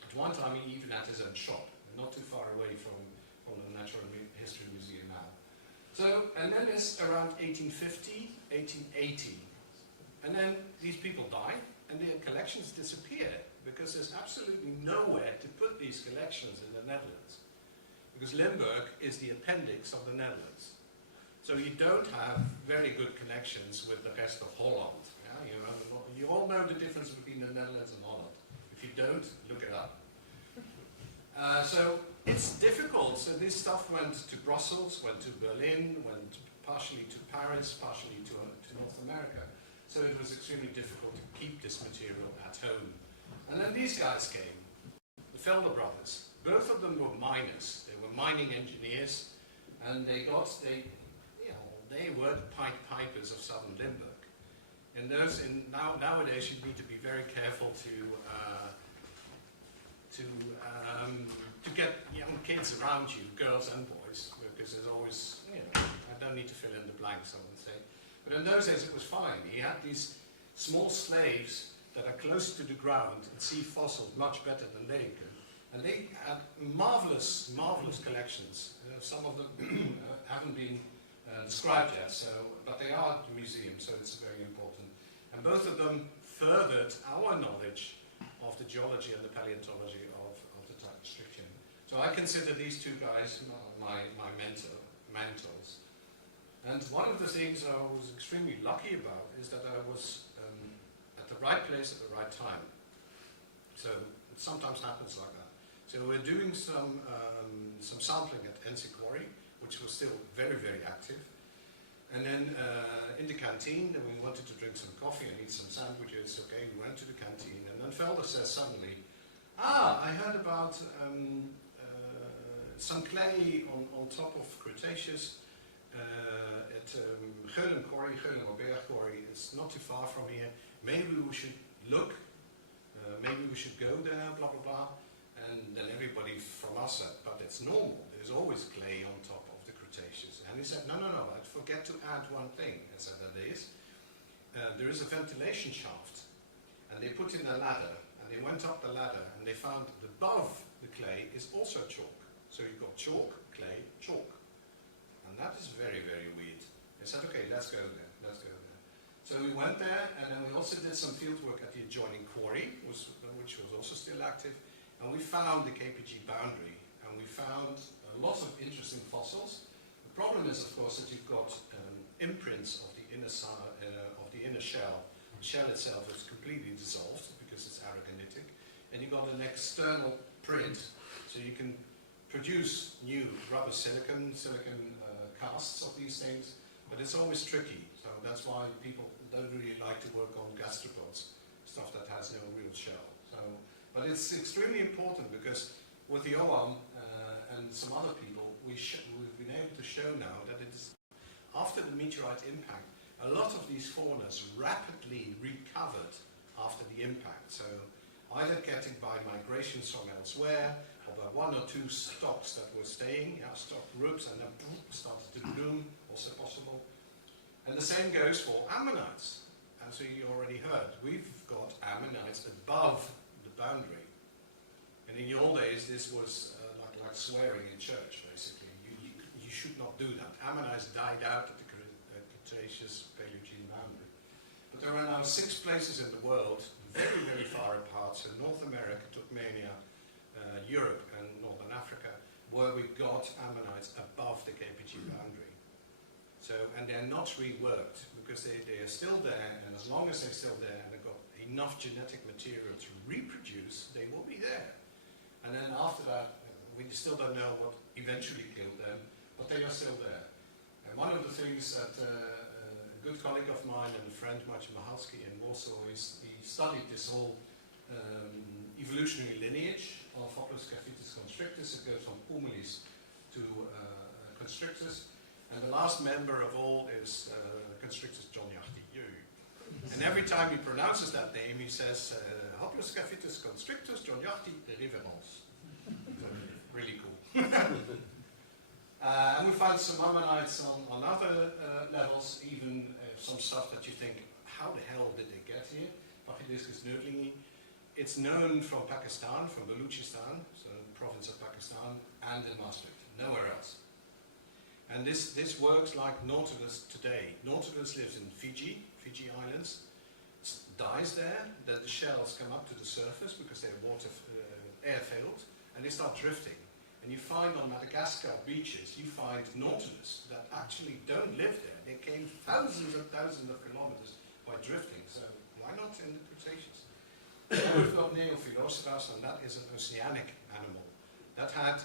At one time he even had his own shop, not too far away from the Natural History Museum now. So, and then it's around 1850, 1880. And then these people die, and their collections disappear, because there's absolutely nowhere to put these collections in the Netherlands. Because Limburg is the appendix of the Netherlands. So you don't have very good connections with the rest of Holland. Yeah? You all know the difference between the Netherlands and Holland. If you don't, look it up. So it's difficult. So this stuff went to Brussels, went to Berlin, went partially to Paris, partially to North America. So it was extremely difficult to keep this material at home. And then these guys came, the Felder brothers. Both of them were miners. They were mining engineers, and they were the Pied Pipers of southern Limburg. And nowadays you need to be very careful to get young kids around you, girls and boys, because there's always, I don't need to fill in the blanks, I would say. But in those days it was fine. He had these small slaves that are close to the ground and see fossils much better than they could. And they had marvelous, marvelous collections. Some of them haven't been described yet, but they are at the museum, so it's very important. And both of them furthered our knowledge of the geology and the paleontology of the type Maastrichtian. So I consider these two guys my mentors. And one of the things I was extremely lucky about is that I was at the right place at the right time. So it sometimes happens like that. So we're doing some sampling at NC Quarry, which was still very, very active. And then in the canteen, then we wanted to drink some coffee and eat some sandwiches. Okay, we went to the canteen, and then Felder says suddenly, I heard about some clay on top of Cretaceous at Geulen Quarry, Geulenberg Quarry, it's not too far from here. Maybe we should look, maybe we should go there, blah, blah, blah. And then everybody from us said, but it's normal. There's always clay on top of the Cretaceous. And he said, no, no, no, I forget to add one thing. I said, that is, there is a ventilation shaft. And they put in a ladder, and they went up the ladder, and they found above the clay is also chalk. So you've got chalk, clay, chalk. And that is very, very weird. They said, okay, let's go there, let's go there. So we went there, and then we also did some field work at the adjoining quarry, which was also still active. And we found the KPG boundary, and we found a lot of interesting fossils. The problem is, of course, that you've got imprints of the inner shell. The shell itself is completely dissolved because it's aragonitic, and you've got an external print, so you can produce new rubber silicon casts of these things, but it's always tricky. So that's why people don't really like to work on gastropods, stuff that has no real shell. So, but it's extremely important because with the OAM and some other people, we've been able to show now that it is after the meteorite impact, a lot of these faunas rapidly recovered after the impact. So either getting by migrations from elsewhere, or by one or two stocks that were staying, stock groups, and then boom, started to bloom, also possible. And the same goes for ammonites. And so you already heard, we've got ammonites above the boundary. And in the old days, this was like swearing in church, basically. You should not do that. Ammonites died out at the Cretaceous Paleogene boundary. But there are now 6 places in the world, very, very far apart, so North America, Turkmenia, Europe and Northern Africa, where we got ammonites above the KPG boundary. So, and they're not reworked because they are still there, and as long as they're still there and they've got enough genetic material to reproduce, they will be there. And then after that, we still don't know what eventually killed them, but they are still there. And one of the things that a good colleague of mine and a friend, Marcin Machalski in Warsaw, he studied this whole evolutionary lineage of Hoploscaphitis constrictus. It goes from Pummelis to constrictus. And the last member of all is Constrictus johnjachti. And every time he pronounces that name, he says Hoploscaphitis constrictus johnjachti de reverence. Really cool. And we find some ammonites on other levels, even some stuff that you think, how the hell did they get here? Pachydiscus nördlingi. It's known from Pakistan, from Baluchistan, so the province of Pakistan, and in Maastricht, nowhere else. And this works like Nautilus today. Nautilus lives in Fiji Islands, dies there, then the shells come up to the surface because they're air-filled, and they start drifting. And you find on Madagascar beaches, you find Nautilus that actually don't live there. They came thousands and thousands of kilometers by drifting, so why not in the Cretaceous? We've got Neophiloceras, and that is an oceanic animal. That had,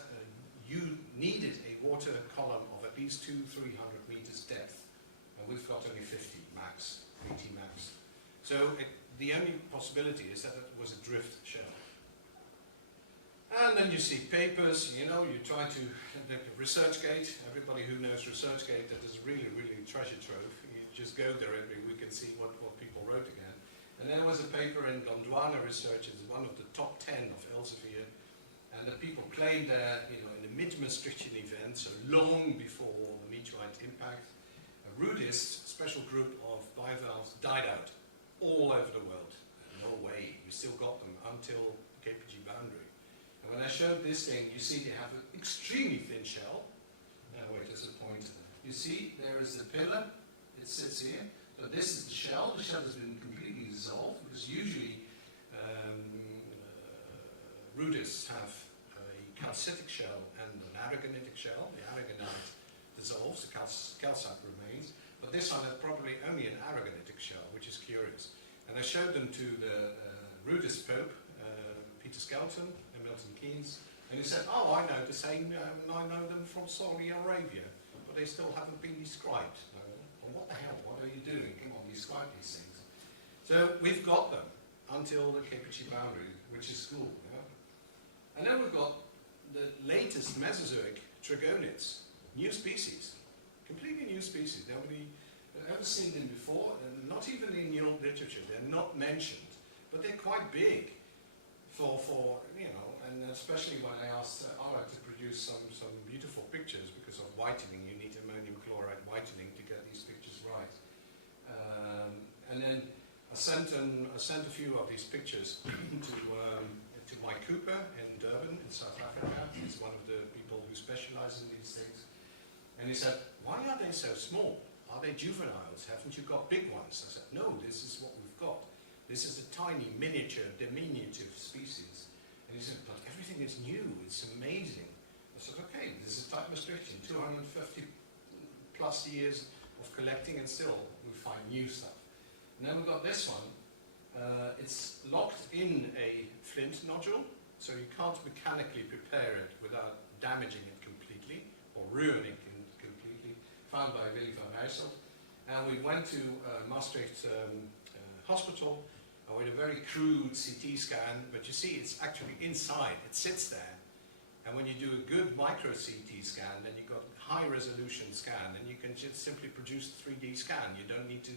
you needed a water column of at least 200-300 meters depth, and we've got only 50 max, 80 max. So the only possibility is that it was a drift shell. And then you see papers, you know, you try to, ResearchGate, everybody who knows ResearchGate, that is really, really treasure trove. You just go there every week and see what people wrote again. And there was a paper in Gondwana Research, it's one of the top 10 of Elsevier, and the people claimed that, you know, in the mid-Maastrichtian event, so long before the meteorite impact, a Rudist special group of bivalves died out all over the world. No way, we still got them until KPG boundary. And when I showed this thing, you see they have an extremely thin shell. Wait, there's a pointer. You see, there is the pillar, it sits here. So this is the shell. The shell has been completely dissolved because usually Rudists have a calcitic shell and an aragonitic shell. The aragonite dissolves, the calcite remains. But this one has probably only an aragonitic shell, which is curious. And I showed them to the Rudist Pope, Peter Skelton, and Milton Keynes, and he said, oh, I know the same, and I know them from Saudi Arabia, but they still haven't been described. Well, what the hell, what are you doing? Come on, describe these things. So we've got them until the KPG boundary, which is cool. Yeah? And then we've got the latest Mesozoic trigonids, new species, completely new species. Nobody ever seen them before, and not even in the old literature. They're not mentioned, but they're quite big for you know, and especially when I asked Ara to produce some beautiful pictures because of whitening. You need ammonium chloride whitening to get these pictures right. And then I sent a few of these pictures to Mike Cooper in Durban in South Africa. He's one of the people who specialize in these things. And he said, "Why are they so small? Are they juveniles? Haven't you got big ones?" I said, "No, this is what we've got. This is a tiny, miniature, diminutive species." And he said, "But everything is new. It's amazing." I said, "Okay, this is type Maastrichtian, 250 plus years of collecting, and still we find new stuff." And then we've got this one. It's locked in a flint nodule, so you can't mechanically prepare it without damaging it completely or ruining it completely. Found by Willy van Rijssel. And we went to Maastricht Hospital with a very crude CT scan, but you see it's actually inside, it sits there. And when you do a good micro CT scan, then you've got a high resolution scan, and you can just simply produce a 3D scan. You don't need to,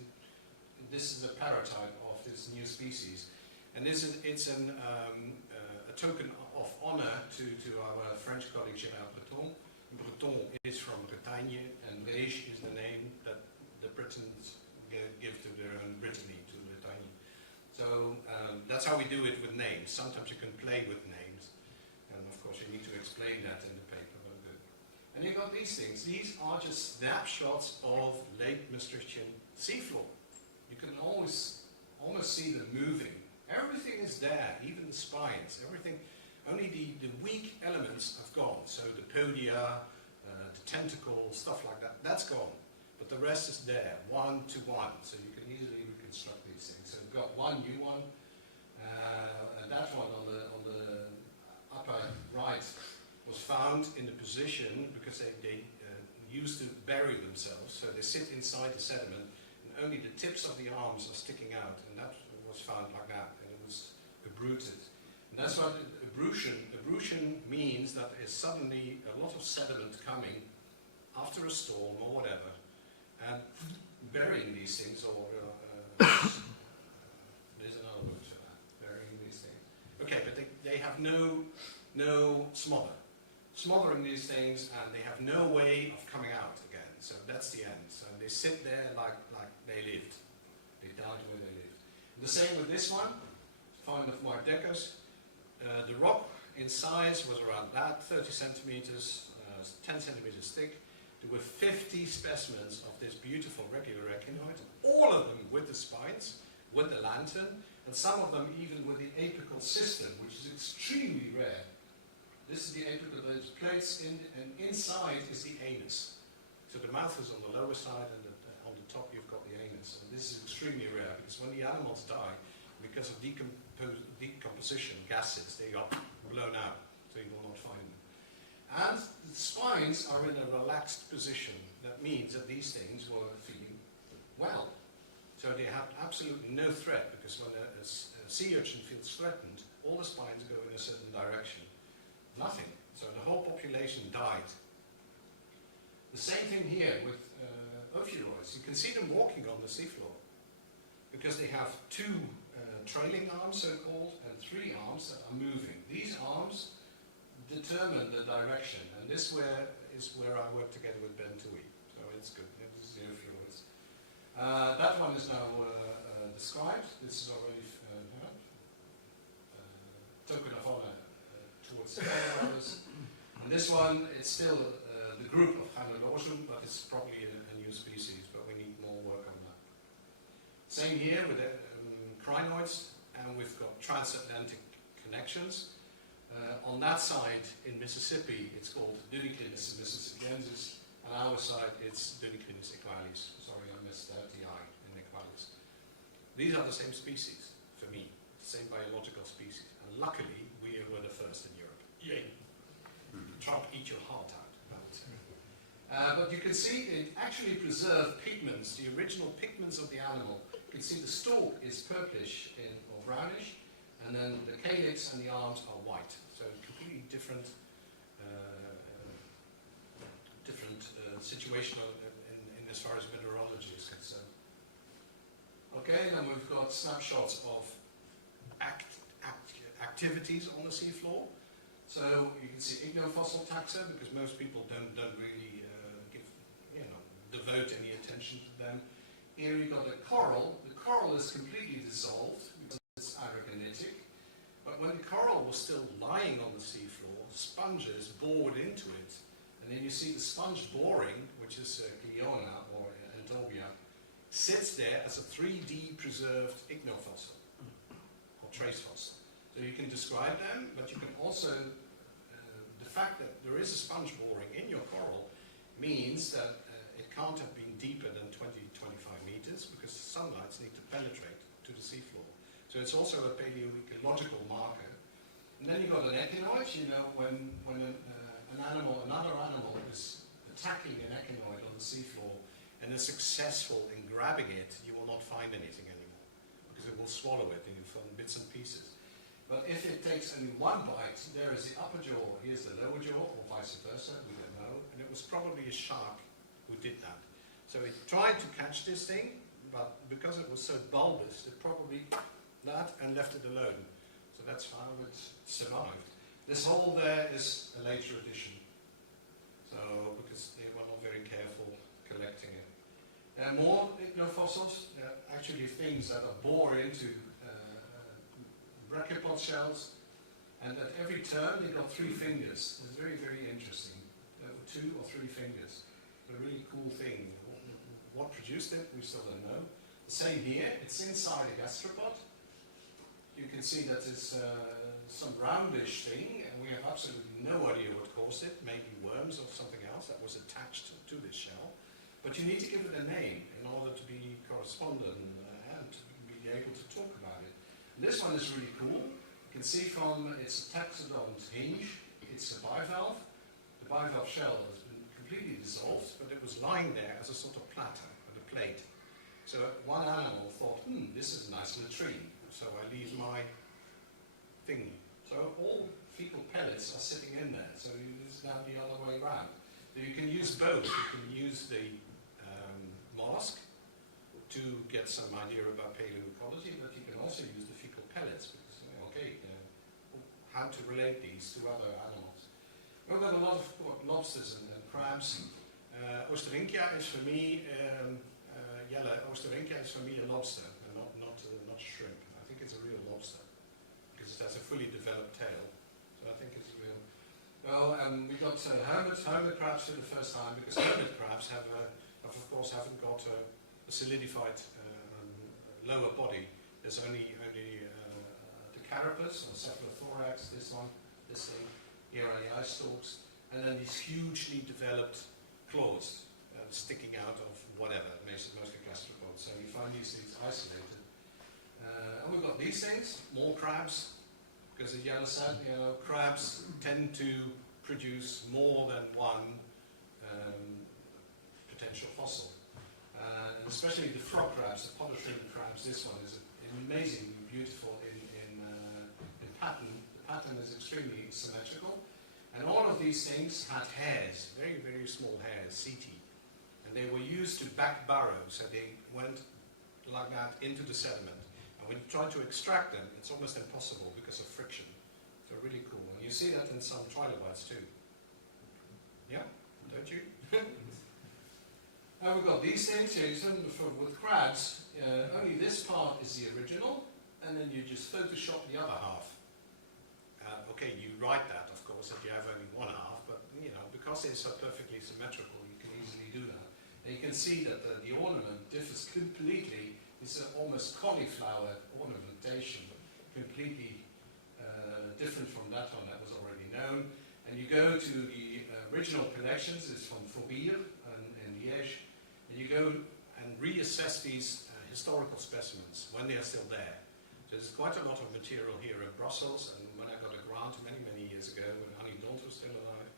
this is a paratype of this new species. And it's a token of honor to our French colleague Gérard Breton. Breton is from Bretagne, and Reich is the name that the Britons give to their own Brittany, to Bretagne. So that's how we do it with names. Sometimes you can play with names, and of course you need to explain that in the paper. But good. And you've got these things. These are just snapshots of late Maastrichtian seafloor. You can almost see them moving. Everything is there, even the spines, everything. Only the weak elements have gone. So the podia, the tentacles, stuff like that, that's gone. But the rest is there, 1 to 1. So you can easily reconstruct these things. So we've got one new one. And that one on the upper right was found in the position because they used to bury themselves. So they sit inside the sediment, and only the tips of the arms are sticking out. And that was found like that. And it was abruted. And that's what abrution means, that there's suddenly a lot of sediment coming after a storm or whatever, and burying these things, or there's another word for that, burying these things. Okay, but they have no smothering these things, and they have no way of coming out again. So that's the end. So they sit there like they lived. They died where they lived. And the same with this one, found of Mark Dekkers. The rock in size was around that, 30 centimeters, 10 centimeters thick. There were 50 specimens of this beautiful regular echinoid, all of them with the spines, with the lantern, and some of them even with the apical system, which is extremely rare. This is the apical, there's plates in, and inside is the anus. So the mouth is on the lower side, and on the top you've got the anus. And this is extremely rare, because when the animals die, because of decomposition gases, they are blown out, so you will not find them. And the spines are in a relaxed position. That means that these things were feeling well. So they have absolutely no threat, because when a sea urchin feels threatened, all the spines go in a certain direction. Nothing. So the whole population died. The same thing here with ophiuroids. You can see them walking on the seafloor, because they have two trailing arms, so-called, and 3 arms that are moving. These arms determine the direction, and this is where I work together with Ben Tui. So it's good. This is the ophiuroids. That one is now described. This is already token of honor towards the others. And this one, it's still the group of Hannelosum, but it's probably a new species, but we need more work on that. Same here with the crinoids, and we've got transatlantic connections. On that side, in Mississippi, it's called Dudicrinus mississippiensis, and our side, it's Dudicrinus equalis. Sorry, I missed the I in equalis. These are the same species, for me, same biological species. And luckily, we were the first in Europe. Yay! Trump, eat your heart out. But you can see it actually preserved pigments, the original pigments of the animal. You can see the stalk is purplish or brownish, and then the calyx and the arms are white. So completely different situational as far as mineralogy is concerned. Okay, then we've got snapshots of activities on the seafloor. So you can see ignofossil taxa, because most people don't really devote any attention to them. Here you've got the coral. The coral is completely dissolved because it's aragonitic. But when the coral was still lying on the seafloor, sponges bored into it. And then you see the sponge boring, which is Cliona or Antobia, sits there as a 3D preserved ignofossil or trace fossil. So you can describe them, but you can also, the fact that there is a sponge boring in your coral means that it can't have been deeper than 20-25 meters because the sunlight needs to penetrate to the seafloor. So it's also a paleontological marker. And then you've got an echinoid, when another animal is attacking an echinoid on the seafloor and is successful in grabbing it, you will not find anything anymore because it will swallow it in bits and pieces. But if it takes only one bite, there is the upper jaw, here's the lower jaw, or vice versa, we don't know. And it was probably a shark who did that. So it tried to catch this thing, but because it was so bulbous, it probably that and left it alone. So that's how it survived. This hole there is a later addition. So, because they were not very careful collecting it. More ichnofossils, actually things that are bore into brachipod shells, and at every turn they got 3 fingers. It's very, very interesting. 2 or 3 fingers. A really cool thing. What produced it, we still don't know. The same here, it's inside a gastropod. You can see that it's some roundish thing, and we have absolutely no idea what caused it. Maybe worms or something else that was attached to this shell. But you need to give it a name in order to be correspondent and to be able to talk about it. This one is really cool. You can see from its taxodont hinge, it's a bivalve. The bivalve shell has been completely dissolved, but it was lying there as a sort of platter, a plate. So one animal thought, this is a nice latrine, so I leave my thingy. So all fecal pellets are sitting in there, so it's now the other way around. So you can use both. You can use the mollusk to get some idea about paleoecology, but you can also use the fecal pellets, because, how to relate these to other animals. We've got a lot of lobsters and crabs. Oosterwinkia is for me, Oosterwinkia is for me a lobster, and not shrimp. I think it's a real lobster, because it has a fully developed tail. So I think it's real. Well, we got hermit crabs for the first time, because hermit crabs have of course haven't got a solidified lower body. There's only the carapace or cephalothorax, this thing, here are the eye stalks, and then these hugely developed claws sticking out of whatever, mostly gastropods. So you find these things isolated. And we've got these things, more crabs, because as Jelle said, crabs tend to produce more than one potential fossil. And especially the frog crabs, the polytrim crabs, this one is amazingly beautiful in pattern. The pattern is extremely symmetrical. And all of these things had hairs, very, very small hairs, setae. And they were used to back burrow, so they went like that into the sediment. And when you try to extract them, it's almost impossible because of friction. So really cool. And you see that in some trilobites too. Yeah, don't you? Now we've got these things here. With crabs, only this part is the original, and then you just Photoshop the other half. Okay, you write that, of course, that you have only one half, but because it's so perfectly symmetrical, you can easily do that. And you can see that the ornament differs completely. It's almost cauliflower ornamentation, completely different from that one that was already known. And you go to the original collections, it's from Faubourg in Liège, and you go and reassess these historical specimens when they are still there. So there's quite a lot of material here in Brussels, and when I got a grant many, many years ago, when Annie Dont was still alive,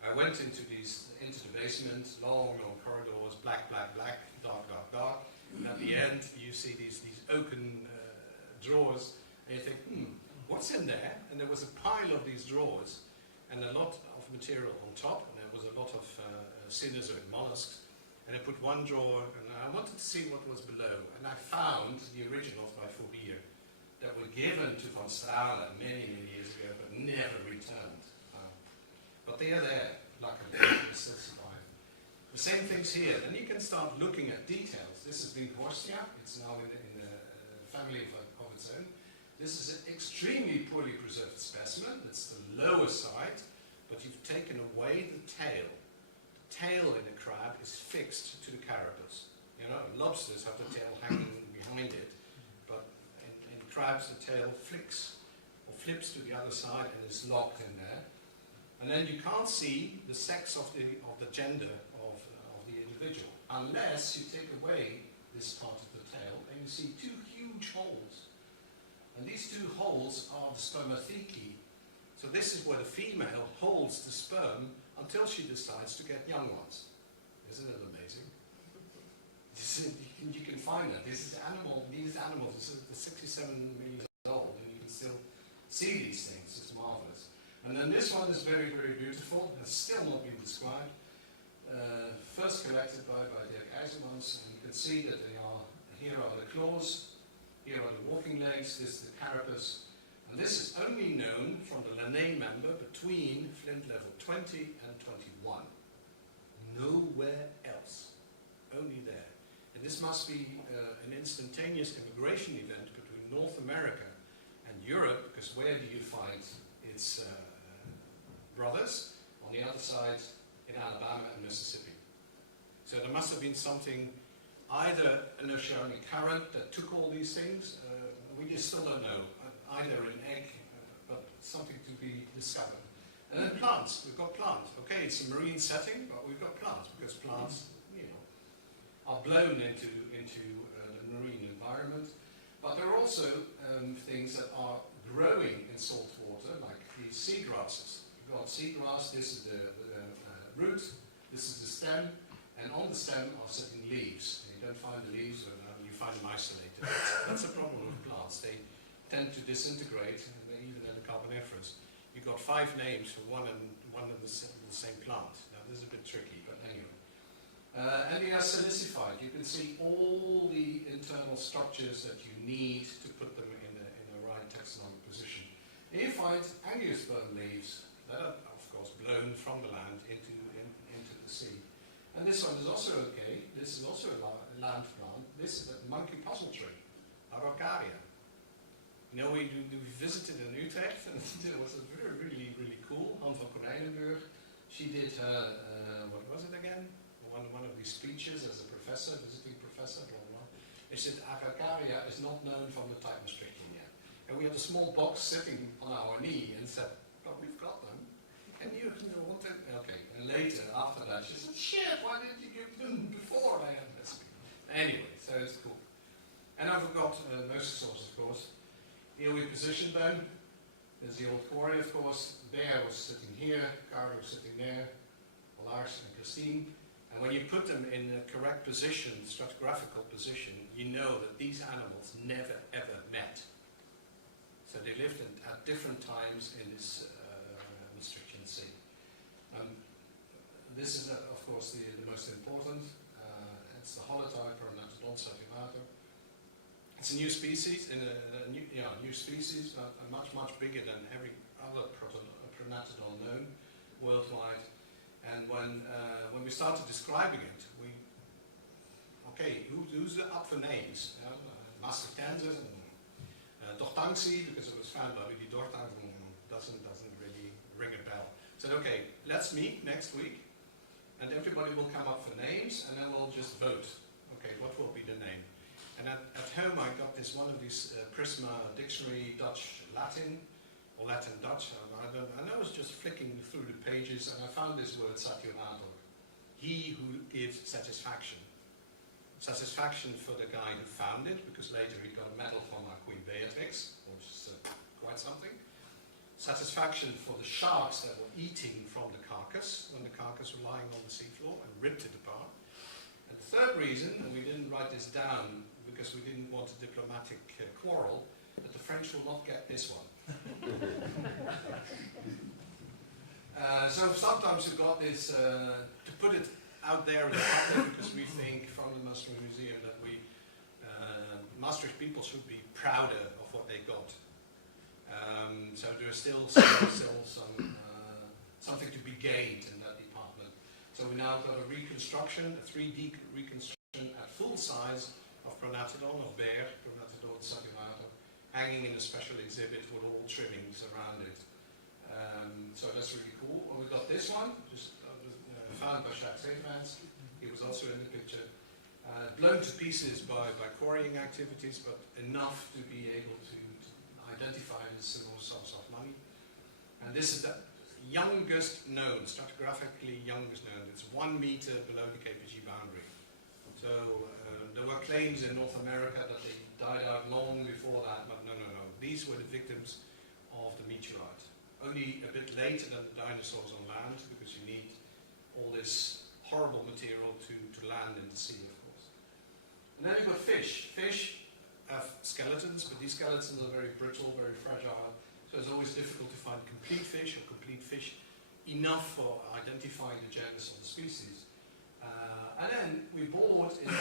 I went into the basement, long corridors, black, black, black, dark, dark, dark, and at the end you see these oaken drawers, and you think, what's in there? And there was a pile of these drawers, and a lot of material on top, and there was a lot of Cenozoic mollusks, and I put one drawer, and I wanted to see what was below, and I found the originals by Fourier that were given to von Strahler many, many years ago, but never returned. But they are there, luckily, they still survive. The same things here. Then you can start looking at details. This is Winghorsia. It's now in a family of its own. This is an extremely poorly preserved specimen. It's the lower side, but you've taken away the tail. The tail in a crab is fixed to the carapace. You know, lobsters have the tail hanging behind it, but in crabs the tail flicks or flips to the other side and is locked in there. And then you can't see the sex of the gender of the individual unless you take away this part of the tail and you see two huge holes. And these two holes are the spermathecae. So this is where the female holds the sperm until she decides to get young ones. Isn't it amazing? You can find that. These animals, this is 67 million years old, and you can still see these things. It's marvelous. And then this one is very, very beautiful. It's still not been described. First collected by Dirk IJzermans, and you can see that they are, here are the claws, here are the walking legs, this is the carapace. And this is only known from the Linné member between flint level 20 and 21. Nowhere else. Only there. And this must be an instantaneous immigration event between North America and Europe, because where do you find its brothers? On the other side, in Alabama and Mississippi. So there must have been something, either an oceanic current that took all these things, we just still don't know, either an egg, but something to be discovered. And then plants, we've got plants. Okay, it's a marine setting, but we've got plants, because plants, you know, are blown into the marine environment. But there are also things that are growing in salt water, like these seagrasses. You've got seagrass, this is the root, this is the stem, and on the stem are sitting leaves. And you don't find the leaves, you find them isolated. That's a problem with plants. They tend to disintegrate, even in the Carboniferous. You've got 5 names for one and the same plant. Now this is a bit tricky, but anyway. And they are silicified. You can see all the internal structures that you need to put them in the right taxonomic position. And you find angiosperm leaves that are, of course, blown from the land into the sea. And this one is also okay. This is also a land plant. This is a monkey puzzle tree, Araucaria. You know, we visited in Utrecht, and it was really, really cool. Anne van Konijnenburg, she did her, what was it again? One of these speeches as a professor, visiting professor, blah, blah, blah. She said, Araucaria is not known from the type restriction yet. And we had a small box sitting on our knee and said, but we've got them. And you know what? Okay. And later, after that, she said, shit, why didn't you give them before I had this? Anyway, so it's cool. And I've got mosasaurs, of course. Here we positioned them. There's the old quarry, of course. Bear was sitting here, Carl was sitting there, Lars and Christine. And when you put them in the correct position, stratigraphical position, you know that these animals never ever met. So they lived at different times in this Maastrichtian sea. This is, of course, the most important. It's the holotype Pronatodon sativata. It's a new species, new species, but much bigger than every other Pronatodon known worldwide. And when we started describing it, who's up for names? Maastrichtensis, Dortangsi, because it was found by Willy Dortang, doesn't really ring a bell. Said, okay, let's meet next week, and everybody will come up for names, and then we'll just vote. Okay, what will be the name? And at home I got one of these Prisma Dictionary Dutch-Latin, or Latin-Dutch, and I was just flicking through the pages, and I found this word saturator. He who gives satisfaction. Satisfaction for the guy who found it, because later he got a medal from our Queen Beatrix, which is quite something. Satisfaction for the sharks that were eating from the carcass, when the carcass was lying on the seafloor, and ripped it apart. And the third reason, and we didn't write this down because we didn't want a diplomatic quarrel, that the French will not get this one. So sometimes you've got this, to put it out there in the public because we think from the Maastricht Museum that Maastricht people should be prouder of what they got. So there's still something to be gained in that department. So we now got a reconstruction, a 3D reconstruction at full size of Pronatodon, of bear, Pronatodon sagivato, hanging in a special exhibit with all trimmings around it. So that's really cool. And we got this one, just found by Jacques Zeemans. He was also in the picture. Blown to pieces by quarrying activities, but enough to be able to identify the single source of money. And this is the youngest known, stratigraphically youngest known. It's 1 meter below the KPG boundary. So there were claims in North America that they died out long before that, but no. These were the victims of the meteorite. Only a bit later than the dinosaurs on land, because you need all this horrible material to land in the sea, of course. And then you've got fish. Fish have skeletons, but these skeletons are very brittle, very fragile. So it's always difficult to find complete fish or complete fish enough for identifying the genus or the species. And then we bought into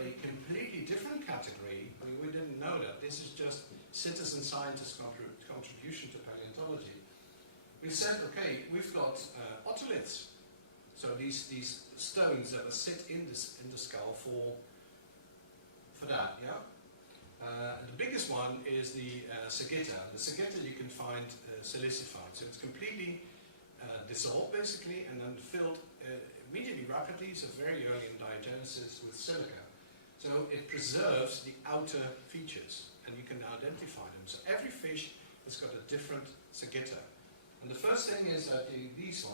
a completely different category. We didn't know that. This is just citizen scientist contribution to paleontology. We said, okay, we've got otoliths. So these stones that sit in the skull for that, yeah? The biggest one is the sagitta. The sagitta you can find silicified. So it's completely dissolved, basically, and then filled immediately rapidly, so very early in diagenesis, with silica. So it preserves the outer features, and you can identify them. So every fish has got a different sagitta. And the first thing is that these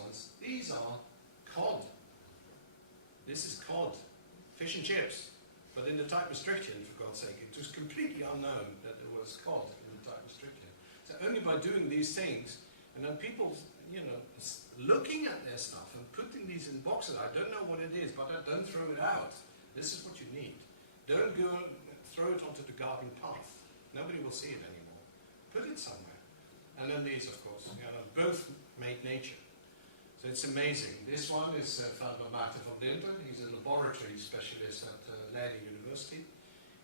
are cod. This is cod, fish and chips. But in the type restriction, for God's sake, it was completely unknown that there was cod in the type restriction. So only by doing these things, and then people, looking at their stuff and putting these in boxes, I don't know what it is, but don't throw it out. This is what you need. Don't go and throw it onto the garden path. Nobody will see it anymore. Put it somewhere. And then these, of course, both made nature. So it's amazing. This one is found by Maarten van Dinter. He's a laboratory specialist at Leiden University.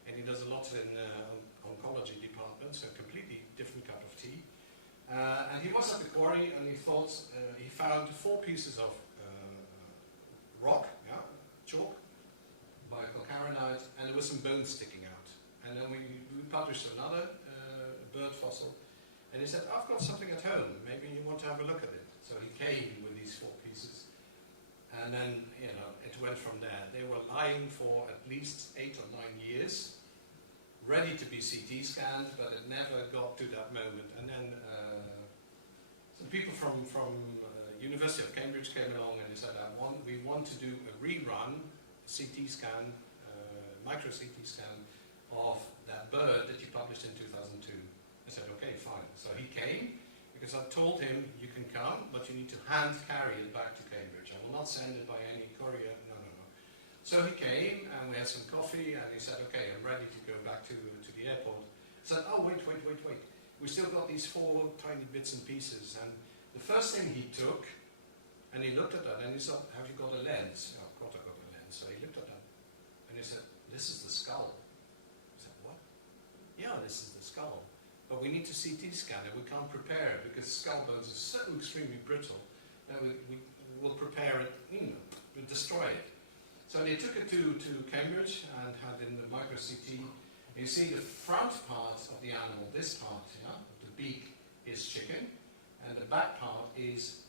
And he does a lot in oncology department, so completely different cup of tea. And he was at the quarry and he thought, he found 4 pieces of rock, chalk, biocalcarenite, and there was some bones sticking out. And then we published another bird fossil. And he said, I've got something at home, maybe you want to have a look at it. So he came with these 4 pieces. And then, it went from there. They were lying for at least 8 or 9 years, ready to be CT scanned, but it never got to that moment. And then some people from University of Cambridge came along and they said, we want to do a rerun CT scan, micro CT scan of that bird that you published in 2002. I said, okay, fine. So he came, because I told him, you can come, but you need to hand carry it back to Cambridge. I will not send it by any courier, no. So he came, and we had some coffee, and he said, okay, I'm ready to go back to the airport. I said, oh, wait. We still got these 4 tiny bits and pieces. And the first thing he took, and he looked at that, and he said, have you got a lens? Oh, of course I got a lens. So he looked at that, and he said, this is the skull. I said, what? Yeah, this is the skull. But we need to CT scan it. We can't prepare it because skull bones are so extremely brittle that we will prepare it, we'll destroy it. So they took it to Cambridge and had in the micro CT. You see the front part of the animal, this part, the beak is chicken, and the back part is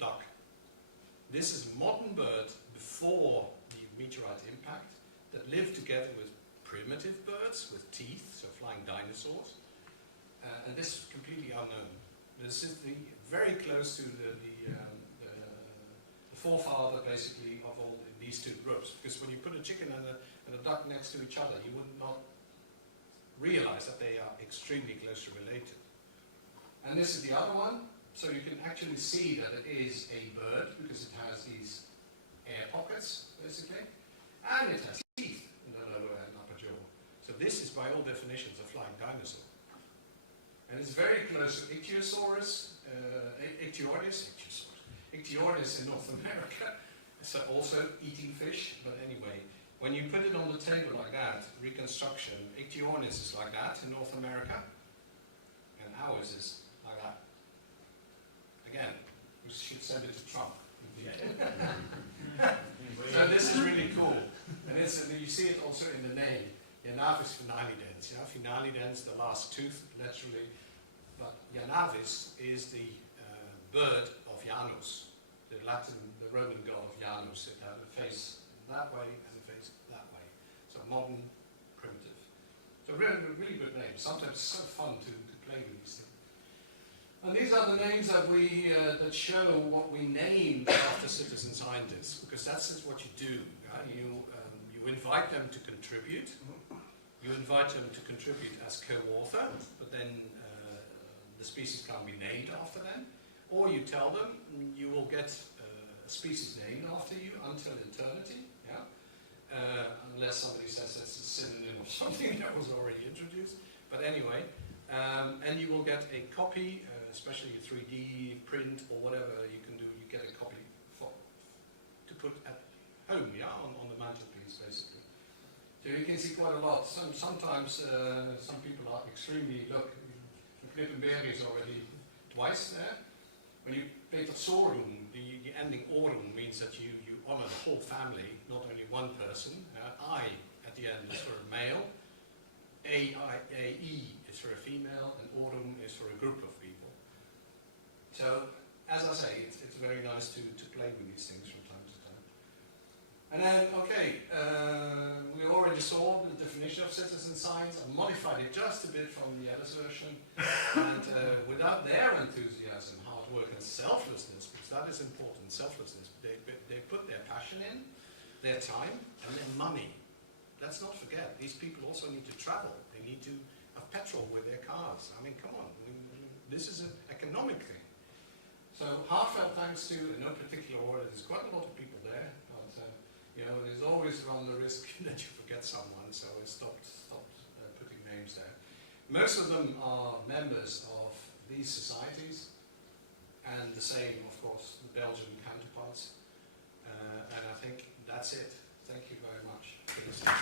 duck. This is a modern bird before the meteorite impact that lived together with primitive birds with teeth, so flying dinosaurs. And this is completely unknown. This is very close to the forefather, basically, of all these 2 groups. Because when you put a chicken and a duck next to each other, you would not realize that they are extremely closely related. And this is the other one. So you can actually see that it is a bird, because it has these air pockets, basically. And it has teeth in the lower and upper jaw. So this is, by all definitions, a flying dinosaur. And it's very close to Ichthyosaurus, Ichthyornis in North America, So also eating fish, but anyway, when you put it on the table like that, reconstruction, Ichthyornis is like that in North America, and ours is like that. Again, we should send it to Trump. So this is really cool, and you see it also in the name. Janavis finalidens, yeah, finalidens, the last tooth, literally. But Janavis is the bird of Janus, the Roman god of Janus. It had a face that way and a face that way. So modern, primitive. So really good name. Sometimes it's so fun to play with these things. And these are the names that that show what we named after citizen scientists, because that's just what you do. Right? You invite them to contribute. You invite them to contribute as co-author, but then the species can be named after them. Or you tell them you will get a species named after you until eternity, yeah? Unless somebody says it's a synonym of something that was already introduced. But anyway, and you will get a copy, especially a 3D print or whatever you can do, you get a copy to put at home, yeah, on the mantelpiece, basically. So you can see quite a lot. Sometimes some people are extremely, look, Knippenberg is already twice there. When you paint a sorum, the ending orum means that you honor the whole family, not only one person. I at the end is for a male, AE is for a female, and orum is for a group of people. So, as I say, it's very nice to play with these things from time to time. And then, okay, we already saw the definition of citizen science. I modified it just a bit from the Ellis version. And without their enthusiasm, hard work, and selflessness, because that is important, selflessness, they put their passion in, their time, and their money. Let's not forget, these people also need to travel. They need to have petrol with their cars. I mean, come on, this is an economic thing. So heartfelt thanks to, in no particular order, there's quite a lot of people there, but you know, there's always run the risk that you forget someone, so I stopped putting names there. Most of them are members of these societies, and the same, of course, the Belgian counterparts. And I think that's it. Thank you very much for listening.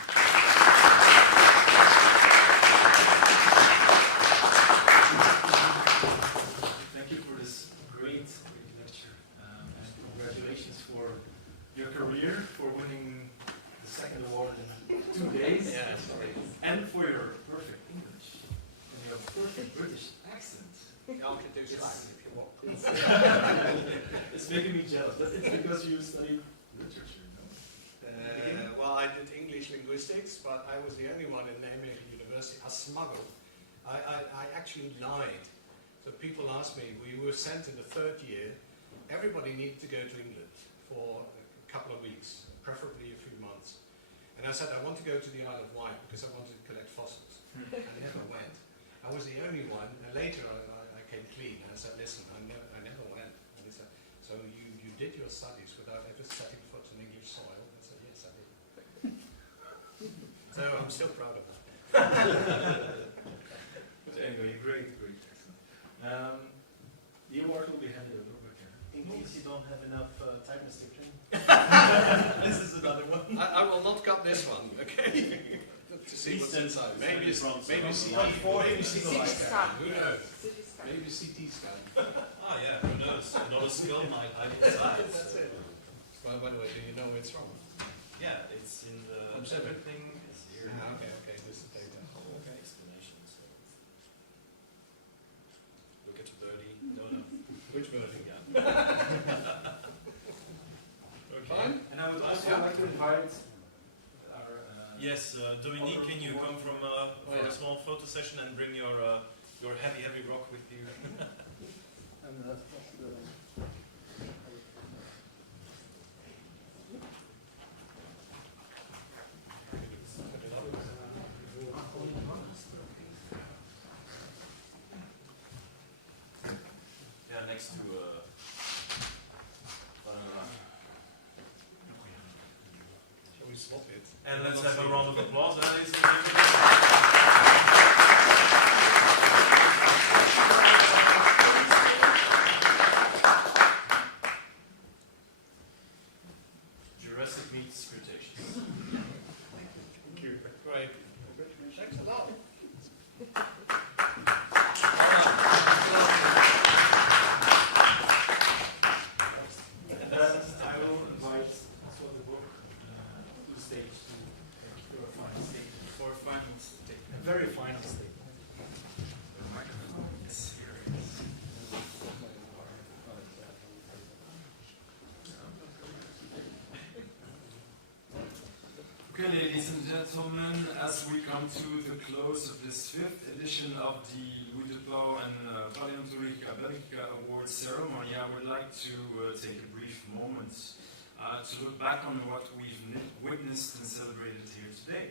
Thank you for this great lecture, and congratulations for your career, for winning the second award in 2 days, and for your perfect English and your perfect British accent. I'll do slightly if you want. It's making me jealous, but it's because you study literature, no? Well, I did English linguistics, but I was the only one in Nijmegen University. I smuggled. I actually lied. So people asked me, we were sent in the third year, everybody needed to go to England for a couple of weeks, preferably a few months. And I said, I want to go to the Isle of Wight because I wanted to collect fossils. I never went. I was the only one, and later I came clean. And I said, listen, I never went. And they said, so you did your studies without ever setting foot in English soil? I said, yes, I did. So I'm still proud of that. But anyway, great accent. The award will be handed over here. In case you don't have enough time restriction. This is another one. I will not cut this one, okay? To see what's inside. Maybe CT scan. Who knows? Maybe CT scan. Ah, yeah, who knows? Another skull might hide inside. That's it. Well, by the way, do you know where it's from? Yeah, it's in the everything is here. Okay, this is data. Okay. Explanations. Look at the birdie. No. Which birdie? Yeah. Okay. And I would also like to invite our... Yes, Dominique, can you come from for a small photo session and bring your heavy rock with you? Yeah, next to Shall we swap it? and let's have a round of applause, ladies and gentlemen. Okay, ladies and gentlemen, as we come to the close of this 5th edition of the Louis De Pauw and Paleontologica Belgica Awards ceremony, I would like to take a brief moment to look back on what we've witnessed and celebrated here today.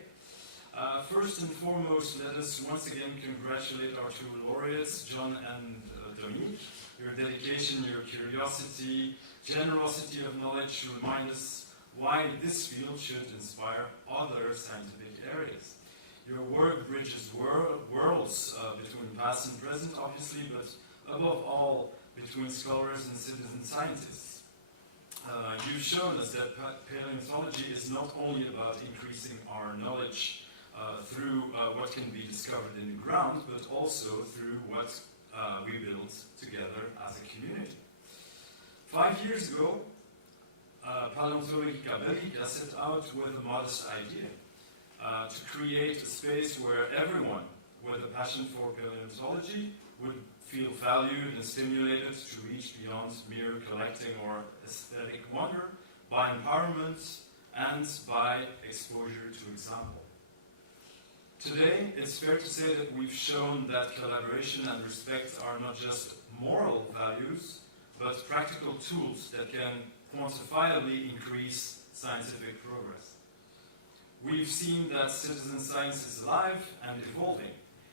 First and foremost, let us once again congratulate our two laureates, John and Dominique. Your dedication, your curiosity, generosity of knowledge remind us why this field should inspire other scientific areas. Your work bridges worlds between past and present, obviously, but above all, between scholars and citizen scientists. You've shown us that paleontology is not only about increasing our knowledge through what can be discovered in the ground, but also through what we build together as a community. 5 years ago, Palaeontologica Belgica set out with a modest idea to create a space where everyone with a passion for paleontology would feel valued and stimulated to reach beyond mere collecting or aesthetic wonder by empowerment and by exposure to example. Today, it's fair to say that we've shown that collaboration and respect are not just moral values, but practical tools that can quantifiably increase scientific progress. We've seen that citizen science is alive and evolving.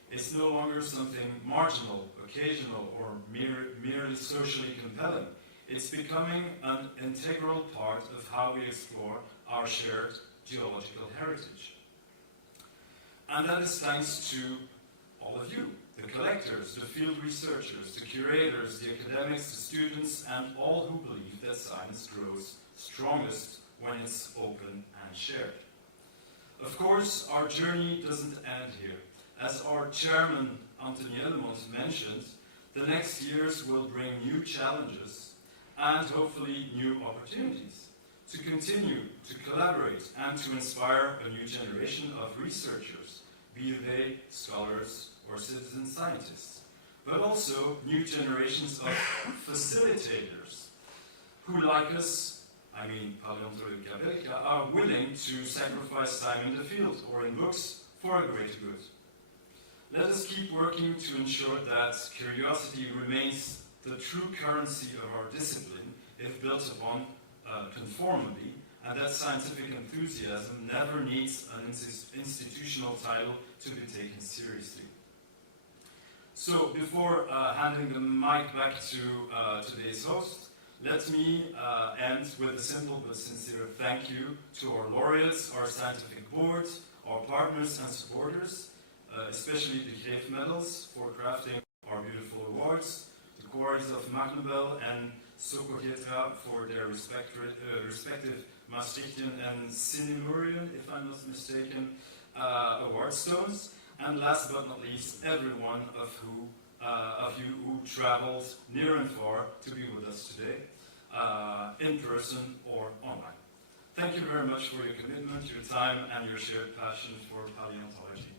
It's no longer something marginal, occasional, or merely socially compelling. It's becoming an integral part of how we explore our shared geological heritage. And that is thanks to all of you, the collectors, the field researchers, the curators, the academics, the students, and all who believe that science grows strongest when it's open and shared. Of course, our journey doesn't end here. As our chairman, Anthony Ellemont, mentioned, the next years will bring new challenges and hopefully new opportunities to continue to collaborate and to inspire a new generation of researchers, be they scholars or citizen scientists, but also new generations of facilitators who, like us, I mean Paleontologica Belgica, are willing to sacrifice time in the field or in books for a greater good. Let us keep working to ensure that curiosity remains the true currency of our discipline if built upon conformity, and that scientific enthusiasm never needs an institutional title to be taken seriously. So, before handing the mic back to today's host, let me end with a simple but sincere thank you to our laureates, our scientific board, our partners and supporters, especially the Greef Medals for crafting our beautiful awards, the quarries of Magnebel and Sokogetra for their respective Maastrichtian and Sinimurian, if I'm not mistaken, award stones, and last but not least, every one of you who traveled near and far to be with us today, in person or online. Thank you very much for your commitment, your time, and your shared passion for paleontology.